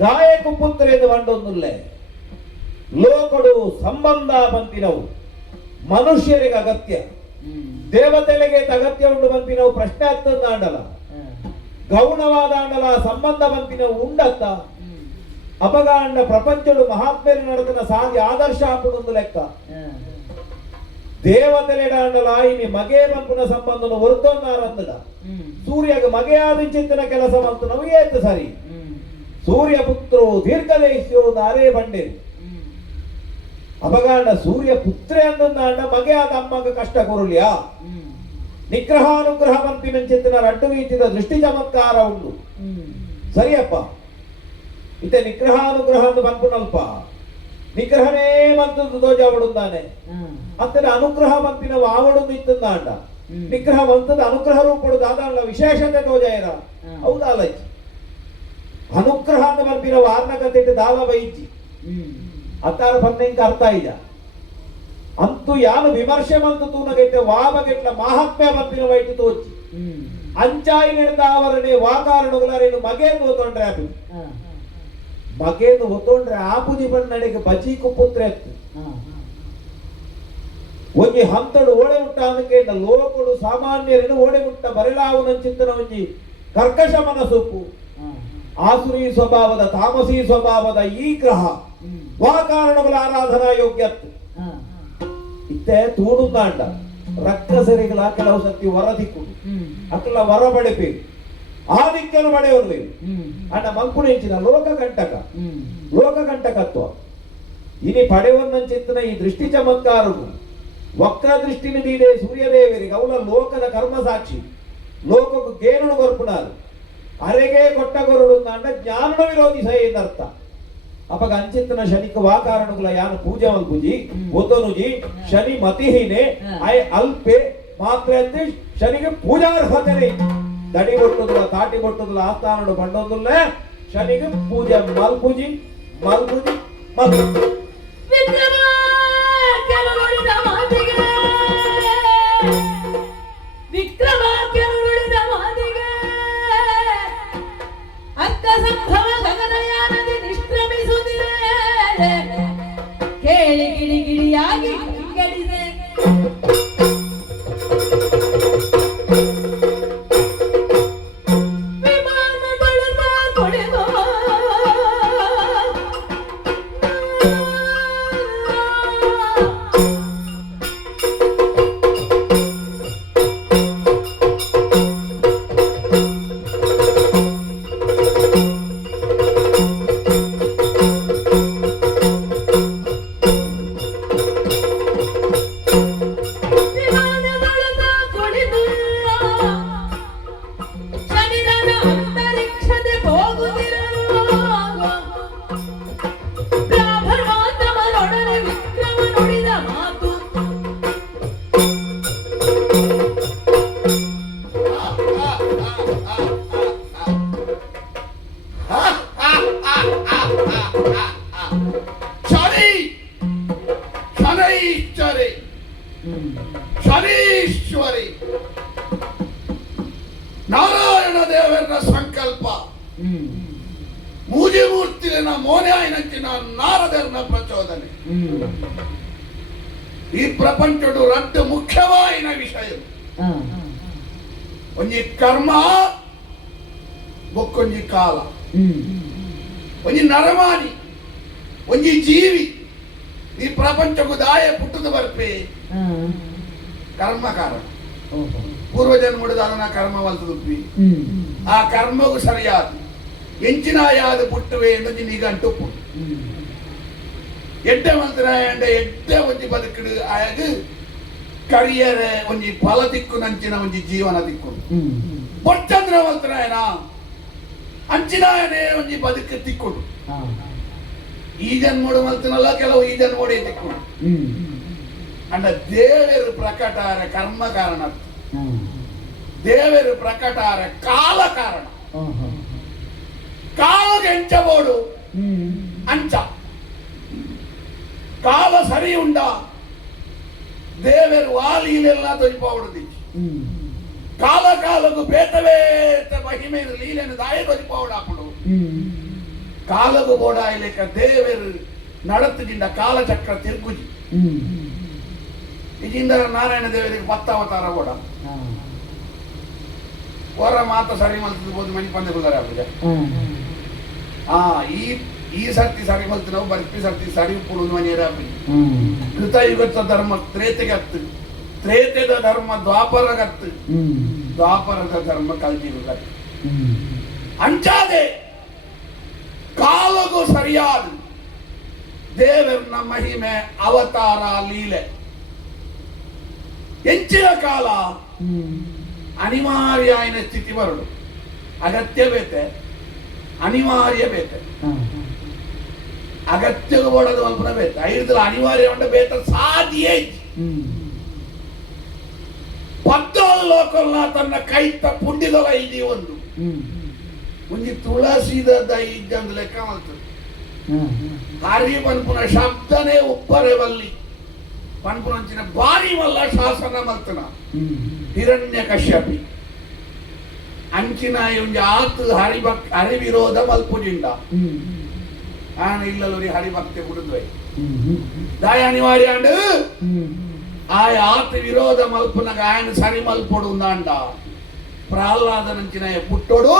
ದಾಯಕು ಪುತ್ರ ಎಂದು ಬಂಡೊಂದುಲ್ಲೆ ಲೋಕಡು ಸಂಬಂಧ ಬಂತಿನವು ಮನುಷ್ಯರಿಗೆ ಅಗತ್ಯ ದೇವತೆಗಳಿಗೆ ಅಗತ್ಯ ಉಂಡು ಬಂತಿನವು ಪ್ರಶ್ನೆ ಆಗ್ತದ ಆಂಡಲ ಗೌಣವಾದ ಆಂಡಲ ಸಂಬಂಧ ಬಂತಿನವು ಉಂಡತ್ತ ಅಪಗಾಂಡ ಪ್ರಪಂಚಡು ಮಹಾತ್ಮೇರು ನಡೆದ ಸಾಧಿ ಆದರ್ಶ ಹಾಕುದೊಂದು ಲೆಕ್ಕ ದೇವತೆಲೆಡಾಂಡಲ ಇನಿ ಮಗೆ ಬಂಪುನ ಸಂಬಂಧನ ಹೊರತೊಂದಾರಂದಡ ಸೂರ್ಯಗೆ ಮಗೆ ಆದ ಚಿಂತನ ಕೆಲಸ ಬಂತು ನಾವು ಏತು ಸರಿ ಸೂರ್ಯ ಪುತ್ರೋ ದೀರ್ಘದೇಶಿಯೋ ನಾರೇ ಬಂಡೆ ಅಪಗಾಂಡ ಸೂರ್ಯ ಪುತ್ರ ಅಂದಂದಾಂಡ ಮಗೆ ಆದ ಅಮ್ಮಗ ಕಷ್ಟ ಕೊರಲಿಯ ನಿಗ್ರಹಾನುಗ್ರಹ ಮಂಪಿನ ಚಿತ್ತಿನ ರಡ್ಡು ರೀತಿಯ ದೃಷ್ಟಿ ಚಮತ್ಕಾರ ಉಂಟು ಸರಿಯಪ್ಪ ಇತ್ತೆ ನಿಗ್ರಹಾನುಗ್ರಹ ಅಂತ ಬಂಪುನಲ್ಪ ನಿಗ್ರಹನೇ ಮಂತು ದೋಜ ಅವಡುಂದಾನೆ ಅತ್ತನ ಅನುಗ್ರಹ ಮಂಪಿನ ಆವಡುಂದು ಇತ್ತಂದಾಂಡ ನಿಗ್ರಹ ಮಂತದ ಅನುಗ್ರಹ ರೂಪಡು ದಾದಾಂಡ ವಿಶೇಷತೆ ದೋಜ ಇರ ಹೌದಾಲಜ್ಜಿ ಅನುಗ್ರಹ ಅಂತ ಬಂಪಿನ ವಾರ್ನ ಕತ್ತಿಟ್ಟು ದಾಲ ಬೈಜಿ ಅತ್ತಾರ ಪನ್ನೆಂಕ ಅರ್ಥ ಇದ ಅಂತೂ ಯಾನು ವಿಮರ್ಶೆ ಮಂತು ತೂನಗೈತೆ ವಾಮಗೆಟ್ಲ ಮಹಾತ್ಮ್ಯ ಬಂಪಿನ ವೈಟ್ ತೋಚಿ ಅಂಚಾಯಿ ನಡೆದ ಅವರನ್ನೇ ವಾಕಾರಣಗಳರೇನು ಮಗೇಂದು ಓತೊಂಡ್ರೆ ಆಪು ಮಗೇಂದು ಓತೊಂಡ್ರೆ ಆಪುಜಿ ಬಣ್ಣಡೆಗೆ ಬಚೀಕು ಪುತ್ರ ಎತ್ತು ಒಂಜಿ ಹಂತಡು ಓಡೆ ಮುಟ್ಟ ಅದಕ್ಕೆ ಲೋಕಡು ಸಾಮಾನ್ಯರನ್ನು ಓಡೆ ಮುಟ್ಟ ಬರಲಾವುನ ಚಿಂತನ ಒಂಜಿ ಕರ್ಕಶ ಮನಸ್ಸೊಪ್ಪು ಆಸುರಿ ಸ್ವಭಾವದ ತಾಮಸಿ ಸ್ವಭಾವದ ಈ ಗ್ರಹ ವಾಕಾರಣಗಳ ಆರಾಧನಾ ಯೋಗ್ಯತ್ತು ಇತ್ತೆ ತೂಡುಂದಾಂಡ ರಕ್ಕಸರಿಗಳ ಕೆಲವು ಸತಿ ವರದಿಕ್ಕುಡು ಅಕ್ಕಲ ವರ ಪಡೆಬೇಕು ಆದಿತ್ಯನು ಪಡೆಯವರು ಅಣ್ಣ ಮಂಕುಣೆಂಚಿನ ಲೋಕಕಂಟಕತ್ವ ಇನಿ ಪಡೆಯವನ್ನಂಚಿತ್ತಿನ ಈ ದೃಷ್ಟಿ ಚಮತ್ಕಾರವು ವಕ್ರ ದೃಷ್ಟಿನಿ ನೀಡೆ ಸೂರ್ಯದೇವರಿಗೆ ಅವಳ ಲೋಕದ ಕರ್ಮ ಸಾಕ್ಷಿ ಲೋಕಕ್ಕೂ ಗೇಣು ಗೊರ್ಪುನಾರು ಅರೆಗೆ ಕೊಟ್ಟ ಗೊರಡು ಅಂಡ ಜ್ಞಾನ ವಿರೋಧಿ ಸಹಿತ ಅಪಗ ಅಂಚಿತ್ತನ ಶನಿಕ ವಾಕಾರಣಗಳ ಯಾನು ಪೂಜೆ ಮಲ್ಪುಜಿ ಒತ್ತನುಜಿ ಶನಿ ಮತಿಹೀನೆ ಅಲ್ಪೆ ಮಾತ್ರ ಶನಿಗೆ ಪೂಜಾರ್ಹತೆ ದಡಿ ಬೊಟ್ಟುದುಲ ತಾಟಿ ಬೊಟ್ಟುದುಲ ಆಸ್ಥಾನಡು ಬಂಡೊಂದುಲ್ಲ ಶನಿಗೆ ಪೂಜೆ ಮಲ್ಪುಜಿ ಮಲ್ಪುಜಿ ಮಲ್ಪುಜಿ ವಿಕ್ರಮಾರ್ಕ್ಯನುಳಿದ ಮಾತಿಗೆ ಅಕ್ಕ ಸಂಭವ ಗಗನಯಾನದಿ ನಿಷ್ಕ್ರಮಿಸುತ್ತಿದೆ ಕೇಳಿ ಗಿಳಿ ಗಿಳಿಯಾಗಿ ಗಡಿದೆ ವಿಮಾನದೊಳಗ ಕೊಳೆದೋ ಶನೀಶ್ವರಿ ನಾರಾಯಣ ದೇವರ ಸಂಕಲ್ಪ ಮೂಜಿ ಮೂರ್ತಿನ ಮೋನೆ ಆಯ್ನಂಚಿನ ನಾರದರ್ನ ಪ್ರಚೋದನೆ ಈ ಪ್ರಪಂಚಡು ರಡ್ಡು ಮುಖ್ಯವಾಯಿನ ವಿಷಯ ಒಂಜಿ ಕರ್ಮ ಬೊಕ್ಕೊಂಜಿ ಕಾಲ ಒಂಜಿ ನರಮಾನಿ ಒಂಜಿ ಜೀವಿ ಈ ಪ್ರಪಂಚಕ್ಕೂ ದಾಯ ಪುಟ್ಟದು ಬರ್ಪೆ ಕರ್ಮ ಕಾರಣ ಪೂರ್ವಜನ್ಮುಡಿದ ಅದನ್ನ ಕರ್ಮ ವಲ್ತದುಪ್ಪಿ ಆ ಕರ್ಮಗೂ ಸರಿಯಾದ ಎಂಚಿನ ಯಾದ ಪುಟ್ಟುವೆ ಎಂದು ನಿಗಂಟುಪ್ಪು ಎಡ್ಡೆ ಮಂತ್ರ ಎಡ್ಡೆ ಒಂಜಿ ಬದುಕುಡು ಆಯಗ ಕರಿಯರ್ ಒಂಜಿ ಫಲ ದಿಕ್ಕು ನಂಚಿನ ಒಂಜಿ ಜೀವನ ದಿಕ್ಕು ಬೊಟ್ಟಂದ್ರ ಮಂತ್ರಯನ ಅಂಚಿನಾಯನೇ ಒಂಜಿ ಬದುಕು ತಿಕ್ಕೊಡು ಈ ಜನ್ಮೋಡು ಮಲ್ತನಲ್ಲ ಕೆಲವು ಈ ಜನ್ಮೋಡೆ ತಿಕ್ಕೊಡು ಅಂಡ ದೇವರು ಪ್ರಕಟಾರ ಕರ್ಮ ಕಾರಣ ದೇವರು ಪ್ರಕಟಾರ ಕಾಲ ಕಾರಣ ಕಾಲಗೆ ಎಂಚಬೋಡು ಅಂಚ ಕಾಲ ಸರಿ ಉಂಡ ದೇವರು ವಾಲೀಲೆಲ್ಲ ತೊಲಿಪೋಡು ಕಾಲ ಕಾಲಗೂ ಬೇತ ಮಹಿಮೆ ಲೀಲೆನು ದಾಯ ತೊಲಿಪೋಡು ಹಾಪಡು ಕಾಲಗೂ ಬೋಡಾಯ್ಲೆಕ್ಕ ದೇವರು ನಡತದಿಂದ ಕಾಲಚಕ್ರ ತಿರುಗುಜಿ ಇದಿಂದ ನಾರಾಯಣ ದೇವರಿಗೆ 10 ಅವತಾರ ಕೂಡ ಹೊರ ಮಾತ ಸರಿ ಮಲ್ತಿರ್ಬೋದು ಮನಿ ಪಂದೆ ಕುಲ್ಲರ ಈ ಸರ್ತಿ ಸರಿ ಮಲ್ತು ನಾವು ಬರ್ಪಿ ಸರ್ತಿ ಸರಿ ಕೊಡುವುದು ಮನೆಯರ ಕೃತಯುಗದ ಧರ್ಮ ತ್ರೇತೆಗೆ ಹತ್ತು ತ್ರೇತೆದ ಧರ್ಮ ದ್ವಾಪರಗತ್ತು ದ್ವಾಪರದ ಧರ್ಮ ಕಲ್ಜಿಗ ಅಂಚಾದೆ ಕಾಲಗೂ ಸರಿಯಾದ ದೇವರನ ಮಹಿಮೆ ಅವತಾರ ಲೀಲೆ ಹೆಚ್ಚಿನ ಕಾಲ ಅನಿವಾರ್ಯ ಆಯ್ನ ಸ್ಥಿತಿ ಬರಡು ಅಗತ್ಯ ಬೇತೆ ಅನಿವಾರ್ಯ ಬೇತೆ ಅಗತ್ಯ ಓಡೋದು ಅಲ್ಪನ ಬೇತೆ ಐದು ಅನಿವಾರ್ಯ ಉಂಡ ಬೇತ ಸಾಧ್ಯ ಪದ್ದೋಳು ಲೋಕಲ್ಲ ತನ್ನ ಕೈತ ಪುಂಡಿದೊಲ ಇದೆ ಒಂದು ತುಳಸಿದ ಇದ್ದಂದು ಲೆಕ್ಕ ಮಾಡ್ತದೆ ಹರಿ ಪನ್ಪುನ ಶಬ್ದನೇ ಉಪ್ಪರೆ ಬಲ್ಲಿ ಪನ್ಪುನಂಚಿನ ಭಾರಿ ಮಲ್ಲ ಶಾಸನ ಮಲ್ತನ ಹಿರಣ್ಯ ಕಶ್ಯಪಿ ಅಂಚಿನ ಒಂಜಿ ಆತು ಹರಿ ವಿರೋಧ ಮಲ್ಪುಜಿಂಡ ಆನ ಇಲ್ಲಲ್ಲಿ ಹರಿಭಕ್ತಿ ಕುಡಿದ್ವೈ ದಾಯ ಅನಿವಾರ್ಯ ಅಂಡ್ ಆಯ ಆತು ವಿರೋಧ ಮಲ್ಪುನಗ ఆయన ಸರಿ ಮಲ್ಪೊಡು ಅಂಡ ಪ್ರಹ್ಲಾದನಂಚಿನ ಪುಟ್ಟೋಡು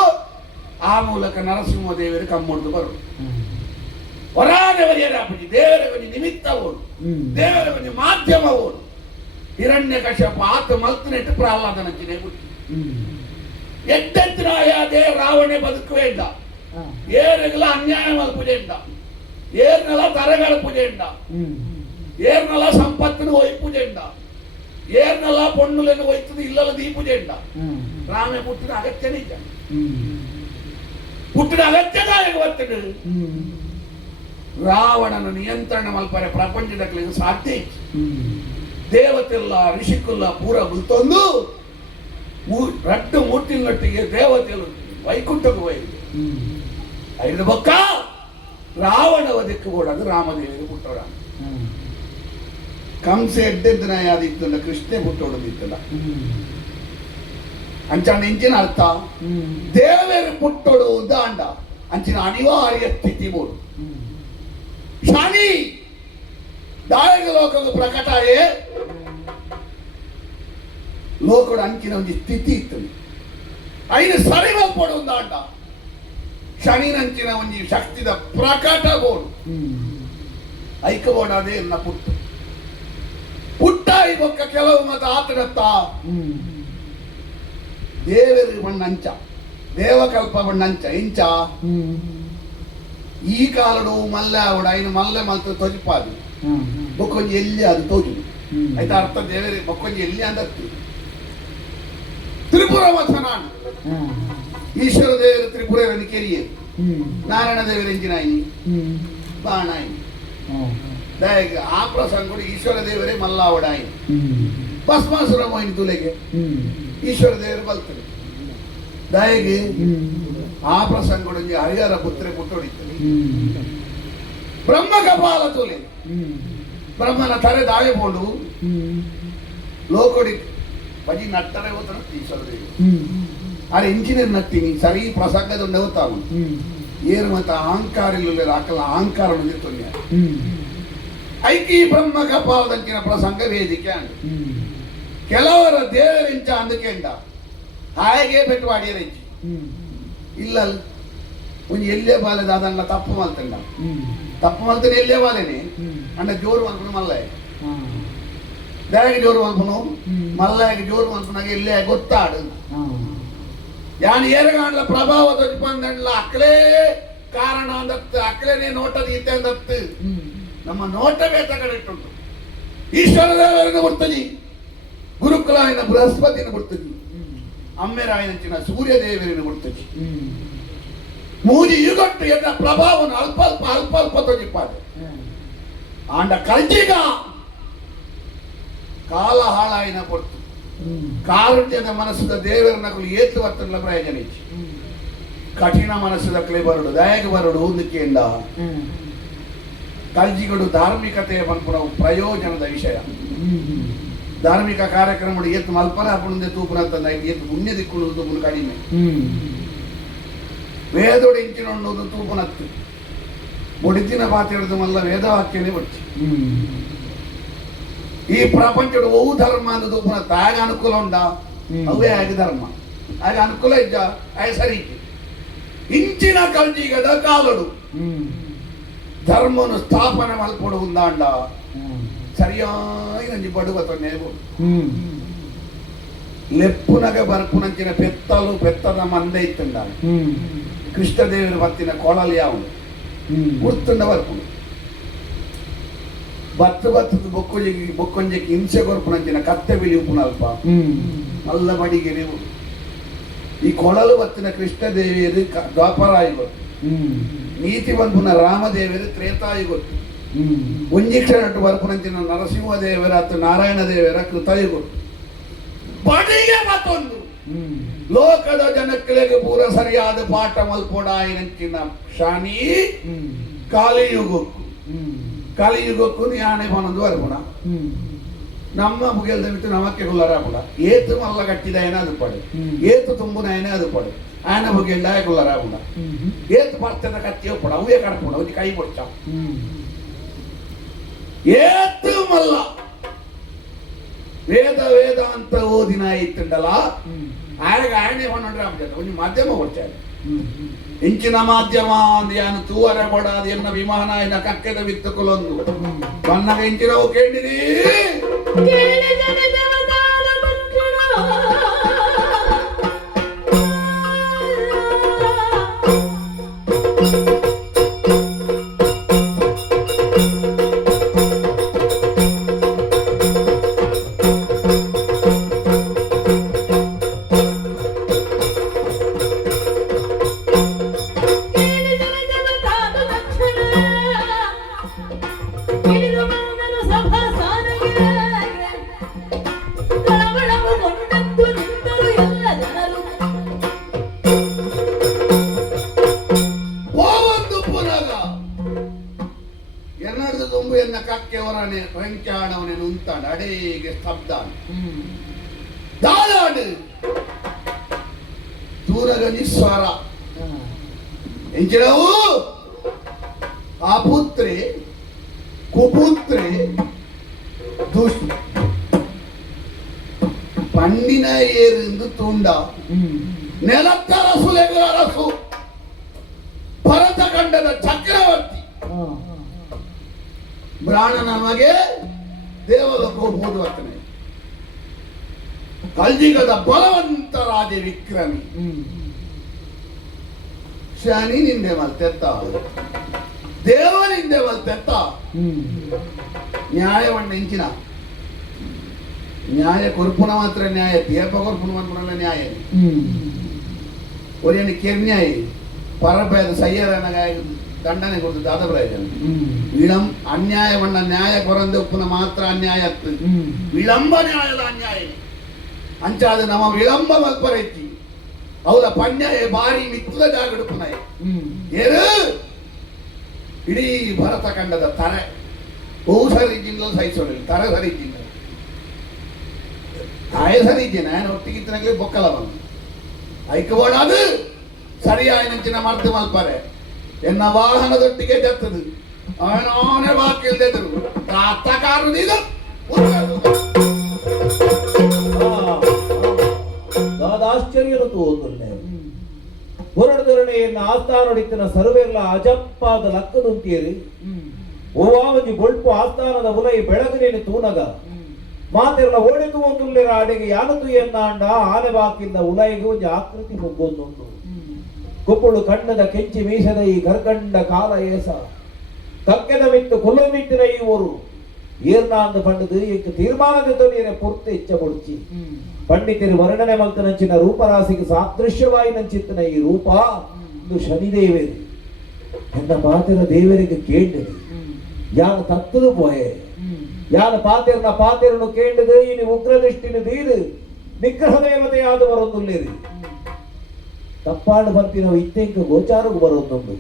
ಆ ಮೂಲಕ ನರಸಿಂಹದೇವರು ಕಮ್ಮೊಡ್ದು ಬರು ಹೊರಾದವರಿಯರಾಪುಜಿ ದೇವರವನಿ ನಿಮಿತ್ತ ಓಡು ದೇವರವನಿ ಮಾಧ್ಯಮ ಓಡು ಹಿರಣ್ಯ ಕಶ್ಯಪ ಆತ ಮಲ್ತನೆಟ್ಟು ಪ್ರಹ್ಲಾದನಂಚಿನ ಬುಟ್ಟಿ ಎಟ್ಟೆತ್ತಿನಾಯಾದೇ ರಾವಣೆ ಬದುಕುವೇಂಡ ಏರೆಗಲ ಅನ್ಯಾಯ ಮಲ್ಪುಜೆಂಡ ಏರ್ನೆಲ ತರಗಳ ಪೂಜೆಂಡ ಏರ್ನೆಲ ಸಂಪತ್ತಿನ ಒಯ್ಪುಜೆಂಡ ಏರ್ನೆಲ ಪೊಣ್ಣುలను ಒಯ್ತದು ಇಲ್ಲಲ ದೀಪುಜೆಂಡ ರಾಮೆ ಪುಟ್ಟಿನ ಅಗತ್ಯ ನಿಜ ಪುಟ್ಟಿನ ಅಗತ್ಯದಾಯಕ ಬರ್ತದೆ ರಾವಣನ ನಿಯಂತ್ರಣ ಮಲ್ಪರೆ ಪ್ರಪಂಚದಲ್ಲಿ ಸಾಧ್ಯ ದೇವತೆಲ್ಲ ಋಷಿಕುಲ್ಲ ಪೂರ ಗುಲ್ತೊಂದು ರಟ್ಟು ಮೂರ್ತಿನೊಟ್ಟಿಗೆ ದೇವತೆಗಳು ವೈಕುಂಠಕ್ಕೆ ಹೋಯ್ತು ಐದು ಬೊಕ್ಕ ರಾವಣ ವಧಕ್ಕೆ ಓಡೋದು ರಾಮದೇವರು ಪುಟ್ಟೋಡ ಕಂಸ ಎಡ್ಡೆದ್ದನ ಯಾದಿತ್ತಲ್ಲ ಕೃಷ್ಣೆ ಪುಟ್ಟೋಡದಿತ್ತಲ್ಲ ಅಂಚನ ಇಂಚಿನ ಅರ್ಥ ದೇವರು ಪುಟ್ಟೋಡು ದಾಂಡ ಅಂಚಿನ ಅನಿವಾರ್ಯ ಸ್ಥಿತಿ ಬೋಡು ಶನಿ ದಾಯಕ ಲೋಕದ ಪ್ರಕಟಯೇ ಲೋಕದ ಅಂಚಿನ ಒಂದು ಸ್ಥಿತಿ ಇತ್ತು ಐದು ಸರಿ ಮಲ್ಪೋಡು ದಾಂಡ ಶನಿನಂಚಿನ ಒಂದು ಶಕ್ತಿದ ಪ್ರಕಟ ಬೋಡು ಐಕಬೋಡ ಅದೇ ಎನ್ನ ಪುಟ್ಟು ಪುಟ್ಟಾಯಿ ಬೊಕ್ಕ ಕೆಲವು ಮತ ಆತನತ್ತ ದೇವರು ಬಣ್ಣಂಚ ದೇವಕಲ್ಪ ಬಣ್ಣಂಚ ಇಂಚ ಈ ಕಾಲಡು ಮಲ್ಲೆ ಅವಡ ಐನು ಮಲ್ಲೆ ಮಲ್ತು ತೊಜಿಪಾದು ಬೊಕ್ಕೊಂಜಿ ಎಲ್ಲಿ ಅದು ತೋಜು ಆಯ್ತಾ ಅರ್ಥ ದೇವರಿ ಬೊಕ್ಕೊಂಜಿ ಎಲ್ಲಿ ಅಂದತ್ತು ತ್ರಿಪುರ ಮಥನಾಡು ಈಶ್ವರ ದೇವರು ತ್ರಿಪುರ ಕೆರಿಯೇ ನಾರಾಯಣ ದೇವರ ಎಂಜಿನಾಯಿ ಬಾಣಾಯಿ ದಯಗೆ ಆ ಪ್ರಸಂಗ ಈಶ್ವರ ದೇವರೇ ಮಲ್ಲಾವಡಾಯಿ ಭಸ್ಮಾಸುರ ಮೋಹಿನಿ ತುಲೆಗೆ ಈಶ್ವರ ದೇವರು ಬಲ್ತಾರೆ ದಯಗೆ ಆ ಪ್ರಸಂಗ ಹರಿಹರ ಪುತ್ರೆ ಪುಟ್ಟೊಡಿತಾರೆ ಬ್ರಹ್ಮ ಕಪಾಲ ತುಲೆ ಬ್ರಹ್ಮನ ತರೆ ದಾಳಿ ಬೋಡು ಲೋಕೊಡಿ ಪಜಿ ನಟ್ಟರೆ ಹೋಗ್ತಾನ ಈಶ್ವರ ದೇವರು ಅರೆ ಇಂಜಿನಿಯರ್ ನಟ್ಟಿನಿ ಸರಿ ಪ್ರಸಂಗದ ಹೋಗ್ತಾವ ಏರು ಮತ್ತ ಅಹಂಕಾರ ಇಲ್ಲ ಅಕ್ಕಲ ಅಹಂಕಾರ ಬಂದಿರ್ತೊಂಡ ಐಕಿ ಬ್ರಹ್ಮ ಕಪಾಲದಂಚಿನ ಪ್ರಸಂಗ ವೇದಿಕೆ ಅಂಡು ಕೆಲವರ ದೇವರಿಂಚ ಅಂದಕೆಂಡ ಹಾಗೆ ಬೆಟ್ಟು ವಾಡಿಯರಿಂಚಿ ಇಲ್ಲ ಒಂದು ಎಲ್ಲೇ ಬಾಲೆದ ಅದನ್ನ ತಪ್ಪು ಮಲ್ತಂಡ ತಪ್ಪು ಮಲ್ತನೆ ಎಲ್ಲೇ ಬಾಲೆನೆ ಅಂಡ ಜೋರು ಮಲ್ಪನು ಮಲ್ಲಯ್ಯ ದಯಗೆ ಜೋರು ಮಲ್ಪನು ಮಲ್ಲಯ್ಯಗೆ ಜೋರು ಮಲ್ಪನಾಗ ಎಲ್ಲೇ ಗೊತ್ತಾಡು ಯಾನ್ ಏರಗಾಂಡ್ಲ ಪ್ರಭಾವ ಬಂದಲ್ಲ ಅಕ್ಕಲೇ ಕಾರಣ ಅಂದತ್ತು ಅಕ್ಕಲೇನೆ ನೋಟದ ಇತ್ತೆ ಅಂದತ್ತು ನಮ್ಮ ನೋಟವೇ ತಗಡಿಟ್ಟುಂಟು ಈಶ್ವರ ದೇವರನ್ನು ಬಿಡ್ತದಿ ಗುರುಕುಲಾಯನ ಬೃಹಸ್ಪತಿಯನ್ನು ಬಿಡ್ತದಿ ಅಮ್ಮೆರಾಯನಂಚಿನ ಸೂರ್ಯ ದೇವರನ್ನು ಬಿಡ್ತದಿ ಮೂಜಿ ಯುಗಟ್ಟು ಎನ್ನ ಪ್ರಭಾವವನ್ನು ಅಲ್ಪ ಅಲ್ಪ ಅಲ್ಪ ಅಲ್ಪ ತೊಜಿಪ್ಪಾದೆ ಆಂಡ ಕಲ್ಜಿಗ ಕಾಲ ಹಾಳಾಯಿನ ಕೊಡ್ತು ಕಾರುಣ್ಯದ ಮನಸ್ಸದ ದೇವರ ನಕಲು ಏತು ವರ್ತನ ಪ್ರಯೋಜನ ಇಚ್ಚಿ ಕಠಿಣ ಮನಸ್ಸದ ಕಲೆ ಬರಡು ದಯಗೆ ಬರಡು ಹೊಂದಿಕೆಯಿಂದ ಕಲ್ಜಿಗಡು ಧಾರ್ಮಿಕತೆಯ ಪನ್ಪುಣ ಪ್ರಯೋಜನದ ವಿಷಯ ಧಾರ್ಮಿಕ ಕಾರ್ಯಕ್ರಮ ಏತು ಮಲ್ಪನ ಅಪ್ಪಣೆ ತೂಪುನ ತಂದ ಏತು ಪುಣ್ಯ ದಿಕ್ಕುವುದು ತೂಪುನು ಕಡಿಮೆ ವೇದೋಡು ಇಂಚಿನೊಂದು ತೂಪುನತ್ತು ಮುಡಿತಿನ ಪಾತ್ರ ಹಿಡಿದು ಮಲ್ಲ ವೇದವಾಕ್ಯನೇ ಬಡ್ಚಿ ಈ ಪ್ರಪಂಚದ ಓವು ಧರ್ಮ ಅಂದ ತೂಪುನತ್ತ ಆಗ ಅನುಕೂಲ ಉಂಡ ಅವೇ ಆಗ ಧರ್ಮ ಆಗ ಅನುಕೂಲ ಇದ್ದ ಆಗ ಸರಿ ಇಂಚಿನ ಕಲ್ಜಿಗದ ಕಾಲಡು ಧರ್ಮವನ್ನು ಸ್ಥಾಪನೆ ಮಲ್ಪಡು ಉಂದಾಂಡ ಸರಿಯಾಗಿ ನಂಜಿ ಬಡುವ ತೊನ್ನೇವು ಲೆಪ್ಪುನಗ ಬರ್ಪುನಂಚಿನ ಪೆತ್ತಲು ಪೆತ್ತದ ಮಂದೆ ಇತ್ತಂಡ ಕೃಷ್ಣದೇವರ ಬತ್ತಿನ ಕೊಳಲು ಯಾವುದು ಗುರ್ತುಂಡ ಬರ್ಪುನು ಬತ್ತು ಬೊಕ್ಕೊಂಜಕ್ಕೆ ಹಿಂಸೆ ಕೊರ್ಪುನಂಚಿನ ಕತ್ತೆ ಬಿಳಿ ಉಪ್ಪುನಲ್ಪ ಅಲ್ಲ ಮಡಿಗೆರೆ ಈ ಕೊಳಲು ಬತ್ತಿನ ಕೃಷ್ಣದೇವಿಯರು ದ್ವಾಪರಾಯಿ ಗೊತ್ತು, ನೀತಿ ಬಂಪುನ ರಾಮದೇವರು ತ್ರೇತಾಯಿ ಗೊತ್ತು, ಒಂಜಿಕ್ಷಣಟ್ಟು ಬರ್ಪುನಂಚಿನ ನರಸಿಂಹದೇವರ ಅಥವಾ ನಾರಾಯಣ ದೇವರ ಕೃತಾಯಿ ಗೊತ್ತು. ಬಡಿಗೆ ಮತ್ತೊಂದು ಲೋಕದ ಜನಕ್ಕೆ ಪೂರ ಸರಿಯಾದ ಪಾಠ ಮಲ್ಪೋಡಾಯಿನಂಚಿನ ಶಾನಿ ಕಾಲಿಯುಗಕ್ಕೂ ಜ್ಞಾನ ಬಂದು ಬರ್ಬೋಣ. ನಮ್ಮ ಮುಗಿಲ್ದ ಬಿಟ್ಟು ನಮಕ್ಕೆ ಗುಲ್ಲರಾಪುಡ ಏತು ಮಲ್ಲ ಕಟ್ಟಿದ ಏನ ಅದು ಪಡೆ, ಏತು ತುಂಬುನ ಏನೇ ಅದು ಪಡೆ, ಆಯನ ಮುಗಿಲ್ದ ಗುಲ್ಲರಾಪುಡ ಏತು ಪರ್ತದ ಕತ್ತಿಯೋ ಪಡ ಅವೇ ಕಡ್ಪುಡ ಅವ್ರಿಗೆ ಕೈ ಕೊಡ್ಚ ಏತು ಮಲ್ಲ ವೇದ ಅಂತ ಓದಿನ ಇತ್ತುಂಡಲ್ಲ ಆಗ ಆಯನೆ ಹೊಂಡ್ರೆ ಆಗ್ತದೆ ಒಂದು ಮಾಧ್ಯಮ ಕೊಡ್ತಾರೆ. ಇಂಚಿನ ಮಾಧ್ಯಮ ಯಾನು ತೂವರೆ ಕೊಡಾದ ಎನ್ನ ವಿಮಾನ ಇನ್ನ ಕಕ್ಕೆದ ಬಿತ್ತುಕೊಲೊಂದು ಬಣ್ಣಗ ಇಂಚಿನವು ಕೇಳಿರಿ ಎನ್ನಡ್ದು ತುಂಬು ಎನ್ನ ಕಕ್ಕೆ ಹೊರನೆ ರಂಚಾಣವನೆ ನುಂತಾಡ ಅಡೇಗೆ ಸ್ತಬ್ಧ ದಾಳಾಡು ದೂರಗ ನಿಸ್ವಾರ ಎಂಚಿನವು ಆ ಪುತ್ರಿ ಕುಪುತ್ರಿ ದುಷ್ಟ ಪಂಡಿನ ಏರಿಂದು ತುಂಡ ನೆಲತ್ತರ ಸುಲೆಗಳ ರಸು ಭರತ ಖಂಡದ ಚಕ್ರವರ್ತಿ ಬ್ರಾಣ ನಮಗೆ ದೇವಲೋಕ ಹೋಗುವತ್ತನೆ ಕಲ್ಜಿಗದ ಬಲವಂತ ರಾಜ ವಿಕ್ರಮಿ ಶನಿ ನಿಂದೆ ಮಲ್ತೆತ್ತ ದೇವನಿಂದೆ ಮಲ್ತೆತ್ತ ನ್ಯಾಯವನ್ನ ಎಂಚಿನ ನ್ಯಾಯ ಕೊರ್ಪುನ ಮಾತ್ರ ನ್ಯಾಯ ತೀರ್ಪ ಕೊರ್ಪುನ ಮಾತ್ರ ನ್ಯಾಯ ಒರಿಯನ್ನ ಕೆರ್ನ್ಯಾಯ ಪರಪೇದ ಸಯ್ಯರನಗಾಯ ದಂಡನೆ ಕೊಡ್ತು ದಾದಬ್ರಾಯ ವಿಳಂ ಅನ್ಯಾಯವನ್ನ ನ್ಯಾಯ ಕೊರಂದು ಉಪ್ಪುನ ಮಾತ್ರ ಅನ್ಯಾಯ ವಿಳಂಬ ನ್ಯಾಯದ ಅನ್ಯಾಯ ಅಂಚಾದ ನಮ್ಮ ವಿಳಂಬ ಮಲ್ಪರೈತಿ ಅವರ ಪನ್ಯಾಯ ಬಾರಿ ಮಿತ್ರ ಜಾಗಡುಪುನಾಯ ಏರು ಇಡೀ ಭರತ ಖಂಡದ ತರೆ ಬಹು ಸರಿಜಿಂದ ಸಹಿಸೋಳಿಲ್ಲ ತರೆ ಸರಿಜಿಂದ ತಾಯ ಸರಿಜಿನ ಒಟ್ಟಿಗಿತ್ತನಾಗಲಿ ಬೊಕ್ಕಲ ಬಂದು ಐಕ್ಯವಾಡದು ಸರಿಯಾಯಿನಂಚಿನ ಮರ್ದು ಮಲ್ಪರೆ ಎನ್ನ ವಾಹನದೊಟ್ಟಿಗೆ ಜತ್ತದು ಅವನೇ ಬಾಕಿಲ್ದೆದ್ರು ಕಾರು ಇದು ಆಶ್ಚರ್ಯನು ತೋന്നുന്നെ ಹೊರಡದೊರಣೆಯನ್ನು ಆಸ್ಥಾನೊಡಿತ್ತಿನ ಸರ್ವೆಲ್ಲ ಅಜಪ್ಪಾದ ಲಕ್ಕದುಂತಿಯರಿ ಓವಾವಜಿ ಬೊಳ್ಪು ಆಸ್ಥಾನದ ಉಲೈ ಬೆಳಗನೇನು ತೂನಗ ಮಾತೆಲ್ಲ ಓಡಿತು ಒಂದುಳ್ಳಿರ ಅಡೆಗೆ ಯಾನತು ಎನ್ನಾಂಡ ಆನೆ ಬಾಕಿಂದ ಉಲೈಗೆ ಒಂದು ಆಕೃತಿ ಮುಗ್ಗೊಂದುಂಟು ಕುಪ್ಪುಳು ಕಣ್ಣದ ಕೆಂಚಿ ಮೀಸದ ಈ ಗರ್ಗಂಡ ಕಾಲ ಏಸ ತಕ್ಕೆದ ಮಿತ್ತು ಕುಲಮಿಟ್ಟಿನ ಇವರು ಏರ್ನಾಂದ ಪಂಡದು ಈಗ ತೀರ್ಮಾನದ ತೊನಿಯರೆ ಪೂರ್ತಿ ಇಚ್ಛ ಕೊಡ್ಚಿ ಪಂಡಿತರು ವರ್ಣನೆ ಮಲ್ತನಂಚಿನ ರೂಪರಾಶಿಗೆ ಸಾದೃಶ್ಯವಾಯಿ ನಂಚಿತ್ತನ ಈ ರೂಪ ಇದು ಶನಿದೇವೇರಿ ಎನ್ನ ಪಾತಿರ ದೇವರಿಗೆ ಕೇಂಡದು ಯಾನ ತತ್ತದು ಪೋಯೆ ಯಾನ ಪಾತಿರನು ಕೇಂಡದು ಇನಿ ಉಗ್ರದೃಷ್ಟಿನ ದೀದು ನಿಗ್ರಹ ದೇವತೆಯಾದವರೊಂದುಲ್ಲೇರಿ ತಪ್ಪಾಡು ಬಂತಿನ ಇತ್ತೆಂಕ ಗೋಚಾರಗೂ ಬರೋದೊಂದು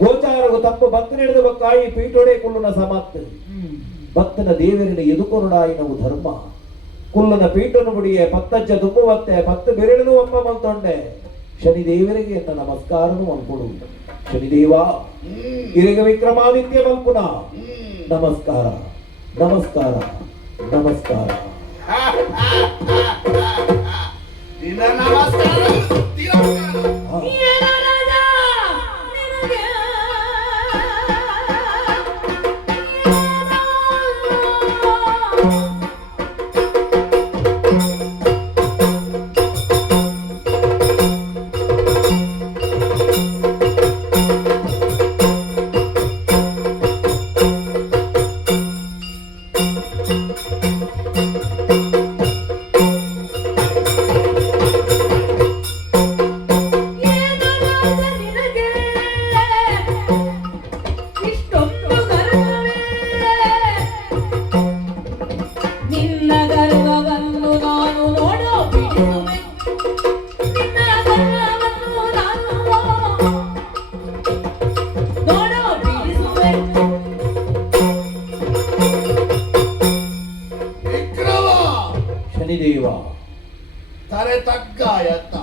ಗೋಚಾರಗೂ ತಪ್ಪು ಭಕ್ತಿ ನಡೆದ ಬಕ್ಕಾಯಿ ಪೀಠೊಡೆ ಕುಲ್ಲುನ ಸಮತ್ ಭಕ್ತನ ದೇವರಿನ ಎದುಕೊರುಡಾಯಿನವು ಧರ್ಮ ಕುಲ್ಲನ ಪೀಠನು ಬಿಡಿಯೇ ಪತ್ತಜ್ಜ ತುಂಬುವತ್ತೆ ಪತ್ತು ಬೆರಳನು ಒಪ್ಪ ಮಲ್ತೊಂಡೆ ಶನಿದೇವರಿಗೆ ಎನ್ನ ನಮಸ್ಕಾರನು ಮಲ್ಕೊಡು ಶನಿದೇವ ಇರಿಗ ವಿಕ್ರಮಾದಿತ್ಯ ಮಲ್ಪುನ ನಮಸ್ಕಾರ ನಮಸ್ಕಾರ ನಮಸ್ಕಾರ ಏನನಾದ ನಿನಗೆ ಇಷ್ಟೊಂದು ಗರ್ವವೇ? ನಿನ್ನ ಗರ್ವವನ್ನು ನಾನು ನೋಡೋ ಬಿಡಿಸುವೆ. ನಿನ್ನ ಗರ್ವವನ್ನು ನಾನು ನೋಡೋ ಬಿಡಿಸುವೆ. ವಿಕ್ರಮ ಶನಿದೇವ ತರೆ ತಗ್ಗ ಎತ್ತ,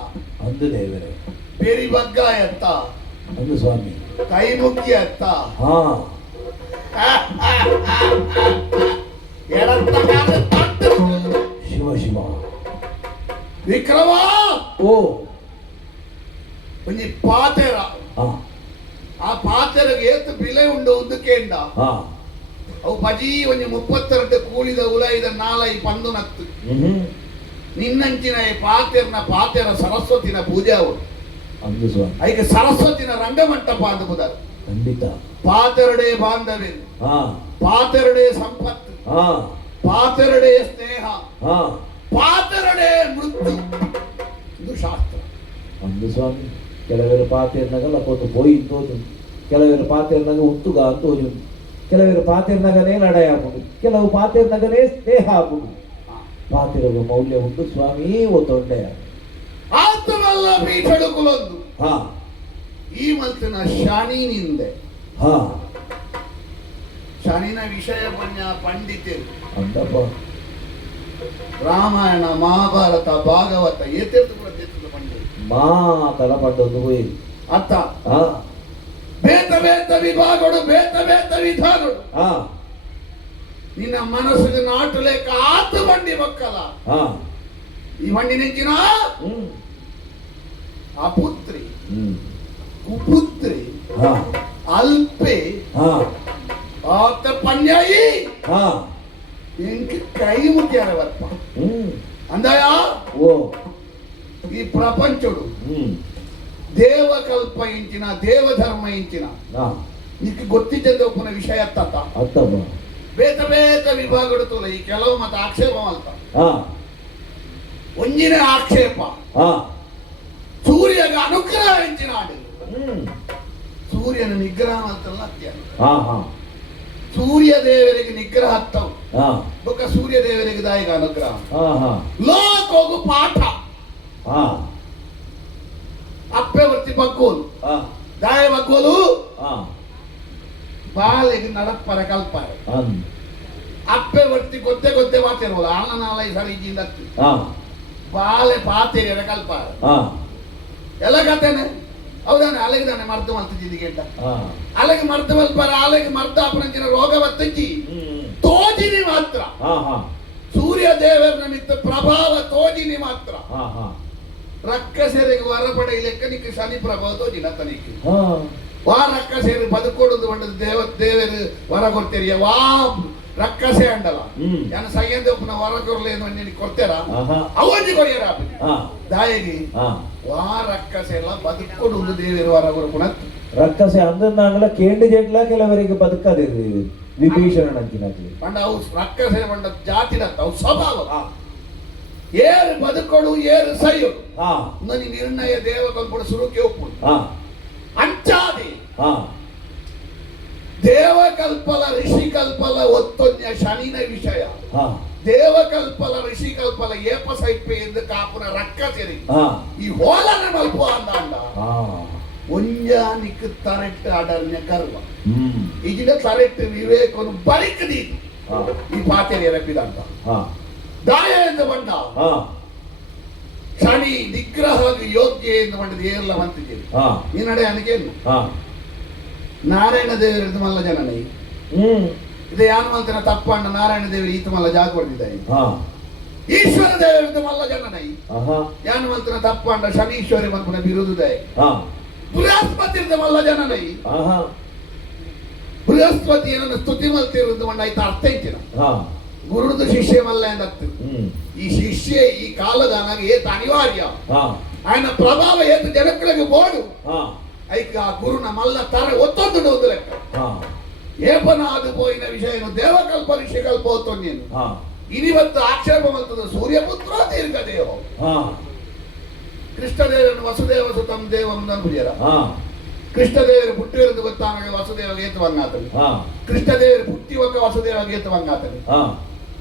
ಅಂದು ದೇವರೇ, ಬೆರಿ ಬಗ್ಗ ಎತ್ತ, ಅಂದು ಸ್ವಾಮಿ. ಕೈ ಮುಗ್ಗಿ ಎತ್ತ, ಹಾ ಎಡತ್ತ ಕಾಲ ತಟ್ಟು. ಶಿವ ಶಿವ. ವಿಕ್ರಮ ಓ ಒಂಜಿ ಪಾತೆರ, ಹಾ ಆ ಪಾತೆರಗೆ ಏತು ಬಿಲೆ ಉಂಡು ಉದ್ದಕ್ಕೇಂಡ ಹಾ ಅವು ಬಜಿ ಒಂಜಿ 32 ಕೂಲಿದ ಉಲಾಯಿದ ನಾಲೈ ಪಂದು ನತ್ತು ನಿನ್ನಂಚಿನ ಈ ಪಾತೆರ ಸರಸ್ವತಿನ ಪೂಜೆ ಅವರು ಅಂದು ಸ್ವಾಮಿ. ಐಕೆ ಸರಸ್ವತಿನ ರಂಗಮಂಟಪ ಅಂತ ಬುದಾರ. ಖಂಡಿತ. ಪಾತೆರಡೆ ಬಾಂಧವ್ಯ, ಹಾ ಪಾತೆರಡೆ ಸಂಪತ್ತು, ಹಾ ಪಾತೆರಡೆ ಸ್ನೇಹ, ಹಾ ಪಾತೆರಡೆ ಮೃತ್ಯು. ಇದು ಶಾಸ್ತ್ರ. ಅಂದು ಸ್ವಾಮಿ. ಕೆಲವರು ಪಾತೆರ್ನಾಗ ಲಪೋತು ಪೋಯಿಂತೋದು, ಕೆಲವರು ಪಾತೆರ್ನಾಗ ಉತ್ತುಗ ಅಂತೋದು, ಕೆಲವರು ಪಾತೆರ್ನಾಗನೇ ಲಡಾಯಿ ಆಗುದು, ಕೆಲವು ಪಾತೆರ್ನಾಗನೇ ಸ್ನೇಹ ಆಗುದು. ಪಾತೆರಗ ಮೌಲ್ಯ ಉಂಟು ಸ್ವಾಮಿ. ಓ ತೊಂಡೆ ಆತ್ಮಲ್ಲ ಬೀಠಡುಕುಲೊಂದು ಹಾ ಈ ಮಲ್ತಿನ ಶನಿನಿಂದೆ ಹಾ ಶನಿನ ವಿಷಯ ಪನ್ಯ ಪಂಡಿತರು ಅಂದಪ್ಪ. ರಾಮಾಯಣ ಮಹಾಭಾರತ ಭಾಗವತ ಏತೆರ್ದು ಕೂಡ ತೆತ್ತದ ಪಂಡಿತ ಮಾತಲ ಪಡ್ಡೊಂದು ಹೋಯಿ ಅತ್ತ ಹಾ ಬೇತ ಬೇತ ವಿಭಾಗಗಳು, ಬೇತ ಬೇತ ವಿಧಾನಗಳು ಹಾ ನಿನ್ನ ಮನಸ್ಸಿಗೆ ನಾಟಲೇಕ ಆತ ಬಂಡಿ ಮಕ್ಕಳ ಹಾ ಈ ಬಂಡಿ ನೆಂಚಿನ ಹ್ಮ್ ಅಪುತ್ರಿ, ಹ್ಮ್ ಕುಪುತ್ರಿ, ಹಾ ಅಲ್ಪೆ, ಹಾ ಆತ ಪನ್ಯಾಯಿ ಹಾ ಎಂಕ್ ಕೈ ಮುಟ್ಯಾರ ಬರ್ಪ ಹ್ಮ್ ಅಂದಯ. ಓ ಈ ಪ್ರಪಂಚಡು ಹ್ಮ್ ದೇವಕಲ್ಪ ಇಂಚಿನ ದೇವಧರ್ಮ ಇಂಚಿನ ಹಾ ನಿಕ್ಕೆ ಗೊತ್ತಿದ್ದಂತ ಒಪ್ಪನ ವಿಷಯ ತತ್ತ ಅತ್ತಪ್ಪ. ಬೇತ ಬೇತ ವಿಭಾಗಗಳು ತೋಲ ಈ ಕೆಲವು ಮತ್ತೆ ಆಕ್ಷೇಪ ಮಲ್ತ ಹಾ ಒಂಜಿನ ಆಕ್ಷೇಪ ಹಾ ಸೂರ್ಯಗ ಅನುಗ್ರಹ ಇಂಚಿನ ಆಡಿ ಹ್ಮ್ ಸೂರ್ಯನ ನಿಗ್ರಹ ಅಂತಲ್ಲ ಅತ್ಯ ಹಾ ಹಾ ಸೂರ್ಯ ದೇವರಿಗೆ ನಿಗ್ರಹ ಹತ್ತವು ಹಾ ಬೊಕ್ಕ ಸೂರ್ಯ ದೇವರಿಗೆ ದಾಯಿಗ ಅನುಗ್ರಹ ಹಾ ಹಾ ಲೋಕ ಹೋಗು ಪಾಠ ಹಾ ಅಪ್ಪೆ ವರ್ತಿ ಬಗ್ಗೋಲು ಹಾ ದಾಯ ಬಗ್ಗೋಲು ಹಾ ಬಾಲೆಗೆ ನಡಪ್ಪರ ಕಲ್ಪಾರೆ ಅನ್ ಅಪ್ಪೆ ವರ್ತಿ ಗೊತ್ತೆ ಗೊತ್ತೆ ಮಾತಿರ್ಬೋದು ಅಣ್ಣ ನಾಲ ಈ ಸರಿ ಇದ್ದಿಂದ ಹಾ ಬಾಲೆ ಪಾತೆರಿಯರ ಕಲ್ಪಾರೆ ಹಾ ಎಲ್ಲ ಕತೆನೆ ಹೌದಾನೆ. ಅಲೆಗೆ ತಾನೆ ಮರ್ತು ಮಲ್ತಿದ್ದಿ ಗೆಡ್ಡ ಹಾ ಅಲೆಗೆ ಮರ್ತು ಮಲ್ಪಾರ ಅಲೆಗೆ ಮರ್ತ ಅಪರಂಚಿನ ರೋಗ ಬತ್ತಂಚಿ ಹ್ಮ್ ತೋಜಿನಿ ಮಾತ್ರ ಹಾ ಹಾ ಸೂರ್ಯ ದೇವರ ನಿಮಿತ್ತ ಪ್ರಭಾವ ತೋಜಿನಿ ಮಾತ್ರ ಹಾ ಹಾ ರಕ್ಕಸೆರಿಗೆ ವರ ಪಡೆಯಲಿಕ್ಕೆ ನಿಕ್ಕೆ ಶನಿ ಪ್ರಭಾವ ತೋಜಿನ ತನಿಖೆ ಹಾ ವಾ ರಕ್ಕಸೇರಿ ಬದುಕೊಡುದು ಬಂಡದು ದೇವರು ವರ ಕೊಡ್ತೀರಿ ವಾ ರಕ್ಕಸೆ ಅಂಡಲ್ಲ ಹ್ಮ್ ಯಾನ ಸೈಯಂದ ಒಪ್ಪನ ವರ ಕೊರ್ಲೆ ನಿನಗೆ ಕೊಡ್ತಾರ ಆಹಾ ಅವಜ್ಜಿ ಕೊರಿಯರ ಹಾ ದಾಯಿಗೆ ಹಾ ವಾ ರಕ್ಕಸೆ ಎಲ್ಲ ಬದುಕೊಡುದು ದೇವರು ವರ ಕೊರ್ಪುಣ ರಕ್ಕಸೆ ಅಂದನಾಗಲ ಕೇಂದ್ರ ಜಡ್ಲ ಕೆಲವರಿಗೆ ಬದುಕದಿರಿ ವಿಭೀಷಣ ಅಂಚಿನಾಗ್ಲಿ ಬಂಡ ಅವು ರಕ್ಕಸೆ ಬಂಡ ಜಾತಿನ ಅವು ಸ್ವಭಾವ ಏರು ಬದುಕೊಡು ಏರು ಸೈಯು ಹಾ ನನಿ ನಿರ್ಣಯ ದೇವ ಕಲ್ಪುಣ ಸುರುಕೆ ಒಪ್ಪುಡು ಹಾ ಅಂಚಾದಿ ಹಾ ದೇವಕಲ್ಪಲ ಋಷಿಕಲ್ಪಲ ಒತ್ತೊಂಜ ಶನಿನ ವಿಷಯ ಹಾ ದೇವಕಲ್ಪಲ ಋಷಿಕಲ್ಪಲ ಏಪ ಸೈಪೆ ಎಂದು ಕಾಪುನ ರಕ್ಕ ಸೇರಿ ಹಾ ಈ ಹೋಲನ ಮಲ್ಪು ಅಂದಾಂಡ ಹಾ ಒಂಜ ನಿಕ್ ತರೆಟ್ ಅಡರ್ನ ಕರ್ವ ಹ್ಮ್ ಈಗಿನ ತರೆಟ್ ವಿವೇಕನು ಬರಿಕ್ ದೀತು ಹಾ ಈ ಪಾತೆರಿ ರಪ್ಪಿದಂತ ಹಾ ದಾಯ ಎಂದು ಬಂಡ ಹಾ ಶನಿ ನಿಗ್ರಹ ಯೋಗ್ಯ ಎಂದು ಬಂಡದ ಏರ್ಲ ಮಂತಿದ್ದೀರಿ ಹಾ ಈ ನಡೆ ಅನಕೇನು ಹಾ ನಾರಾಯಣ ದೇವರಿದ್ದು ಮಲ್ಲ ಜನನಿ ಹ್ಮ್ ಇದು ಯಾನು ಮಲ್ತಿನ ತಪ್ಪಣ್ಣ ನಾರಾಯಣ ದೇವರು ಈತ ಮಲ್ಲ ಜಾಗ ಕೊಡ್ತಿದ್ದಾಯಿ ಹಾ ಈಶ್ವರ ದೇವರಿದ್ದು ಮಲ್ಲ ಜನನೈ ಆಹಾ ಯಾನು ಮಲ್ತಿನ ತಪ್ಪಣ್ಣ ಶನೀಶ್ವರಿ ಮಲ್ಪನ ಬಿರುದುದಾಯಿ ಹಾ ಬೃಹಸ್ಪತಿ ಮಲ್ಲ ಜನನೈ ಆಹಾ ಬೃಹಸ್ಪತಿ ಏನನ್ನು ಸ್ತುತಿ ಮಲ್ತಿರುವುದು ಮಣ್ಣ ಆಯ್ತು ಅರ್ಥ ಇಚ್ಚಿನ ಹಾ ಗುರುದು ಶಿಷ್ಯ ಮಲ್ಲ ಎಂದತ್ತು ಹ್ಮ್ ಈ ಶಿಷ್ಯ ಈ ಕಾಲದ ನನಗೆ ಏತ ಅನಿವಾರ್ಯ ಹಾ ఆయన ప్రభావ ఏత జనకులకు బోడు ಹಾ ಐಕ ಆ ಗುರುನ ಮಲ್ಲ ತರ ಒತ್ತೊಂದು ಲೆಕ್ಕ ಹಾ ಏಪನಾದು ಪೋಯಿನ ವಿಷಯನು ದೇವಕಲ್ಪ ಋಷಿಕಲ್ಪ ಒತ್ತೊಂದೇನು ಹಾ ಇನಿವತ್ತು ಆಕ್ಷೇಪ ಮಾಡ್ತದೆ ಸೂರ್ಯಪುತ್ರ ದೀರ್ಘದೇವ ಹಾ ಕೃಷ್ಣದೇವರನ್ನು ವಸುದೇವ ಸುತಂ ದೇವಂ ನಂಬುದಿಯರ ಹಾ ಕೃಷ್ಣದೇವರು ಪುಟ್ಟಿರುವುದು ಗೊತ್ತಾಗ ವಸುದೇವ ಗೇತವಂಗಾತನು ಹಾ ಕೃಷ್ಣದೇವರು ಪುಟ್ಟಿವಕ್ಕ ವಸುದೇವ ಗೇತವಂಗಾತನು ಹಾ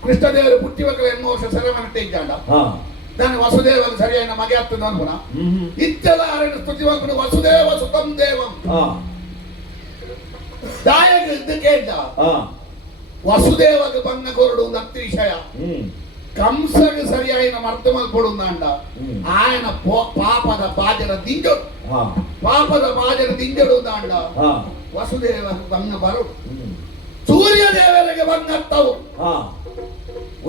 ಕೃಷ್ಣದೇವರು ಪುಟ್ಟಿವಕ್ಕಲ 8 ವರ್ಷ ಸೆರೆಮನೆ ಇದ್ದಾಂಡ ಹಾ ನಾನು ವಸುದೇವನ ಸರಿಯಾಗಿ ಮಗೆ ಆಗ್ತದೆ ಅನ್ಬೋಣ ಇತ್ತೆಲ್ಲ ಅರಣ್ಯ ಸ್ತುತಿವಂಕನು ವಸುದೇವ ಸುತಂ ದೇವಂ ಹಾ ದಾಯಕ ಇದಕ್ಕೆ ಇದ್ದ ಹಾ ವಸುದೇವಗ ಬಂಗ ಕೊರಡು ಒಂದು ಅತಿ ವಿಷಯ ಕಂಸಗೆ ಸರಿಯಾಗಿ ನಮ್ಮ ಅರ್ಥ ಮಲ್ಪಡುಂದಾಂಡ ఆయన ಪಾಪದ ಬಾಜರ ದಿಂಜಡು ಪಾಪದ ಬಾಜರ ದಿಂಜಡು ದಾಂಡ ವಸುದೇವ ಬಂಗ ಬರುಡು ಸೂರ್ಯದೇವರಿಗೆ ಬಂಗತ್ತವು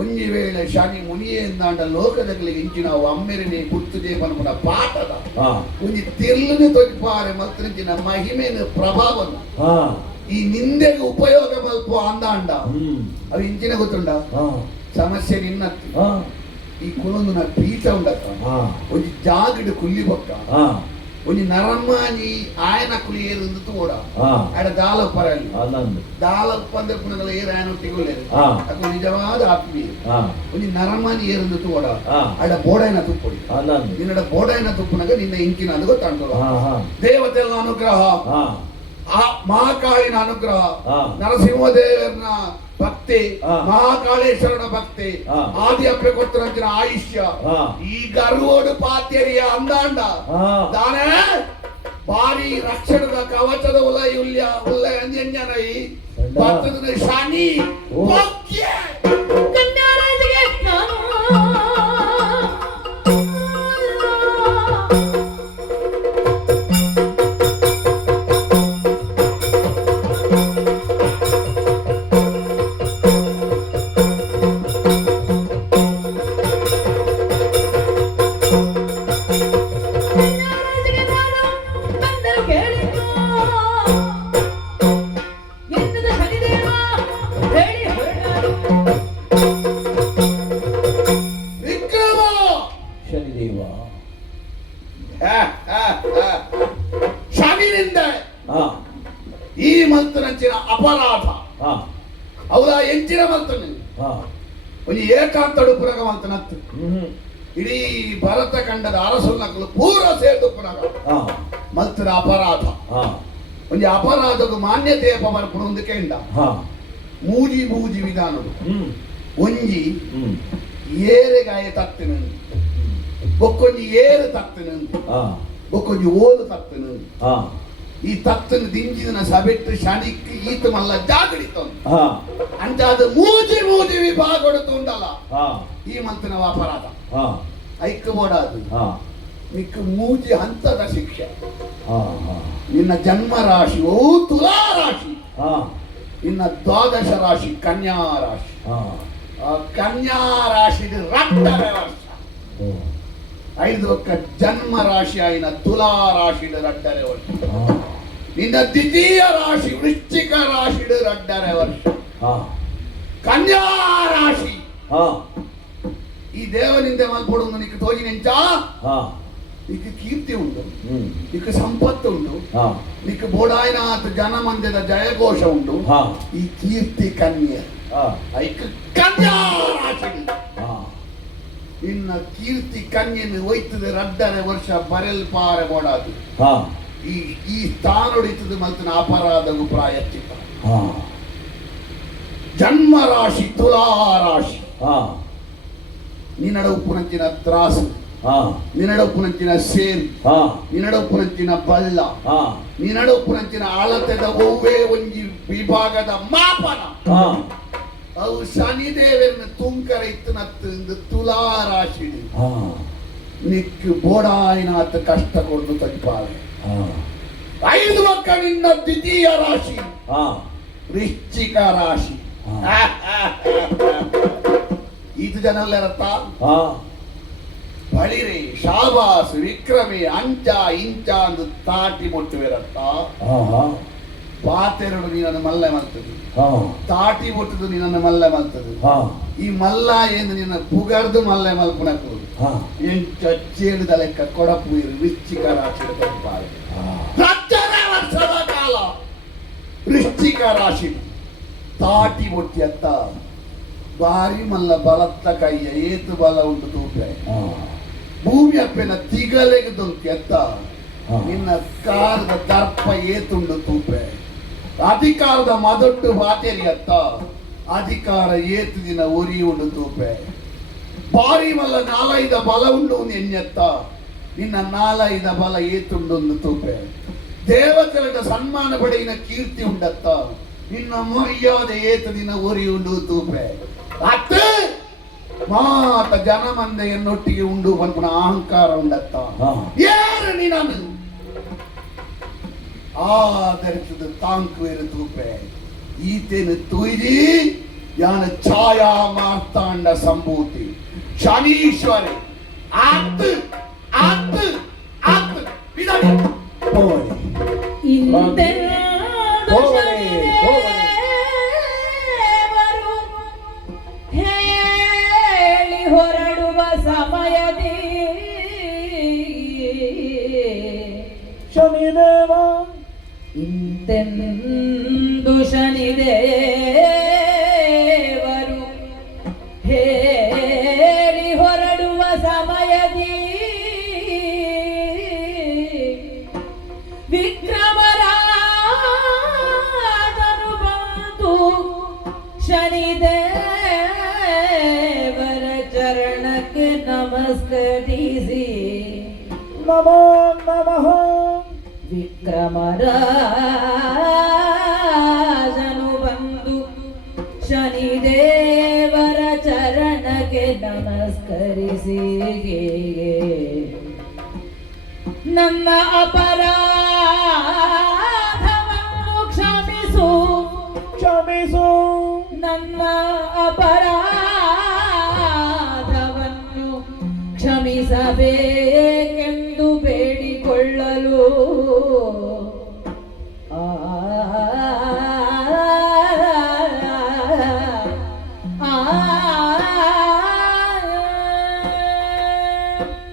ಒಂಜಿ ವೇಳೆ ಶನಿ ಮುನಿಯೆಂದಾಂಡ ಲೋಕದಲ್ಲಿ ಇಂಚಿನ ಅಮ್ಮೆರಿನಿ ಗುರ್ತು ದೇಪನ ಪಾಠದ ಒಂಜಿ ತೆಲ್ಲನೆ ತೊಜ್ಪಾರೆ ಮತ್ತಿನ ಮಹಿಮೆನ ಪ್ರಭಾವನ ಈ ನಿಂದೆಗೆ ಉಪಯೋಗ ಮಲ್ಪು ಅಂದಾಂಡ ಅವು ಇಂಚಿನ ಗೊತ್ತುಂಡ ಸಮಸ್ಯೆ ನಿನ್ನತ್ತು ಈ ಕುಲೊಂದು ನಾ ಪೀಠ ಉಂಡತ್ತ ಒಂಜಿ ಜಾಗಡು ಕುಲ್ಲಿ ಬೊಕ್ಕ ಒಂಜಿ ನರಮಾನಿ ಆಯನ ಕುಲಿ ಏರು ತೋಡ ಆಡ ದಾಲ ಪರಲಿ ದಾಲ ಉಪ್ಪಂದ್ರೆ ಪುನಗಲ ಏರು ಆಯನ ಒಟ್ಟಿಗೊಳ್ಳೇರು ಅದು ನಿಜವಾದ ಆತ್ಮೀಯ ಒಂಜಿ ನರಮಾನಿ ಏರು ತೋಡ ಆಡ ಬೋಡಾಯನ ತುಪ್ಪಡಿ ನಿನ್ನಡ ಬೋಡಾಯನ ತುಪ್ಪನಾಗ ನಿನ್ನ ಇಂಕಿನ ಅದು ಗೊತ್ತಾಗ್ತದ ದೇವತೆಲ್ಲ ಅನುಗ್ರಹ ಆ ಮಹಾಕಾಳಿನ ಅನುಗ್ರಹ ನರಸಿಂಹದೇವರನ ಭಕ್ತಿ ಮಹಾಕಾಳೇಶ್ವರನ ಭಕ್ತಿ ಆದಿ ಅಪ್ಪೆ ಕೊಟ್ಟರಂಚಿನ ಆಯುಷ್ಯ ಈ ಗರ್ವೋಡು ಪಾತ್ಯರಿಯ ಅಂದಾಂಡ ದಾನೆ ಭಾರಿ ರಕ್ಷಣದ ಕವಚದ ಉಲ್ಲ ಅಂಜನೈ ಭಕ್ತದ ಶನಿ ಕನ್ಯಾರಾಜಿಗೆ ನಾನು ಶನಿನಿಂದ ಈ ಮಂತ್ರನಂಚಿನ ಅಪರಾಧ ಹೌದಾ ಎಂಚಿನ ಮಂತ್ರನ ಒಂದು ಏಕಾಂತಡು ಪುರಗ ಮಂತ್ರನತ್ತು ಇಡೀ ಭರತ ಖಂಡದ ಅರಸುನಕಲು ಪೂರ ಸೇರ್ದು ಪುರಗ ಮಂತ್ರ ಅಪರಾಧ ಒಂದು ಅಪರಾಧకు ಮಾನ್ಯತೆ ಪವರ್ಪುಣ ಒಂದು ಕೇಂದ್ರ ಮೂಜಿ ಮೂಜಿ ವಿಧಾನದು ಒಂಜಿ ಏರೆಗಾಯ ತತ್ತಿನ ಬೊಕ್ಕೊಂಜಿ ಏರು ತತ್ತಿನ ಬೊಕ್ಕೊಂಜಿ ಓಲು ತತ್ತಿನ ಈ ತತ್ತನ್ನು ದಿಂಜಿನ ಸಬೆಟ್ಟು ಶನಿಕ್ ಈತ ಮಲ್ಲ ಜಾಗಡಿತ ಅಂತ ಅದು ಮೂಜಿ ಮೂಜಿ ವಿಭಾಗ ಉಂಡಲ್ಲ ಈ ಮಂತ್ರನ ಅಪರಾಧ ಐಕ್ಯ ಬೋಡಾದು ನಿಕ್ಕ ಮೂಜಿ ಹಂತದ ಶಿಕ್ಷೆ ನಿನ್ನ ಜನ್ಮ ರಾಶಿ ಓ ತುಲಾ ರಾಶಿ ನಿನ್ನ ದ್ವಾದಶ ರಾಶಿ ಕನ್ಯಾ ರಾಶಿ ಕನ್ಯಾ ರಾಶಿ ರಕ್ತದ ವರ್ಷ 5 ಒಕ್ಕ ಜನ್ಮ ರಾಶಿ ಆಯ್ನ ತುಲಾ ರಾಶಿ ರಡ್ಡರೆ ವರ್ಷ ನಿನ್ನ ದ್ವಿತೀಯ ರಾಶಿ ವೃಶ್ಚಿಕ ರಾಶಿ ರಡ್ಡರೆ ವರ್ಷ ಕನ್ಯಾ ರಾಶಿ ಈ ದೇವನಿಂದ ಮಲ್ಪಡುವುದು ನಿಕ್ಕೆ ತೋಜಿನೆಂಚ ನಿಕ್ಕೆ ಕೀರ್ತಿ ಉಂಟು ನಿಕ್ಕೆ ಸಂಪತ್ತು ಉಂಟು ನಿಕ್ಕೆ ಬೋಡಾಯನಾಥ ಜನಮಂದ್ಯದ ಜಯಘೋಷ ಉಂಟು ಈ ಕೀರ್ತಿ ಕನ್ಯೆ ಐಕ್ ಕನ್ಯಾ ರಾಶಿ ಇನ್ನ ಕೀರ್ತಿ ಕನ್ಯೆಯನ್ನು ಒಯ್ತದೆ ರಡ್ಡನೆ ವರ್ಷ ಬರೆಲ್ಪಾರೆ ಬೋಡಾದು ಈ ಸ್ಥಾನ ಹೊಡಿತದೆ ಮಲ್ತಿನ ಅಪರಾಧವು ಪ್ರಾಯಶ್ಚಿತ್ತ ಜನ್ಮ ರಾಶಿ ತುಲಾ ರಾಶಿ ನಿನ್ನಡ ಉಪ್ಪುನಂಚಿನ ತ್ರಾಸು ನಿನ್ನಡ ಉಪ್ಪುನಂಚಿನ ಸೇರು ನಿನ್ನಡ ಉಪ್ಪುನಂಚಿನ ಬಳ್ಳ ನಿನ್ನಡ ಉಪ್ಪುನಂಚಿನ ಅಳತೆದ ಒವ್ವೇ ಒಂಜಿ ವಿಭಾಗದ ಮಾಪನ ಅವು ಶನಿದೇವರನ್ನು ತುಂಕರ ಇತ್ತನತ್ತು ತುಲಾ ರಾಶಿ ನಿಕ್ಕು ಬೋಡಾಯಿನಾಥ ಕಷ್ಟ ಕೊಡ್ದು ತಡಿಪಾರೆ 5 ಒಕ್ಕ ನಿನ್ನ ದ್ವಿತೀಯ ರಾಶಿ ವೃಶ್ಚಿಕ ರಾಶಿ ಇದು ಜನರತ್ತ ಬಳಿರೆ ಶಾಬಾಸ್ ವಿಕ್ರಮೆ ಅಂಚ ಇಂಚ ಅಂದು ತಾಟಿ ಮುಟ್ಟುವಿರತ್ತ ಪಾತೆರಡು ನೀನನ್ನು ಮಲ್ಲೆ ಮಲ್ತದೆ ತಾಟಿ ಮುಟ್ಟದು ನಿನ್ನನ್ನು ಮಲ್ಲೆ ಮಲ್ತದೆ ಈ ಮಲ್ಲ ಎಂದು ನಿನ್ನ ಪುಗರ್ದು ಮಲ್ಲೆ ಮಲ್ಪುಣಕು ಎಂಚೇಳಿದ ಲೆಕ್ಕ ಕೊಡಪು ವೃಶ್ಚಿಕ ರಾಶಿ ವರ್ಷದ ಕಾಲ ವೃಶ್ಚಿಕ ರಾಶಿ ತಾಟಿ ಮುಟ್ಟಿ ಅತ್ತ ಬಾರಿ ಮಲ್ಲ ಬಲತ್ತ ಕೈಯ ಏತು ಬಲ ಉಂಟು ತೂಪೆ ಭೂಮಿ ಅಪ್ಪೆನ ತಿಗಲೆಗದುಂಟು ಎತ್ತ ನಿನ್ನ ಕಾರದ ದರ್ಪ ಏತುಂಡು ತೂಪೆ ಅಧಿಕಾರದ ಮದೊಟ್ಟು ಬಾಟೇರಿ ಅತ್ತ ಅಧಿಕಾರ ಏತು ದಿನ ಒರಿ ಉಂಡು ತೂಪೆ ಬಾರಿ ಮಲ್ಲ ನಾಲೈದ ಬಲ ಉಂಡು ಎನ್ನೆತ್ತ ನಿನ್ನ ನಾಲೈದ ಬಲ ಏತುಂಡು ತೂಪೆ ದೇವತೆಗಳ ಸನ್ಮಾನ ಪಡೆಯಿನ ಕೀರ್ತಿ ಉಂಡತ್ತ ನಿನ್ನ ಮರ್ಯಾದೆ ಏತು ದಿನ ಒರಿ ಉಂಡು ತೂಪೆ ಅತ್ತ ಮಾತ ಜನಮಂದೆಯನ್ನೊಟ್ಟಿಗೆ ಉಂಡು ಬಂದ್ಪುಣ ಅಹಂಕಾರ ಉಂಡತ್ತ ಏರು ನೀನು ಆಧರಿಸಿದ ತಾಂಕುವೇರು ತೂಪೆ ಈತೇನು ತುಯ್ದಿ ಯಾನ ಛಾಯಾ ಮಾರ್ತಾಂಡ ಸಂಭೂತಿ ಶನೀಶ್ವರಿ ಆತ್ ಆತ್ ಆತ್ ಬಿಡಲಿ ಹೋಗಲಿ. ಇಂತೆಂದು ಶನಿದೇವರು ಹೇಳಿ ಹೊರಡುವ ಸಮಯದಿ ಶನಿದೇವ ಇಂತೆಂದು ಶನಿದೇವರು ಹೇಳಿ ಹೊರಡುವ ಸಮಯದಿ ವಿಕ್ರಮರಾಜನು ಬಂದು ಶನಿದೇವರ ಚರಣಕ್ಕೆ ನಮಸ್ಕರಿಸಿ ನಮೋ ನಮಃ ವಿಕ್ರಮರಾಜನು ಬಂದು ಶನಿದೇವರ ಚರಣಕ್ಕೆ ನಮಸ್ಕರಿಸಿ ನನ್ನ ಅಪರಾಧವನ್ನು ಕ್ಷಮಿಸು ಕ್ಷಮಿಸು ನನ್ನ ಅಪರಾಧವನ್ನು ಕ್ಷಮಿಸಬೇಕೆಂದು ಬೇಡಿಕೊಳ್ಳಲು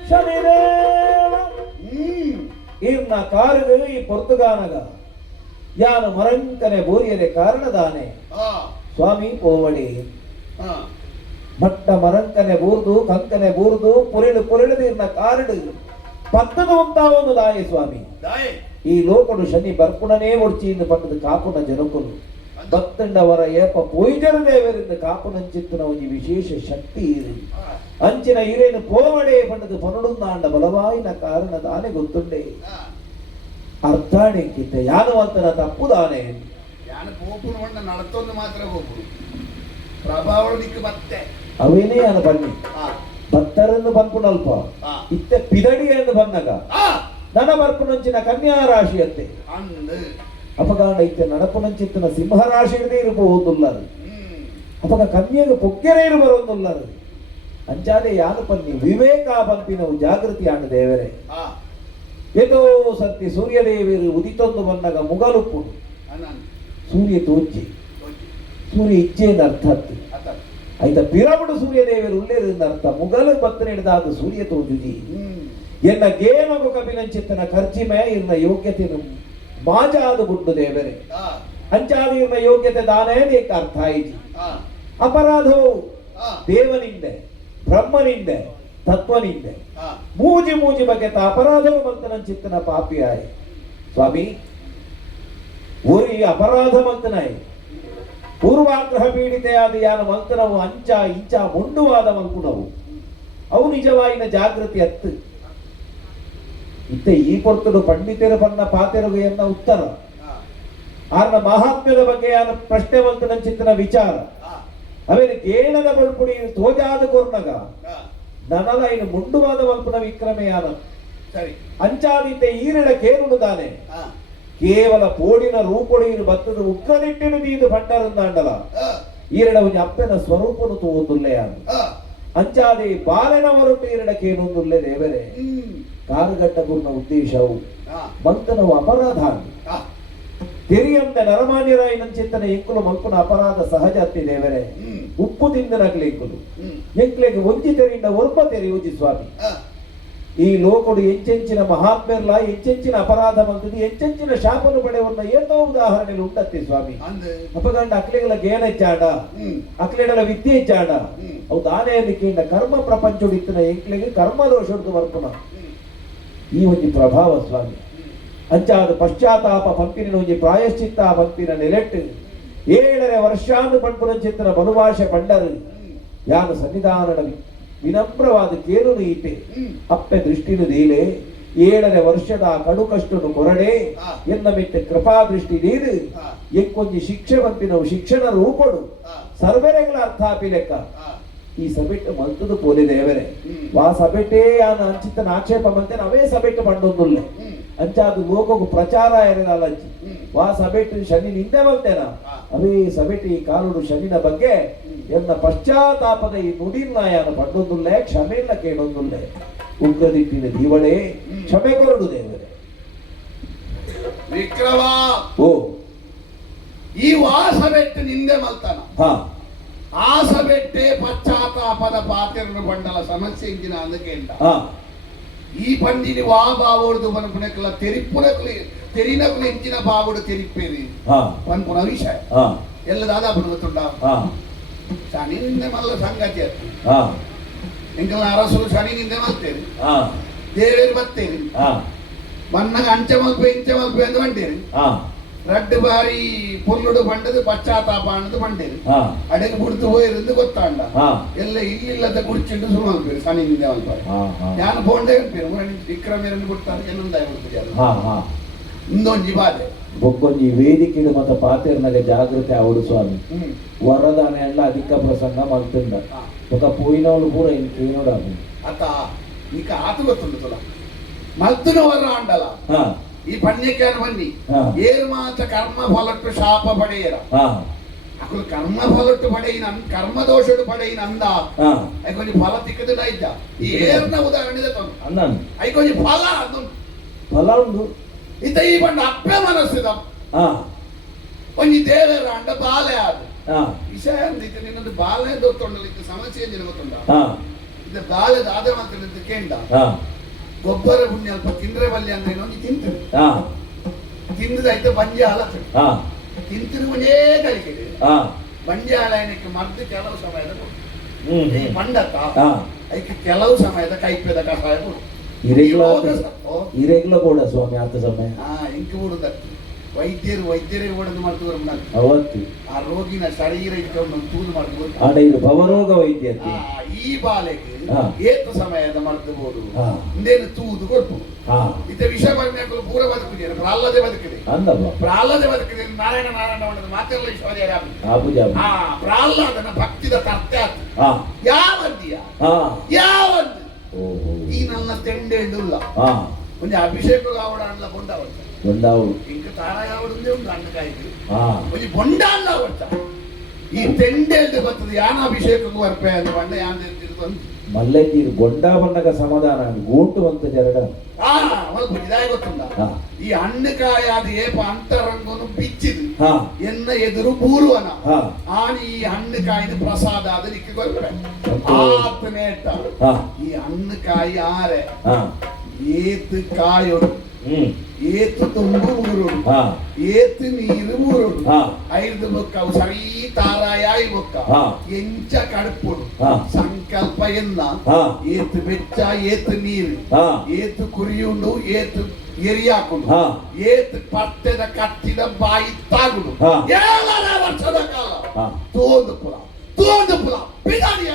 ಶನಿದೇವ ಇರ್ನ ಕಾರದು ಈ ಪೊರ್ತುಗಾನಗ ಯಾನು ಮರಂಕನೆ ಬೋರಿಯದೆ ಕಾರಣದಾನೆ ಸ್ವಾಮಿ ಪೋವಳಿ ಭಟ್ಟ ಮರಂಕನೆ ಬೂರ್ದು ಕಂಕನೆ ಬೂರ್ದು ಪುರಿಳು ಇರ್ನ ಕಾರಡು ಪತ್ತದ ಒಂದು ದಾಯ ಸ್ವಾಮಿ ಈ ಲೋಕಡು ಶನಿ ಬರ್ಪುಣನೇ ಒಡ್ಚಿಯಿಂದ ಪಟ್ಟದ ಕಾಪುನ ಜನಕುಲು ಭಕ್ತಂಡವರ ಏಪ ಪೊಯ್ಜರು ದೇವರಿಂದ ಕಾಪುನಂಚಿತ್ತಿನ ಒಂದು ವಿಶೇಷ ಶಕ್ತಿ ಇರಿ ಅಂಚಿನ ಇರೇನು ಪೋವಡೆ ಪಂಡದು ಪನುಡುಂದಾಂಡ ಬಲವಾಯಿನ ಕಾರಣ ದಾನೆ ಗೊತ್ತುಂಡೆ ಅರ್ಥಾಣಿಕ್ಕಿದ್ದ ಯಾನವಂತನ ತಪ್ಪುದಾನೆ ಯಾನ ಪೋಪುನ ಹೊಂಡ ನಡತೊಂದು ಮಾತ್ರ ಹೋಗುದು ಪ್ರಭಾವಳು ದಿಕ್ಕು ಮತ್ತೆ ಅವೇನೇ ಅನ ಬನ್ನಿ ಭಕ್ತರನ್ನು ಬಂದ್ಕೊಂಡಲ್ಪ ಇತ್ತೆ ಪಿದಡಿ ಎಂದು ಬಂದಾಗ ನನ ಬರ್ಪುನಂಚಿನ ಕನ್ಯಾ ರಾಶಿಯತ್ತೆ ಅಪಗಾಂಡ ಇತ್ತೆ ನಡಪುನಂಚಿತ್ತಿನ ಸಿಂಹ ರಾಶಿ ಹಿಡಿದೇ ಇರಬಹುದುಲ್ಲರು ಅಪಗ ಕನ್ಯೆಗೆ ಪೊಕ್ಕೆರೆ ಬರೋದುಲ್ಲರು ಅಂಚಾದೆ ಯಾನು ಪನ್ನಿ ವಿವೇಕ ಬಂಪಿನವು ಜಾಗೃತಿ ಆಂಡ ದೇವರೇ ಏತೋ ಸತ್ತಿ ಸೂರ್ಯದೇವರು ಉದಿತೊಂದು ಬಂದಾಗ ಮುಗಲುಪ್ಪುಡು ಸೂರ್ಯ ತೋಚಿ ಸೂರ್ಯ ಇಚ್ಛೆಯಿಂದ ಅರ್ಥ ಆಯ್ತಾ ಪಿರಮಿಡ್ ಸೂರ್ಯದೇವರು ಉಳ್ಳೇರಿಂದ ಅರ್ಥ ಮುಗಲು ಬತ್ತನೆ ಹಿಡಿದಾದ ಸೂರ್ಯ ತೋಜುಜಿ ಎನ್ನ ಗೇನಗು ಕಪಿಲಂಚಿತ್ತನ ಖರ್ಚಿಮೆ ಇರ್ನ ಯೋಗ್ಯತೆಯನ್ನು ಮಾಜಾದು ಗುಡ್ಡು ದೇವರೇ ಅಂಚಾದ ಇರ್ನ ಯೋಗ್ಯತೆ ದಾನೇ ಏಕ ಅರ್ಥ ಆಯ್ತು ಅಪರಾಧವು ದೇವನಿಂದೆ ಬ್ರಹ್ಮನಿಂದೆ ತತ್ವನಿಂದೆ ಮೂಜಿ ಬಗ್ಗೆ ಅಪರಾಧವು ಮಂತನ ಚಿತ್ತನ ಪಾಪಿಯಾಯಿ ಸ್ವಾಮಿ ಊರಿ ಅಪರಾಧ ಮಂತನಾಯಿ ಪೂರ್ವಾಗ್ರಹ ಪೀಡಿತೆಯಾದ ಯಾನ ಮಂತನವು ಅಂಚ ಇಂಚ ಮುಂಡುವಾದ ಮಂಕುನವು ಅವು ನಿಜವಾಯಿನ ಜಾಗೃತಿ ಅತ್ತು ಇತ್ತೆ ಈ ಪೊರ್ತಡು ಪಂಡಿತರು ಪನ್ನ ಪಾತೆರಗು ಎನ್ನ ಉತ್ತರ ಆರ್ನ ಮಹಾತ್ಮ್ಯದ ಬಗ್ಗೆ ಯಾನ ಪ್ರಶ್ನೆ ಮಂತನ ಚಿತ್ತನ ವಿಚಾರ ಅವೇನು ಕೇಳದ ಬಳ್ಪುಡಿ ತೋಜಾದ ಕೊರ್ನಗ ನನಲ ಇನ್ನು ಮುಂಡುವಾದ ಮಲ್ಪನ ವಿಕ್ರಮೆಯಾನ ಸರಿ ಅಂಚಾದಿತ್ತೆ ಈರಿಡ ಕೇರುಡುದಾನೆ ಕೇವಲ ಪೋಡಿನ ರೂಪೊಡಿಯನ್ನು ಬತ್ತದ ಉಗ್ರನಿಟ್ಟಿನ ನೀದು ಭಂಡರಂದಾಂಡಲ ಈರಡ ಒಂದು ಅಪ್ಪನ ಸ್ವರೂಪನು ತೋದುಲ್ಲೆಯಾನು ಅಂಚಾದೆ ಬಾಲೆನ ಹೊರಟು ಈರಡ ಕೇನೊಂದುಲ್ಲೆ ದೇವರೇ ಕಾರುಗಟ್ಟ ಗುರುನ ಉದ್ದೇಶವು ಮಂತನವು ಅಪರಾಧ ತೆರಿಯಂದ ನರಮಾನ್ಯರಾಯಿ ನಂಚಿತ್ತನ ಎಂಕುಲು ಮಲ್ಪುನ ಅಪರಾಧ ಸಹಜ ಅತ್ತಿ ದೇವರೇ ಉಪ್ಪು ತಿಂದನಗ್ಲಿ ಎಂಕುಲು ಎಂಕ್ಲೆಗೆ ಒಂಜಿ ತೆರಿಯಿಂದ ಒರ್ಪ ತೆರಿ ಉಜಿ ಸ್ವಾಮಿ ಈ ಲೋಕಡು ಎಂಚೆಂಚಿನ ಮಹಾತ್ಮೆರ್ಲ ಎಂಚೆಂಚಿನ ಅಪರಾಧ ಬಂತದ್ದು ಎಂಚೆಂಚಿನ ಶಾಪನು ಪಡೆಯವನ್ನ ಏತೋ ಉದಾಹರಣೆಗಳು ಉಂಟತ್ತೆ ಸ್ವಾಮಿ. ಅಪಗಂಡ ಅಕ್ಲೆಗಳ ಗೇನೆಚ್ಚಾಡ ಅಕ್ಲೆಗಳ ವಿದ್ಯೆ ಚಾಡ ಅವು ದಾನೆ ಅನ್ನಿಕೆಯಿಂದ ಕರ್ಮ ಪ್ರಪಂಚ ಇತ್ತಿನ ಎಂಕ್ಲೆಗೆ ಕರ್ಮ ದೋಷ ಬರ್ಪುನ ಈ ಒಂದು ಪ್ರಭಾವ ಸ್ವಾಮಿ. ಅಂಚಾದ ಪಶ್ಚಾತ್ತಾಪ ಪಂಪಿನ ಒಂಜಿ ಪ್ರಾಯಶ್ಚಿತ್ತ ಪಂಪಿನ ನೆಲೆಟ್ಟು 7 ವರ್ಷಾಂದು ಪಂಪುನ ಚಿತ್ತನ ಬನುಭಾಷೆ ಪಂಡರು ಯಾನು ಸನ್ನಿಧಾನದ ವಿನಮ್ರವಾದ ಕೇಳುನು ಈತೆ ಅಪ್ಪೆ ದೃಷ್ಟಿನು ದೇಲೆ 7 ವರ್ಷದ ಕಡು ಕಷ್ಟನು ಕೊರಡೆ ಎನ್ನ ಮೆತ್ತೆ ಕೃಪಾ ದೃಷ್ಟಿ ನೀಡು ಎಕ್ಕೊಂಜಿ ಶಿಕ್ಷೆ ಪಂಪಿನವು ಶಿಕ್ಷಣ ರೂಪಡು ಸರ್ವರೆಗಳ ಅರ್ಥಾಪಿ ಲೆಕ್ಕ ಈ ಸಭೆಟ್ಟು ಮಲ್ತದು ಪೋಲೆ ದೇವರೇ ವಾ ಸಭೆಟೇ ಯಾನ ಅಂಚಿತನ ಆಕ್ಷೇಪ ಮಂತೆ ಅವೇ ಸಭೆಟ್ಟು ಪಂಡೊಂದುಲ್ಲೆ ಅಂಚಾದು ಲೋಕವು ಪ್ರಚಾರ ಇರಲ್ಲ ಅಂಚಿ ವಾ ಸಭೆಟ್ಟು ಶನಿ ನಿಂದೆ ಬರ್ತೇನ ಅವೇ ಸಭೆಟ್ಟು ಈ ಕಾಲುಡು ಶನಿನ ಬಗ್ಗೆ ಎನ್ನ ಪಶ್ಚಾತ್ತಾಪದ ಈ ನುಡಿನಾಯನ ಪಂಡೊಂದುಲ್ಲೆ ಕ್ಷಮೆಲ್ಲ ಕೇಳೊಂದುಲ್ಲೆ ಉಗ್ರದಿಟ್ಟಿನ ದೀವಳೆ ಕ್ಷಮೆ ಕೊರಡು ದೇವರೇ. ವಿಕ್ರಮ ಓ ಈ ವಾಸಬೆಟ್ಟು ನಿಂದೆ ಮಲ್ತಾನ ಹಾ ಆಸಬೆಟ್ಟೆ ಪಶ್ಚಾತ್ತಾಪದ ಪಾತ್ರನ ಬಂಡಲ ಸಮಸ್ಯೆ ಇಂಜಿನ ಅಂದಕೇಂಡ ಹಾ ಈ ಪಂಡಿನಿ ವಾ ಬಾವೋಡ್ದು ಪನ್ಪುನಕ್ಲ ತೆರಿಪುನಕ್ಲಿ ತೆರಿನಕ್ಲು ಎಂಚಿನ ಬಾವುಡು ತೆರಿಪ್ಪೇರಿ ಹಾ ಪನ್ಪುನ ವಿಷಯ ಹಾ ಎಲ್ಲ ದಾದಾಪುನ ಗೊತ್ತುಂಡ ಹಾ ಶನಿ ನಿಂದೆ ಮಲ್ಲ ಸಂಗತಿ ಹಾ ಎಂಕಲ್ನ ಅರಸರು ಶನಿ ನಿಂದೆ ಮಲ್ತೇರಿ ಹಾ ದೇವೇರು ಬರ್ತೇರಿ ಹಾ ಮನ್ನಗ ಅಂಚೆ ಮಲ್ಪೆ ಇಂಚೆ ಮಲ್ಪೆ ಎಂದು ಬಂಡೇರಿ ಹಾ ரெண்டு பாரி பொருளோட பண்டது பச்சாத்தாப்பானது பண்டேரு அடகு கொடுத்து போயிருந்து கொத்தாண்ட எல்லாம் இல்ல குடிச்சுட்டு சொல்லுவாங்க பேரு சனி ஞான போண்டே பேரு விக்ரம் இருந்து கொடுத்தாரு என்னும் ఇందొంజి బాధ బొక్కొంజి వేదికలు మత పాతేర్నగ జాగ్రత్త ఆవుడు స్వామి వరదాన ಎಲ್ಲ ಅಧಿಕ ಪ್ರಸಂಗ ಮಂತುಂಡ ఒక పోయినోళ్ళు పూర ఇంకేనోడా అత నీకు ఆత ಗೊತ್ತುಂಡು ತುಲ ಮಲ್ತುನ ವರ ಅಂಡಲ ಈ ಪಣ್ಯಕ್ಕೆ ಬನ್ನಿ ಏರು ಮಾತ ಕರ್ಮ ಫಲಟ್ಟು ಶಾಪ ಪಡೆಯರ ಅಕುಲು ಕರ್ಮ ಫಲಟ್ಟು ಪಡೆಯಿನ ಕರ್ಮ ದೋಷಡು ಪಡೆಯಿನ ಅಂದ ಐಕೊಂಜಿ ಫಲ ತಿಕ್ಕದ ಇದ್ದ ಈ ಏರ್ನ ಉದಾಹರಣೆ ತಂದು ಅಂದನು ಐಕೊಂಜಿ ಫಲ ಅದು ಫಲ ಉಂಡು ಇತ ಈ ಬಂಡ ಅಪ್ಪೆ ಮನಸ್ಸಿದ ಒಂಜಿ ದೇವರ ಅಂಡ ಬಾಲೆ ಆದ ವಿಷಯ ಅಂದಿತ್ತು ನಿನ್ನದು ಬಾಲೆ ದೊತ್ತೊಂಡಲಿಕ್ಕೆ ಸಮಸ್ಯೆ ಏನು ಗೊತ್ತುಂಡ ಇದು ಬಾಲೆ ದಾದ ಮಾತ್ರ ಕೇಂಡ ಗೊಬ್ಬರ ಪುಣ್ಯ ಅಲ್ಪ ತಿಂದ್ರೆ ಬಲ್ಯ ಅಂದ್ರೆ ಇನ್ನೊಂದು ತಿಂತರು ತಿಂದೈತೆ ಬಂಜೆ ಹಾಲ ತಿಂತಿರು ಒಂದೇ ಕಲಿಕೆ ಬಂಜೆ ಹಾಲಕ್ಕೆ ಮದ್ದು ಕೆಲವು ಸಮಯದ ಈ ಮಂಡತ ಅದಕ್ಕೆ ಕೆಲವು ಸಮಯದ ಕೈಪೆದ ಕಷಾಯ ಕೊಡು ಇರೆಗ್ಲ ಕೂಡ ಸ್ವಾಮಿ ಆತ ಸಮಯ ಇಂಕ ಬಿಡುದಕ್ಕೆ ವೈದ್ಯರೇ ಓಡದು ಮಾಡ್ತಿದ್ರು ಅವತ್ತು ಆ ರೋಗಿನ ಶರೀರ ಇಟ್ಕೊಂಡು ತೂದು ಮಾಡ್ಬೋದು ಆಡ ಇದು ಭವರೋಗ ವೈದ್ಯ ಈ ಬಾಲೆಗೆ ಏತು ಸಮಯದ ಮಾಡ್ತಬಹುದು ಇಂದೇನು ತೂದು ಕೊಡ್ತು ಇತ ವಿಷ ಬರ್ಬೇಕು ಪೂರ ಬದುಕಿದೆ ಪ್ರಾಲ್ಲದೆ ಬದುಕಿದೆ ಪ್ರಾಲ್ಲದೆ ಬದುಕಿದೆ ನಾರಾಯಣ ನಾರಾಯಣ ಮಾತೆಲ್ಲ ಈಶ್ವರ್ಯ ಪ್ರಾಹ್ಲಾದನ ಭಕ್ತಿದ ಕರ್ತೆ ಯಾವಂದಿ ಈ ನನ್ನ ತೆಂಡೆಂಡುಲ್ಲ ಒಂದು ಅಭಿಷೇಕ ಕಾವಡ ಅಲ್ಲ ಬೊಂಡಾವಡು ಇಂಕ ತಾರಾಯಾವಡುಂದೇ ಒಂದು ಅಂಡಕಾಯ್ತು ಒಂದು ಬೊಂಡ ಅಲ್ಲ ಅವತ್ತ ಈ ತೆಂಡೆಂಡು ಬರ್ತದೆ ಯಾನ ಅಭಿಷೇಕಕ್ಕೂ ಬರ್ಪೆ ಅಂತ ಬಂಡ ಯಾನ್ ತಿರ್ಕೊಂಡು ಮಲ್ಲೆಂಜೀರು ಗೊಂಡ ಬಣ್ಣಗ ಸಮಾಧಾನ ಗೋಟು ಅಂತ ಜರಡ ಇದಾಯ ಗೊತ್ತುಂಡ ಈ ಹಣ್ಣುಕಾಯ ಅದು ಏಪ ಅಂತರಂಗನು ಬಿಚ್ಚಿದು ಎನ್ನ ಎದುರು ಬೂರುವನ ಆನಿ ಈ ಹಣ್ಣುಕಾಯಿನ ಪ್ರಸಾದ ಅದಕ್ಕೆ ಗೊಬ್ಬರ ಆತನೇಟ ಈ ಹಣ್ಣುಕಾಯಿ ಆರೆ ಏತು ಕಾಯೋಡು ಏತು ತುಂಬು ಊರುಡು ಏತು ನೀರು ಊರುಡು ಐದು ಬೊಕ್ಕ ಸರಿ ತಾರಾಯಿ ಬೊಕ್ಕ ಎಂಚ ಕಡುಪುಡು ಸಂಕಲ್ಪ ಎನ್ನ ಏತು ಬೆಚ್ಚ ಏತು ನೀರು ಏತು ಕುರಿಯುಂಡು ಏತು ಎರಿಯಾಕುಂಡು ಏತು ಪಟ್ಟೆದ ಕಟ್ಟಿದ ಬಾಯಿ ತಾಗುಡು 7 ವರ್ಷದ ಕಾಲ ತೋಂದು ಪುಲ ಬಿಡಾಡಿಯ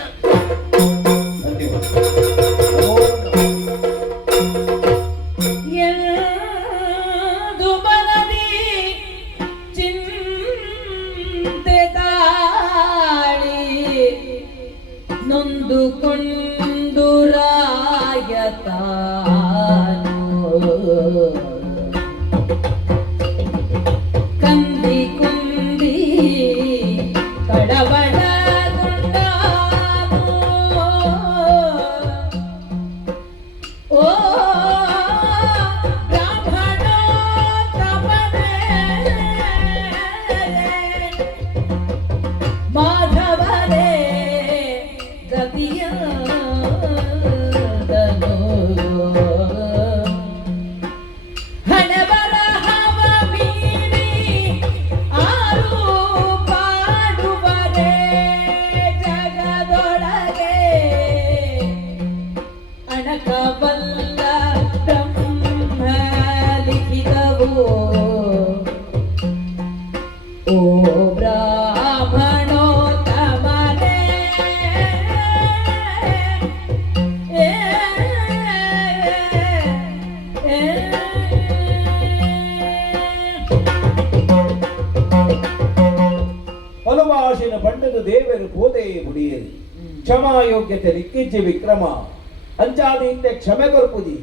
ನೊಂದುಕೊಂಡು ರಾಯತಾನು ಕಂದಿ ಕುಂದಿ ಕಡಬಡಗೊಂಡಾನು ಓ ಬ್ರಾಹ್ಮಣ ತಪನೆ ಮಾಧವರೇ ಗತಿಯದನು ಯೋಗ್ಯತೆ ನಿಕ್ಕಿಜ್ಜಿ ವಿಕ್ರಮ ಅಂಚಾದಿ ಹಿಂದೆ ಕ್ಷಮೆ ಕೊರ್ಪುಜಿ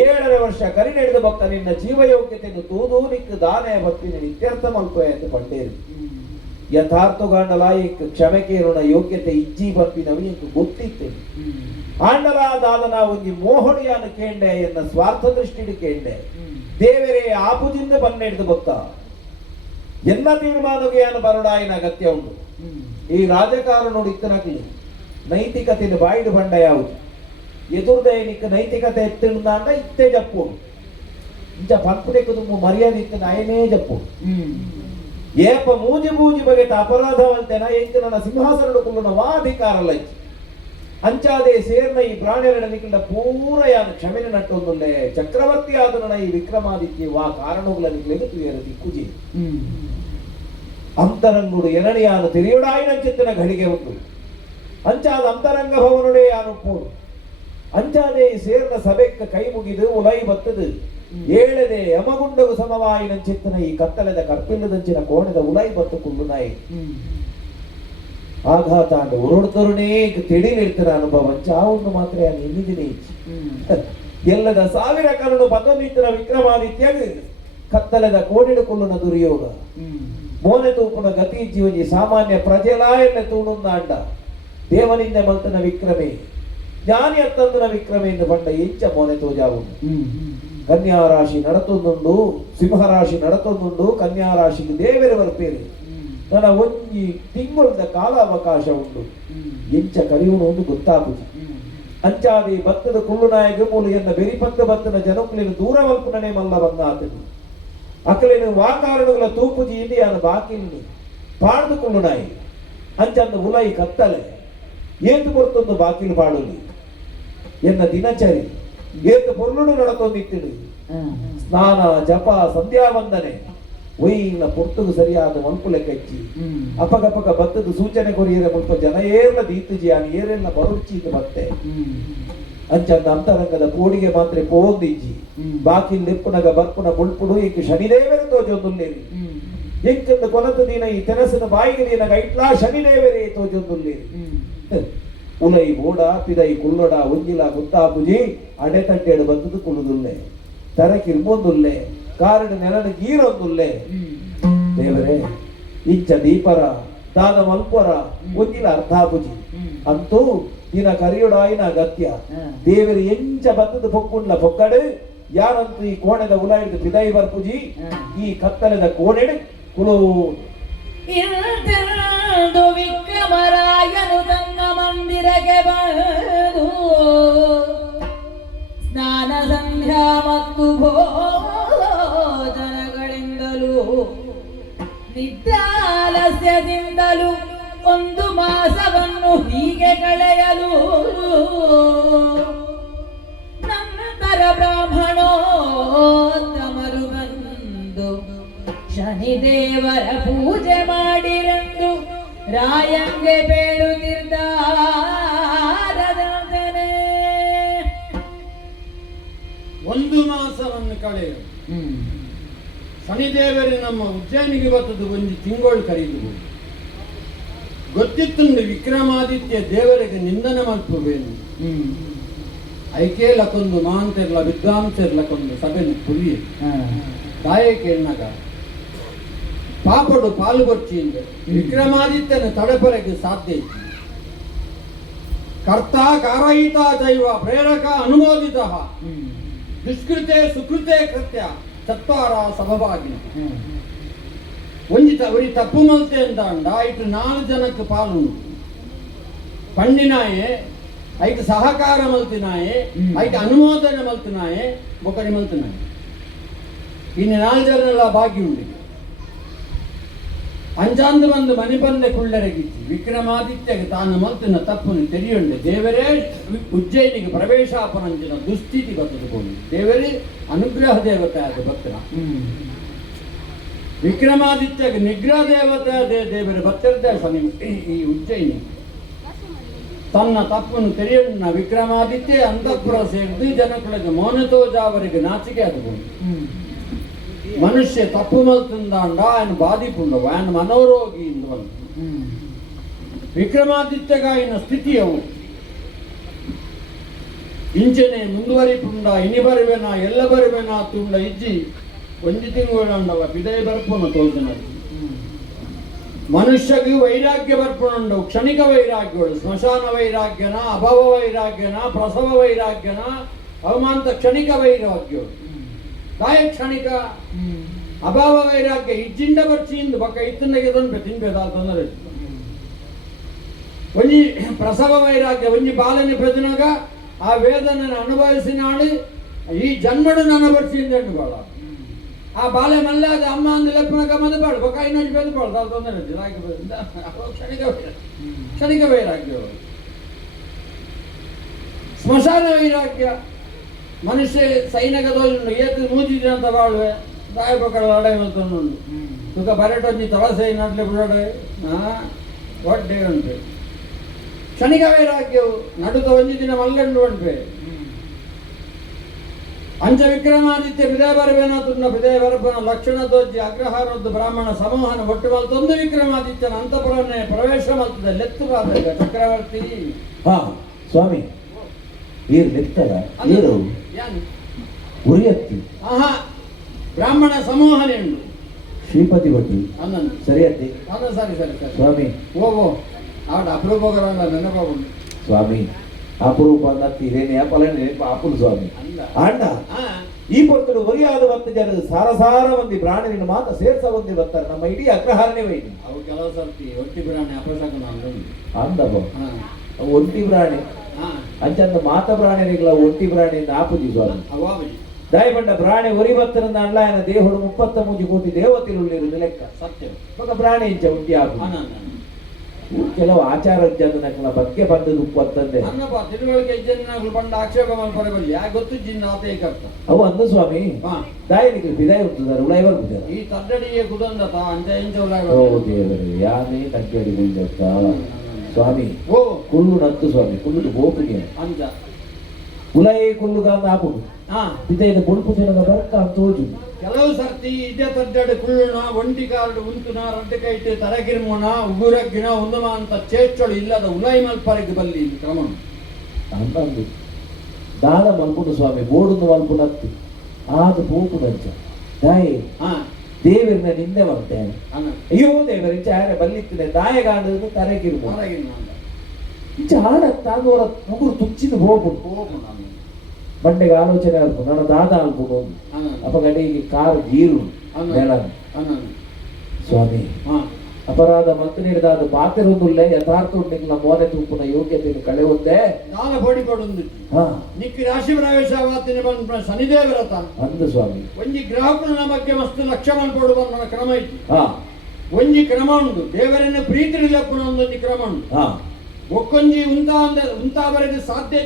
7 ವರ್ಷ ಕರಿ ನಡೆದ ಬಕ್ಕ ನಿನ್ನ ಜೀವಯೋಗ್ಯತೆಯನ್ನು ತೂದು ನಿಕ್ಕು ದಾನೆ ಭಕ್ತಿನ ಇತ್ಯರ್ಥ ಮಲ್ಪ ಎಂದು ಪಂಡೇರು ಯಥಾರ್ಥಗಾಂಡಲ ಇಂಕ್ ಕ್ಷಮೆಕೇರುಣ ಯೋಗ್ಯತೆ ಇಜ್ಜಿ ಬಂಪಿನವು ಇಂಕ್ ಗೊತ್ತಿತ್ತೆ ಆಂಡಲಾದಾದನ ಒಂಜಿ ಮೋಹಣಿಯಾನ ಕೇಂಡೆ ಎನ್ನ ಸ್ವಾರ್ಥ ದೃಷ್ಟಿಡು ಕೇಂಡೆ ದೇವರೇ ಆಪುಜಿಂದ ಬನ್ನೆಡ್ದು ಬಕ್ಕ ಎನ್ನ ತೀರ್ಮಾನಗೆಯನ್ನು ಬರುಡಾಯಿನ ಅಗತ್ಯ ಉಂಟು ಈ ರಾಜಕಾರಣೋಡು ಇತ್ತನಕ್ಲಿ ನೈತಿಕತೆಯನ್ನು ಬಾಯಿಡು ಬಂಡ ಯಾವುದು ಎದುರ್ದೈನಿಕ ನೈತಿಕತೆ ಎತ್ತಿಂದ ಇತ್ತೇ ಜಪ್ಪು ಇಂಚ ಪಂಪುಡೆக்கு ತುಂಬ ಮರ್ಯಾದೆ ಇತ್ತು ನಾಯನೇ ಜಪ್ಪು ಏಪ ಮೂಜಿ ಮೂಜಿ ಬಗೆ ಅಪರಾಧವಂತೆನ ಎಂಕ ನನ್ನ ಸಿಂಹಾಸನ ಕುಳ್ಳುನ ವಾಧಿಕಾರಲ್ಲ ಅಂಚಾದೆ ಸೇರ್ನ ಈ ಪ್ರಾಣಿಯರಡನಿಕ್ಕಿಂತ ಪೂರ ಯಾನು ಕ್ಷಮೆನೆ ನಟ್ಟೊಂದುಲ್ಲೆ ಚಕ್ರವರ್ತಿ ಆದನ ಈ ವಿಕ್ರಮಾದಿತ್ಯ ವಾ ಕಾರಣಗಳನ್ನಿಕ್ಲೆಗೆ ತುಯರ ದಿಕ್ಕುಜಿ ಅಂತರಂಗುಡು ಎನಡಿಯಾನು ತಿರಿಯುಡಾಯಿನ ಚಿತ್ತನ ಘಳಿಗೆ ಉಂಟು ಅಂಚಾದ ಅಂತರಂಗ ಭವನುಡೆ ಯಾನು ಪೂರು ಅಂಚಾದೆ ಸೇರ್ನ ಸಭೆಕ್ಕ ಕೈ ಮುಗಿದು ಉಲೈ ಬತ್ತದು ಏಳದೆ ಯಮಗುಂಡಗು ಸಮವಾಯಿನ ಚಿತ್ತನ ಈ ಕತ್ತಲೆದ ಕರ್ಪಿಲ್ಲದಂಚಿನ ಕೋಣದ ಉಲೈ ಬತ್ತು ಕುಳ್ಳುನಾಯಿ ಆಘಾತ ಅಂಡು ಉರುಡ್ತರುಣೇ ತಿಳಿಲಿರ್ತಿನ ಅನುಭವ ಚಾವನ್ನು ಮಾತ್ರ ಯಾನು ಎನ್ನಿದಿನಿ ಎಲ್ಲದ ಸಾವಿರ ಕರುಣು ಪದೊಂದಿತ್ತಿನ ವಿಕ್ರಮಾದಿತ್ಯ ಕತ್ತಲೆದ ಕೋಡಿಡುಕೊಳ್ಳುನ ದುರ್ಯೋಗ ಮೋನೆ ತೂಪುನ ಗತಿ ಜೀವನಿ ಸಾಮಾನ್ಯ ಪ್ರಜೆಲಾ ಎಲ್ಲ ತೂಣುಂದ ಅಂಡ ದೇವನಿಂದ ಮಲ್ತನ ವಿಕ್ರಮೆ ಜ್ಞಾನಿ ಅತ್ತಂದನ ವಿಕ್ರಮೆ ಎಂದು ಬಂಡ ಎಂಚ ಮೋನೆ ತೋಜಾವು ಕನ್ಯಾ ರಾಶಿ ನಡತೊಂದುಂಡು ಸಿಂಹರಾಶಿ ನಡತೊಂದುಂಡು ಕನ್ಯಾ ರಾಶಿಗೆ ದೇವರ ಬರ್ಪೇರಿ ನನ್ನ ಒಂಜಿ ತಿಂಗಳದ ಕಾಲ ಅವಕಾಶ ಉಂಟು ಎಂಚ ಕರಿಯುವುದು ಒಂದು ಗೊತ್ತಾಗುದು ಅಂಚಾದಿ ಭತ್ತದ ಕುಳ್ಳುನಾಯಕ ಮೂಲಿಯನ್ನ ಬೆರಿಪಂದ ಭತ್ತನ ಜನಕುಲಿನ ದೂರ ಮಲ್ಪುನನೆ ಮಲ್ಲ ಬಂದ ಆತನಿ ಅಕಲಿನ ವಾಕಾರಣಗಳ ತೂಪುಜಿ ಇಂಡಿಯಾನ ಬಾಕಿಲ್ನಿ ಪಾಡ್ದು ಕುಳ್ಳುನಾಯಿ ಅಂಚಂದು ಉಲೈ ಕತ್ತಲೆ ಏತು ಬರ್ತೊಂದು ಬಾಕಿಲು ಪಾಡುಲಿ ಎನ್ನ ದಿನಚರಿ ಏತು ಪೊರ್ಲುಡು ನಡತೊಂದಿತ್ತಿಡು ಸ್ನಾನ ಜಪ ಸಂಧ್ಯಾ ವಂದನೆ ಒಯ್ಯಿನ ಪೊರ್ತುಗು ಸರಿಯಾದ ಮಲ್ಪುಲೆ ಕಚ್ಚಿ ಅಪಗಪಗ ಬತ್ತದ ಸೂಚನೆ ಕೊರಿಯರ ಮುಲ್ಪ ಜನ ಏರ್ಲ ದೀತುಜಿ ಆನ ಏರೆಲ್ಲ ಬರುಚಿದ್ದು ಮತ್ತೆ ಅಂಚಂದ ಅಂತರಂಗದ ಕೋಡಿಗೆ ಮಾತ್ರ ಪೋಂದಿಜ್ಜಿ ಬಾಕಿಲ್ ಲಿಪ್ಪುನಗ ಬರ್ಪುನ ಬುಳ್ಪುಡು ಈಗ ಶನಿದೇವರ ತೋಜೊಂದುಲ್ಲೇರಿ ಎಂಕಂದು ಕೊನತ ದಿನ ಈ ತೆನಸಿನ ಬಾಯಿಗೆ ದಿನ ಐಟ್ಲಾ ಶನಿದೇವರೇ ತೋಜೊಂದುಲ್ಲೇರಿ ಉಲೈ ಬೋಡ ಪಿದೈ ಕುಳ್ಳೊಡ ಒಂಜಿಲ ಗುತ್ತಾಪುಜಿ ಅಡೆತಟ್ಟೆಡು ಬತ್ತದು ಕುಳುದುಲ್ಲೆ ತರಕಿರ್ಬೊಂದುಲ್ಲೆ ಕಾರಣ ನೆಲನ ಗೀರೊಂದುಲ್ಲೆ ದೇವರೇ ಇಂಚ ದೀಪರ ದಾನ ಮಲ್ಪರ ಒಂಜಿಲ ಅರ್ಧಾಪುಜಿ ಅಂತೂ ದಿನ ಕರಿಯುಡಾಯಿನ ಅಗತ್ಯ ದೇವರು ಎಂಚ ಬತ್ತದ ಪೊಕ್ಕುಂಡ್ಲ ಪೊಕ್ಕಡು ಯಾರಂತೂ ಈ ಕೋಣೆದ ಉಲ ಹಿಡಿದು ಪಿದೈ ಬರ್ಪುಜಿ ಈ ಕತ್ತಲೆದ ಕೋಣೆಡು ಕುಳು ಇಂದು ವಿಕ್ರಮರಾಯನು ತನ್ನ ಮಂದಿರಕ್ಕೆ ಬಂದು ಸ್ನಾನ ಸಂಧ್ಯಾ ಮತ್ತು ಭೋಜನಗಳಿಂದಲೂ ನಿದ್ರಾಲಸ್ಯದಿಂದಲೂ 1 ಮಾಸವನ್ನು ಹೀಗೆ ಕಳೆಯಲು ನಂತರ ಬ್ರಾಹ್ಮಣೋತ್ತಮರು ಬಂದು ಶನಿದೇವರ ಪೂಜೆ ಮಾಡಿರೆಂದು ರಾಯಂಗೆ ಬೇಡುತ್ತಿದ್ದಾರದಂತನೇ 1 ಮಾಸವನ್ನು ಕಳೆಯಲು ಶನಿದೇವರು ನಮ್ಮ ಉಜ್ಜಯಿನಿಗೆ ಬರ್ತದ್ದು ಒಂದು ತಿಂಗಳು ಕರೆಯುವುದು ಗೊತ್ತಿತ್ತುಂಡು ವಿಕ್ರಮಾದಿತ್ಯ ದೇವರಿಗೆ ನಿಂದನ ಮಲ್ಪುವೇನು ಐಕೇಲಕ್ಕೊಂದು ಮಾಂತೆರ್ಲ ವಿದ್ವಾಂಸರ್ಲಕ್ಕೊಂದು ಸಭೆನು ಪುರಿಯ ತಾಯೇ ಕೇಳಿನಾಗ ಪಾಪಡು ಪಾಲ್ಗೊಚ್ಚಿಂದ ವಿಕ್ರಮಾದಿತ್ಯನ ತಡಪರೆಗೆ ಸಾಧ್ಯ ಇತ್ತು ಕರ್ತ ಕಾರಯಿತ ದೈವ ಪ್ರೇರಕ ಅನುಮೋದಿತ ದುಷ್ಕೃತೆ ಸುಕೃತೆ ಕೃತ್ಯ ಚತ್ವಾರ ಸಭವಾಗಿ ಒಂಜಿತ ಅವರಿ ತಪ್ಪು ಮಲ್ತೆ ಅಂತ ಅಂಡ ಇಟ್ಟು 4 ಜನಕ್ಕೆ ಪಾಲು ಪಂಡಿನಾಯೆ ಐದು ಸಹಕಾರ ಮಲ್ತಿನಾಯೆ ಐದು ಅನುಮೋದನೆ ಮಲ್ತಿನಾಯೆ ಬೊಕರಿ ಮಲ್ತಿನಾಯೆ ಇನ್ನು 4 ಜನರೆಲ್ಲ ಭಾಗಿ ಉಂಡಿ ಅಂಚಾಂದು ಬಂದು ಮನೆ ಬಂದೆ ಕುಳ್ಳರಗಿಚ್ಚಿ ವಿಕ್ರಮಾದಿತ್ಯಗೆ ತಾನು ಮಲ್ತಿನ ತಪ್ಪನ್ನು ತೆರೆಯುಂಡೆ ದೇವರೇ ಉಜ್ಜಯಿನಿಗೆ ಪ್ರವೇಶಾಪನಂಚಿನ ದುಸ್ಥಿತಿ ಬರ್ತದುಕೊಂಡು ದೇವರೇ ಅನುಗ್ರಹ ದೇವತೆ ಆದ ಭಕ್ತರ ವಿಕ್ರಮಾದಿತ್ಯಗೆ ನಿಗ್ರಹ ದೇವತೆ ದೇವರ ಭಕ್ತರದೇ ಶನಿ ಈ ಉಜ್ಜಯಿನಿ ತನ್ನ ತಪ್ಪನ್ನು ತೆರೆಯುಂಡ ವಿಕ್ರಮಾದಿತ್ಯ ಅಂತಃಪುರ ಸೇರಿದು ಜನಗಳಿಗೆ ಮೌನತೋಜಾವರಿಗೆ ನಾಚಿಕೆ ಆದಬಹುದು ಮನುಷ್ಯ ತಪ್ಪು ಮಲ್ತಂದಾಂಡ ఆయన బాధిపుండవు ఆయన మనోరోగి ఇందువల్ల విక్రమాదిత్యగా ఆయన స్థితి అవు ಇಂಚನೆ ಮುಂದುವರಿಪುಂಡ ಇನಿ ಬರುವೆನ ಎಲ್ಲ ಬರುವೆನ ತುಂಡ ಇಜ್ಜಿ ಒಂಜಿ ತಿಂಗಳ ಪಿದಯ ಬರ್ಪುನ ತೋಜನ ಮನುಷ್ಯಗೂ ವೈರಾಗ್ಯ ಬರ್ಪುಂಡು ಕ್ಷಣಿಕ ವೈರಾಗ್ಯಗಳು ಸ್ಮಶಾನ ವೈರಾಗ್ಯನ ಅಭವ ವೈರಾಗ್ಯನ ಪ್ರಸವ ವೈರಾಗ್ಯನ ಅವಮಾಂತ ಕ್ಷಣಿಕ ವೈರಾಗ್ಯಗಳು ದಾಯ ಕ್ಷಣಿಕ ಅಭಾವ ವೈರಾಗ್ಯ ಇಜ್ಜಿಂಡ ಬರ್ಚಿಂದು ಬಕ್ಕ ಇತ್ತಂದಗೆ ತಿನ್ಬೇದ ತೊಂದರೆ ಒಂಜಿ ಪ್ರಸವ ವೈರಾಗ್ಯ ಒಂಜಿ ಬಾಲನೆ ಪ್ರಜನಾಗ ಆ ವೇದನೆ ಅನುಭವಿಸಿ ನಾಡು ಈ ಜನ್ಮಡು ಅನುಭವಿಸಿದ ಬಾಳ ಆ ಬಾಲೆ ಮಲ್ಲ ಅದು ಅಮ್ಮ ಅಂದು ಲೆಪ್ಪನಾಗ ಮದ ಬಾಳು ಬಕ್ಕ ಇನ್ನೊಂದು ಬೇದ ಬಾಳು ಅದು ತೊಂದರೆ ಕ್ಷಣಿಕ ವೈರಾಗ್ಯ ಸ್ಮಶಾನ ವೈರಾಗ್ಯ ಮನುಷ್ಯ ಸೈನಿಕದೋಳು ಏತು ಮೂಜಿದ ಅಂತ ಬಾಳುವೆ ದಾಯ ಪಕ್ಕಡ ಅಡೆ ಮಲ್ಕೊಂಡು ತುಕ ಬರಟೊಂಜಿ ತಳಸೆ ನಡ್ಲೆ ಬಿಡೋಡೆ ಒಡ್ಡೆ ಉಂಟು ಕ್ಷಣಿಕ ವೈರಾಗ್ಯವು ನಡುಕ ಒಂಜಿ ದಿನ ಮಲ್ಲಂಡು ಉಂಟು ಅಂಚ ವಿಕ್ರಮಾದಿತ್ಯ ವಿದಯ ಬರಬೇನ ತುಂಡ ವಿದಯ ಬರಬನ ಲಕ್ಷಣ ದೋಜಿ ಅಗ್ರಹಾರದ್ದು ಬ್ರಾಹ್ಮಣ ಸಮೂಹನ ಒಟ್ಟು ಮಲ್ತೊಂದು ವಿಕ್ರಮಾದಿತ್ಯನ ಅಂತಪುರನ್ನೇ ಪ್ರವೇಶ ಮಲ್ತದೆ ಲೆತ್ತು ಬಾದ ಚಕ್ರವರ್ತಿ ಹಾ ಸ್ವಾಮಿ ನೀರು ಲೆತ್ತದ ನೀರು ಉರಿಯತ್ತಿ ಆಹಾ ಬ್ರಾಹ್ಮಣ ಸಮೂಹನೇ ಉಂಟು ಶ್ರೀಪತಿ ಭಟ್ಟಿ ಅನ್ನಂದು ಸರಿಯತ್ತಿ ಸರಿ ಸರಿ ಸರಿ ಸ್ವಾಮಿ ಓ ಆಡ ಅಪರೂಪಗರಲ್ಲ ನೆನಪಾಗುಂಡು ಸ್ವಾಮಿ ಅಪರೂಪ ಅನ್ನತ್ತಿ ಇದೇನೆ ಪಲನೆ ಅಪುಲ್ ಸ್ವಾಮಿ ಅಣ್ಣ ಈ ಪೊತ್ತಲು ಒರಿಯಾದ 10 ಜನ ಸಾರಸಾರ ಮಂದಿ ಪ್ರಾಣಿನ ಮಾತ ಸೇರ್ಸ ಬಂದಿ ಬರ್ತಾರೆ ನಮ್ಮ ಇಡೀ ಅಗ್ರಹಾರನೇ ವೈದ್ಯ ಅವು ಕೆಲವು ಸರ್ತಿ ಒಟ್ಟಿ ಪ್ರಾಣಿ ಅಪಶಕನ ಅಂದವ ಒಂಟಿ ಪ್ರಾಣಿ ಅಂಚಂದ ಮಾತ ಪ್ರಾಣಿಗಳ ಒಂಟಿ ಪ್ರಾಣಿಯಿಂದ ಆಪುಜಿ ಸ್ವಾಮಿ ಅವಾಬಿ ದಯಪಂಡ ಪ್ರಾಣಿ ಒರಿ ಬತ್ತರಿಂದ ಅಣ್ಣಾಯನ ದೇಹುಡು 33 ಕೋಟಿ ದೇವತೆಗಳಿರುವುದು ಲೆಕ್ಕ ಸತ್ಯ ఒక ಪ್ರಾಣಿ ಇಂಚ ಉಂಟಿ ಆಪು ಕೆಲವು ಆಚಾರ ಜನಗಳ ಬಗ್ಗೆ ಬಂದದ್ದು ಉಪ್ಪತ್ತಂದೆ ಅನ್ನಪ್ಪ ತಿಳುವಳಿಕೆ ಜನಗಳು ಬಂದ ಆಕ್ಷೇಪ ಮಾಡ್ತಾರೆ ಬಲ್ಲಿ ಯಾಕೆ ಗೊತ್ತು ಜಿನ್ನ ಆತೇ ಕರ್ತ ಅವು ಅಂದು ಸ್ವಾಮಿ ದಾಯನಿಗೆ ವಿದಾಯ ಉಂಟುದಾರೆ ಉಳೈ ಬರ್ತಿದ್ದಾರೆ ಈ ತಡ್ಡಡಿಗೆ ಕುದಂದತ ಅಂಚ ಇಂಚ ಉಳೈ ಓ ದೇವರೇ ಯಾನೇ ತಗ್ಗಡಿ ಗುಂಜತ್ತ ಸ್ವಾಮಿ ಓ ಕುಳ್ಳು ನತ್ತು ಸ್ವಾಮಿ ಕುಳ್ಳು ಗೋಪಿಗೆ ಅಂಚ ಉಲೈ ಕುಳ್ಳುಗಾಂದ ಆಪುದು ಇದೈದು ಬುಡುಪು ಜನಗ ಬರ್ಕ ತೋಜು ಕೆಲವು ಸರ್ತಿ ಇದೇ ತಡ್ಡಡಿ ಕುಳ್ಳುಣ ಒಂಟಿ ಕಾರ್ಡು ಉಂಟುನ ರಡ್ಡ ಕೈಟ್ ತರಗಿರ್ಮೋಣ ಉಗುರಗ್ಗಿನ ಒಂದಮ ಅಂತ ಚೇಷ್ಟಳು ಇಲ್ಲದ ಉಲೈ ಮಲ್ಪರಿಗೆ ಬಲ್ಲಿ ಕ್ರಮ ಅಂದು ದಾನ ಮಲ್ಪುಡು ಸ್ವಾಮಿ ಬೋಡುದು ಮಲ್ಪುನತ್ತು ಆದು ಪೋಪು ನಂಚ ದಾಯಿ ದೇವರನ್ನ ನಿಂದೆ ಬರ್ತೇನೆ ಅಯ್ಯೋ ದೇವರ ಚಾರ ಬಲ್ಲಿತ್ತಿನ ದಾಯಗಾಡು ತರಗಿರ್ಮೋ ಇಂಚ ಆಡತ್ತಾಗೋರ ಮುಗುರು ತುಚ್ಚಿನ ಹೋಗ್ಬಿಟ್ಟು ಬಂಡೆಗೆ ಆಲೋಚನೆ ಅಲ್ಪು ನನ್ನ ದಾದ ಅಲ್ಪು ಅಪ್ಪ ಗಡಿಗೆ ಕಾರು ಗೀರು ಸ್ವಾಮಿ ಅಪರಾಧ ಮಂತ್ರ ನೀಡಿದಾದ ಪಾತಿರುವುದಿಲ್ಲ ಯಥಾರ್ಥ ಉಂಡಿಲ್ಲ ಮೋನೆ ತೂಪುನ ಯೋಗ್ಯತೆಯನ್ನು ಕಳೆಯುವುದೇ ನಾನ ಬೋಡಿಕೊಡುಂದು ನಿಕ್ಕಿ ರಾಶಿ ಪ್ರವೇಶವಾತಿನ ಬಂದ ಶನಿದೇವರತ ಅಂದು ಸ್ವಾಮಿ ಒಂಜಿ ಗ್ರಾಹಕನ ಬಗ್ಗೆ ಮಸ್ತು ಲಕ್ಷ್ಯ ಮಾಡ್ಕೊಡು ಬಂದ ಕ್ರಮ ಇತ್ತು ಒಂಜಿ ಕ್ರಮ ಉಂಟು ದೇವರನ್ನು ಪ್ರೀತಿರಿಲ್ಲಪ್ಪನ ಒಂದೊಂದು ಕ್ರಮ ಉಂಟು ಒಕ್ಕೊಂಜಿ ಉಂತಾವರೆಗೆ ಸಾಧ್ಯ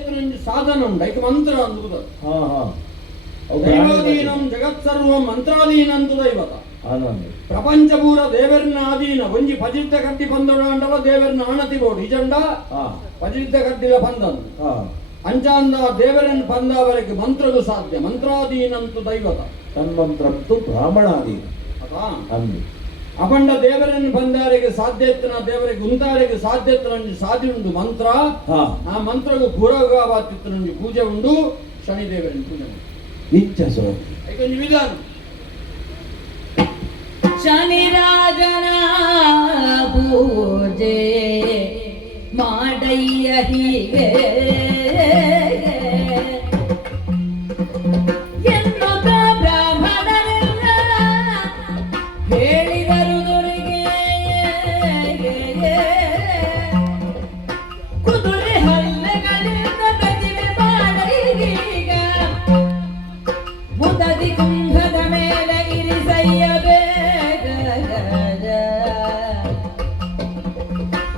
ಸಾಧನ ಉಂಟು ಐಕ ಮಂತ್ರ ಅಂದುವುದು ದೈವಾಧೀನಂ ಜಗತ್ಸರ್ವ ಮಂತ್ರಾಧೀನಂತು ದೈವತ ಪ್ರಪಂಚಪೂರ ದೇವರನ್ನ ಆಧೀನ ಒಂಜಿ ಪಜಿತ್ತ ಕಟ್ಟಿ ಪಂದೊಂಡಲ ದೇವರನ್ನ ಆಣತಿ ಬೋಡು ಇಜಂಡ ಪಜಿತ್ತ ಕಟ್ಟಿಲ ಪಂದಂದು ಅಂಚಾಂದ ದೇವರನ್ನು ಪಂದವರೆಗೆ ಮಂತ್ರದು ಸಾಧ್ಯ ಮಂತ್ರಾಧೀನಂತು ದೈವತ ತನ್ಮಂತ್ರಂತು ಬ್ರಾಹ್ಮಣಾಧೀನ ಅಂದು ಅಪಂಡ ದೇವರನ್ನು ಬಂದಾರಿಗೆ ಸಾಧ್ಯತ್ನ ದೇವರಿಗೆ ಉಂತಾರಿಗೆ ಸಾಧ್ಯತ್ನ ಸಾಧ್ಯ ಉಂಟು ಮಂತ್ರ ಆ ಮಂತ್ರಗೂ ಪೂರಕವಾತಿತ್ತು ಪೂಜೆ ಉಂಟು ಶನಿ ದೇವರನ್ನು ಪೂಜೆ ಉಂಟು ವಿಧಾನ ಶನಿ ರಾಜನ ಪೂಜೆ ಮಾಡಯ್ಯ ಹೀಗೆ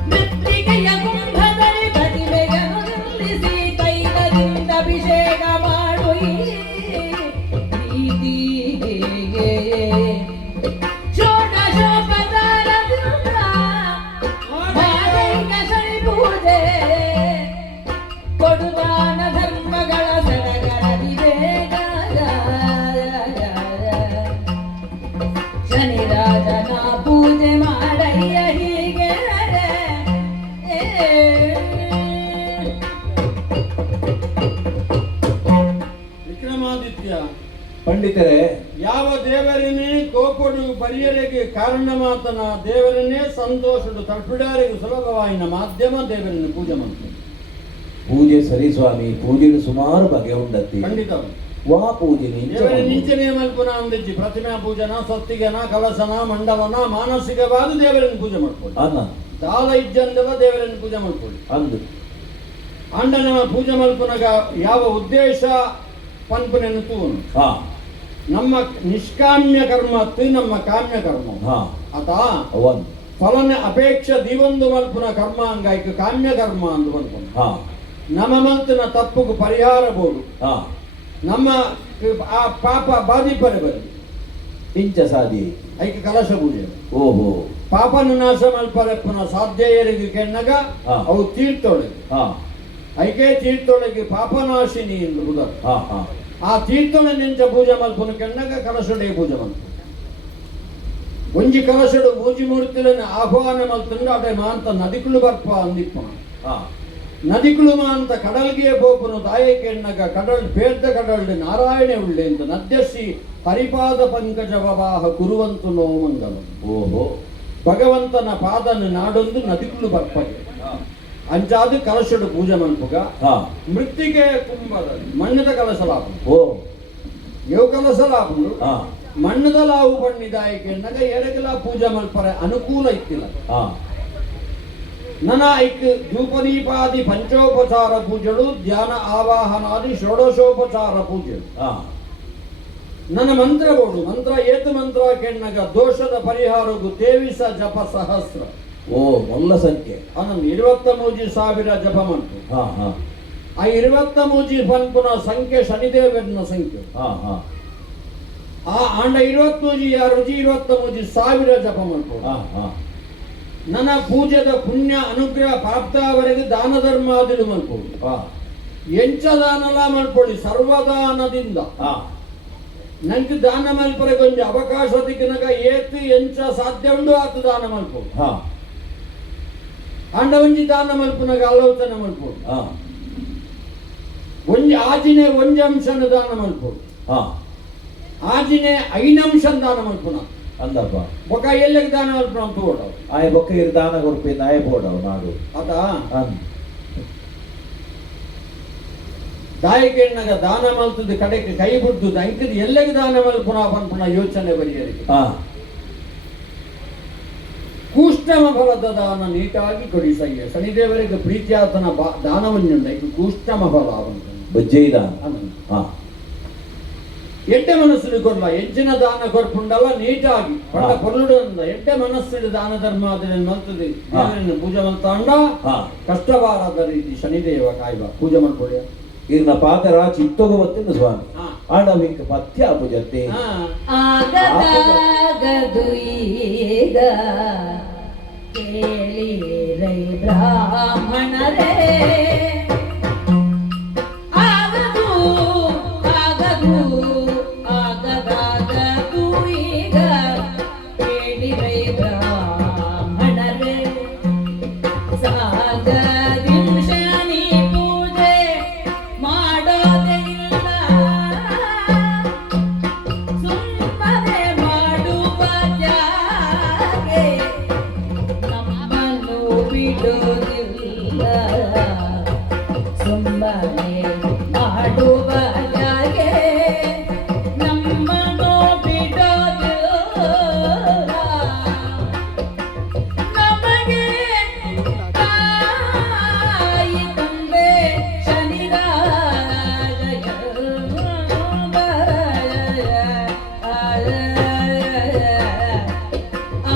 ಮೃತ್ರಿಕೆಯ ಕುಂಭದಲ್ಲಿ ಪ್ರತಿಮೆಯನ್ನು ನಿಲ್ಲಿಸಿ ತೈಲ ಪಂಡಿತ್ಯ ಪಂಡಿತರೇ, ಯಾವ ದೇವರನ್ನೇ ಕೋಪಡು ಪರಿಯರಿಗೆ ಕಾರಣ ಮಾತನ ದೇವರನ್ನೇ ಸಂತೋಷಡು ತರ್ಪಿಡಾರಿಗೆ ಸುಲಭವಾಯಿನ ಮಾಧ್ಯಮ ದೇವರನ್ನು ಪೂಜೆ ಮಾಡ್ತಾರೆ. ಪೂಜೆ ಸರಿ ಸ್ವಾಮಿ, ಪೂಜೆಗೆ ಸುಮಾರು ಬಗೆ ಉಂಡತಿ. ಖಂಡಿತ ವಾ ಪೂಜೆ ದೇವರ ನಿಂಚನೆ ಮಲ್ಪುನ ಅಂದಿಜ್ಜಿ ಪ್ರತಿಮಾ ಪೂಜನ, ಸ್ವಸ್ತಿಗನ, ಕಲಸನ, ಮಂಡವನ, ಮಾನಸಿಕವಾದ ದೇವರನ್ನು ಪೂಜೆ ಮಾಡ್ಕೊಳ್ಳಿ. ಅನ್ನ ದಾಲ ಇಜ್ಜಂದವ ದೇವರನ್ನು ಪೂಜೆ ಮಾಡ್ಕೊಳ್ಳಿ. ಅಂದು ಅಂಡನ ಪೂಜೆ ಮಲ್ಪುನಗ ಯಾವ ಉದ್ದೇಶ ಪನ್ಪುನೆನ್ನು ತೂನು ಹಾ ನಮ್ಮ ನಿಷ್ಕಾಮ್ಯ ಕರ್ಮ ಅತ್ತು ನಮ್ಮ ಕಾಮ್ಯ ಕರ್ಮ ಹಾ ಅತ ಅವನ್ ಫಲನ ಅಪೇಕ್ಷ ದಿವಂದು ಮಲ್ಪುನ ಕರ್ಮ ಅಂಗಾಯ್ಕ ಕಾಮ್ಯ ಕರ್ಮ ಅಂದು ಮಲ್ಪುನ ಹಾ ನಮ್ಮ ಮಲ್ತಿನ ತಪ್ಪುಗೂ ಪರಿಹಾರ ಬೋಡು ಹಾ ನಮ್ಮ ಆ ಪಾಪ ಬಾಧಿಪರೆ ಬರಲಿ ಇಂಚ ಸಾದಿ ಐಕ ಕಲಶ ಪೂಜೆ ಓಹೋ ಪಾಪನ ನಾಶ ಮಲ್ಪರಪ್ಪನ ಸಾಧ್ಯರಿಗೆ ಕೆಣ್ಣಗ ಹಾ. ಅವು ತೀರ್ಥೊಳಗೆ ಹಾ ಐಕೆ ತೀರ್ಥೊಳಗೆ ಪಾಪನಾಶಿನಿ ಎಂದು ಬುಧ ಹಾ ಹಾ ಆ ತೀರ್ಥೊಳ ನೆಂಚ ಪೂಜೆ ಮಲ್ಪನ ಕೆಣ್ಣಗ ಕಲಶಡೆ ಪೂಜೆ ಮಲ್ಪು ಒಂಜಿ ಕಲಶಡು ಮೂಜಿ ಮೂರ್ತಿಲನ್ನ ಆಹ್ವಾನ ಮಲ್ತಂಡು ಅಡೆ ಮಾಂತ ನದಿಕುಳು ಬರ್ಪ ಅಂದಿಪ್ಪನ ಹಾ ನದಿಕುಳು ಮಾಂತ ಕಡಲ್ಗೆ ಬೋಪನು ದಾಯ ಕೆಣ್ಣಗ ಕಡಲ್ ಪೇರ್ದ ಕಡಲ್ಡೆ ನಾರಾಯಣ ಉಳ್ಳೆ ಅಂತ ನದ್ಯಸಿ ಹರಿಪಾದ ಪಂಕಜ ವವಾಹ ಕುರುವಂತು ನೋ ಮಂಗಲ ಓಹೋ ಭಗವಂತನ ಪಾದನ ನಾಡೊಂದು ನದಿಕುಳು ಬರ್ಪಗೆ ಹಾ ಅಂಚಾದು ಕಲಶಡು ಪೂಜೆ ಮಲ್ಪುಗ ಹಾ ಮೃತ್ತಿಗೆ ಕುಂಭದ ಮಣ್ಣದ ಕಲಸಲಾಪು ಓ ಯೋ ಕಲಸಲಾಪು ಹಾ ಮಣ್ಣದ ಲಾವು ಬಣ್ಣಿದಾಯಕ್ಕೆ ನಗ ಎರಗಲ ಪೂಜೆ ಮಲ್ಪರೆ ಅನುಕೂಲ ಇತ್ತಿಲ್ಲ ಹಾ ನನ ಐಕ್ ಧೂಪದೀಪಾದಿ ಪಂಚೋಪಚಾರ ಪೂಜೆಗಳು ಧ್ಯಾನ ಆವಾಹನಾದಿ ಷೋಡಶೋಪಚಾರ ಪೂಜೆ ಹಾ ನನ್ನ ಮಂತ್ರಗಳು ಮಂತ್ರ ಏತು ಮಂತ್ರ ಕೆಣ್ಣಗ ದೋಷದ ಪರಿಹಾರಗೂ ತೇವಿಸ ಜಪ ಸಹಸ್ರ ಓ ಮೊಲ್ಲ ಸಂಖ್ಯೆ ಅನಂದು 23,000 ಜಪ ಮಂತ್ರ ಹಾ ಹಾ ಆ 23 ಪನ್ಪುನ ಸಂಖ್ಯೆ ಶನಿದೇವನ ಸಂಖ್ಯೆ ಹಾ ಹಾ ಆ ಆಂಡ 23 ರುಜಿ 23,000 ಜಪ ಮಂತ್ರ ಹಾ ಹಾ ನನ್ನ ಪೂಜೆದ ಪುಣ್ಯ ಅನುಗ್ರಹ ಪ್ರಾಪ್ತವರೆಗೆ ದಾನ ಧರ್ಮಾದಿಲು ಮಲ್ಕೊಳ್ಳಿ. ಹಾ ಎಂಚ ದಾನಲ ಮಲ್ಕೊಳ್ಳಿ ಸರ್ವದಾನದಿಂದ. ಹಾ ನಂಗೆ ದಾನ ಮಲ್ಪರೆಗೆ ಒಂದು ಅವಕಾಶ ದಿಕ್ಕಿನಾಗ ಏತು ಎಂಚ ಸಾಧ್ಯ ಉಂಡು ಆತು ದಾನ ಮಲ್ಕೊಳ್ಳಿ. ಹಾ ಅಂಡ ಒಂಜಿ ದಾನ ಮಲ್ಪನಾಗ ಆಲೋಚನೆ ಮಲ್ಕೊಳ್ಳಿ. ಹಾ ಒಂಜಿ ಆಜಿನೆ ಒಂಜಿ ಅಂಶನ ದಾನ ಮಲ್ಕೊಳ್ಳಿ. ಹಾ ಆಜಿನೆ 5 ಅಂಶ ದಾನ ಮಲ್ಪುನ ಅಂದಪ್ಪ ಬೊಕ ಎಲ್ಲಕ್ಕೆ ದಾನ ಮಲ್ಪುನ ಅಂತ ಓಡವು ಆಯ ಬೊಕ್ಕ ಇರು ದಾನ ಕೊಡ್ಪಿಂದ ಆಯ ಬೋಡವು ನಾಡು ಅದ ಅಂದ್ ದಾಯಕೆಣ್ಣಗ ದಾನ ಮಲ್ತದ ಕಡೆಗೆ ಕೈ ಬಿಡ್ದು ಅಂಕದ ಎಲ್ಲಗೆ ದಾನ ಮಲ್ಪುನ ಪನ್ಪುನ ಯೋಚನೆ ಬರಿಯರಿಗೆ ಹಾ ಕೂಷ್ಟಮ ಫಲದ ದಾನ ನೀಟಾಗಿ ಕೊಡಿಸಯ್ಯ ಶನಿದೇವರಿಗೆ ಪ್ರೀತಿಯಾತನ ದಾನವನ್ನುಂಡ ಇದು ಕೂಷ್ಟಮ ಫಲ ಅವಂತ ಬಜ್ಜೆ ದಾನ ಹಾ ಎಡ್ಡೆ ಮನಸ್ಸಿನ ಕೊಡ್ಲ ಹೆಚ್ಚಿನ ದಾನ ಕೊಡ್ಪುಂಡಲ್ಲ ನೀಟಾಗಿ ಪಂಡ ಪೊರ್ಲುಡ ಎಡ್ಡೆ ಮನಸ್ಸಿನ ದಾನ ಧರ್ಮ ಅದನ್ನ ಮಲ್ತದೆ ದೇವರನ್ನು ಪೂಜೆ ಮಲ್ತಾಂಡ ಹಾ ಕಷ್ಟವಾರದ ರೀತಿ ಶನಿದೇವ ಕಾಯ್ಬ ಪೂಜೆ ಮಾಡ್ಕೊಳ್ಳಿ ಇರ್ನ ಪಾತ್ರ ಚಿತ್ತೋಗವತ್ತಿನ ಸ್ವಾಮಿ ಹಾ ಆಡವಿಂಕ ಪಥ್ಯ ಪೂಜತೆ ಹಾ ಆಗದಾಗದು ಈಗ ಕೇಳಿರೈ ಬ್ರಾಹ್ಮಣರೇ ಆಗದು ಆಗದು ಆಗದಾಗದು ಈಗ ಕೇಳಿರೈ ಬ್ರಾಹ್ಮಣರೇ ಸಾಗದಿಂಶನಿ ಪೂಜೆ ಮಾಡೋದೇ ಇಲ್ಲ ಸುಮ್ಮನೆ ಮಾಡುವ ಜಾಗೆ ನಮ್ಮನ್ನು ಬಿಡೋದಿಲ್ಲ ಸುಮ್ಮನೆ ಮಾಡುವ ಜಾಗೆ ನಮ್ಮನ್ನು ಬಿಡೋದಿಲ್ಲ ನಮಗೆ ತಾಯಿ ತಂದೆ ಶನಿರಾಯ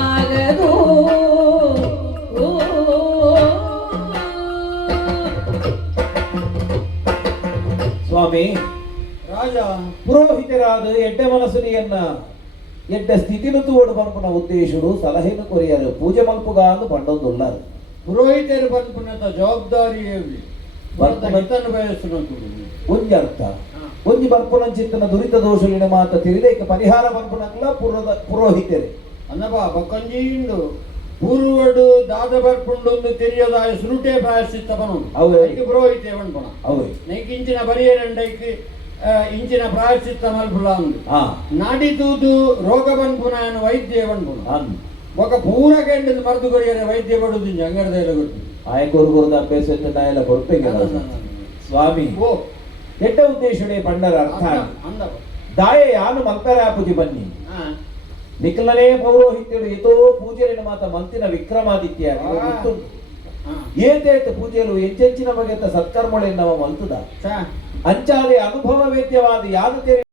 ಆಗದು ಸ್ವಾಮಿ ರಾಜ ಪುರೋಹಿತರಾದ ಎಡ್ಡೆ ಮನಸ್ಸುನಿಯನ್ನ ಎಡ್ಡೆ ಸ್ಥಿತಿನು ತೋಡು ಪಂಪನ ಉದ್ದೇಶರು ಸಲಹೆನು ಕೊರಿಯರು ಪೂಜೆ ಮಲ್ಪುಗ ಅಂದು ಪಂಡೊಂದುಲ್ಲಾರು ಪುರೋಹಿತರು ಪನ್ಪುನದ ಜವಾಬ್ದಾರಿ ಹಿತನ್ನು ಬಯಸುವ ಒಂಜಿ ಅರ್ಥ ಒಂಜಿ ಬರ್ಪುನ ಚಿತ್ತನ ದುರಿತ ದೋಷಲಿನ ಮಾತ ತಿರಿದೇಕ ಪರಿಹಾರ ಬರ್ಪುನಕ್ಲ ಪುರೋಹಿತರೆ ಅನ್ನಬ ಬಕೊಂಜೀಂಡು ಪೂರ್ವಡು ದಾದ ಬರ್ಪುಂಡು ತೆರಿಯದಾಯ ಸುರುಟೆ ಪ್ರಾಯಶ್ಚಿತ್ತ ಬನು ಅವು ಐಕೆ ಪುರೋಹಿತೆ ಬಣ್ಪಣ ಅವು ನೈಕಿಂಚಿನ ಬರಿಯರಂಡೈಕ್ ಇಂಚಿನ ಪ್ರಾಯಶ್ಚಿತ್ತ ಮಲ್ಪುಲ ಅಂದು ಹಾ ನಾಡಿತೂದು ರೋಗ ಬಂದ್ಪುನ ವೈದ್ಯ ಬಂದ್ಪುನ ಅಂದ್ ఒక ಪೂರ ಗಂಟದ ಮರದು ಕೊಡಿಯರೆ ವೈದ್ಯ ಪಡುದು ಅಂಗಡದ ಎಲ್ಲ ಗೊತ್ತು ಆಯ ಕೊರ್ಗುರದ ಅಭ್ಯಾಸ ಎಲ್ಲ ಕೊರಪೆಗೆ ಸ್ವಾಮಿ ಓ ಎಡ್ಡ ಉದ್ದೇಶಡೆ ಪಂಡರ ಅರ್ಥ ಅಂದ ದಾಯ ಯಾನು ಮಲ್ಪರಾಪುಜಿ ಬನ್ನಿ ಹಾ ನಿಖಲನೇ ಪೌರೋಹಿತ್ಯರು ಎತೋ ಪೂಜೆಲಿನ ಮಾತ ಮಂತಿನ ವಿಕ್ರಮಾದಿತ್ಯ ಹಾ. ಏತೇತ ಪೂಜೆಲು ಎಂಚೆಂಚಿನ ಬಗೆತ ಸತ್ಕರ್ಮಳೆನ್ನವ ಮಂತುದ ಚಾ ಅಂಚಾದೆ ಅನುಭವ ವೇದ್ಯವಾದ ಯಾದ ತೆರೆ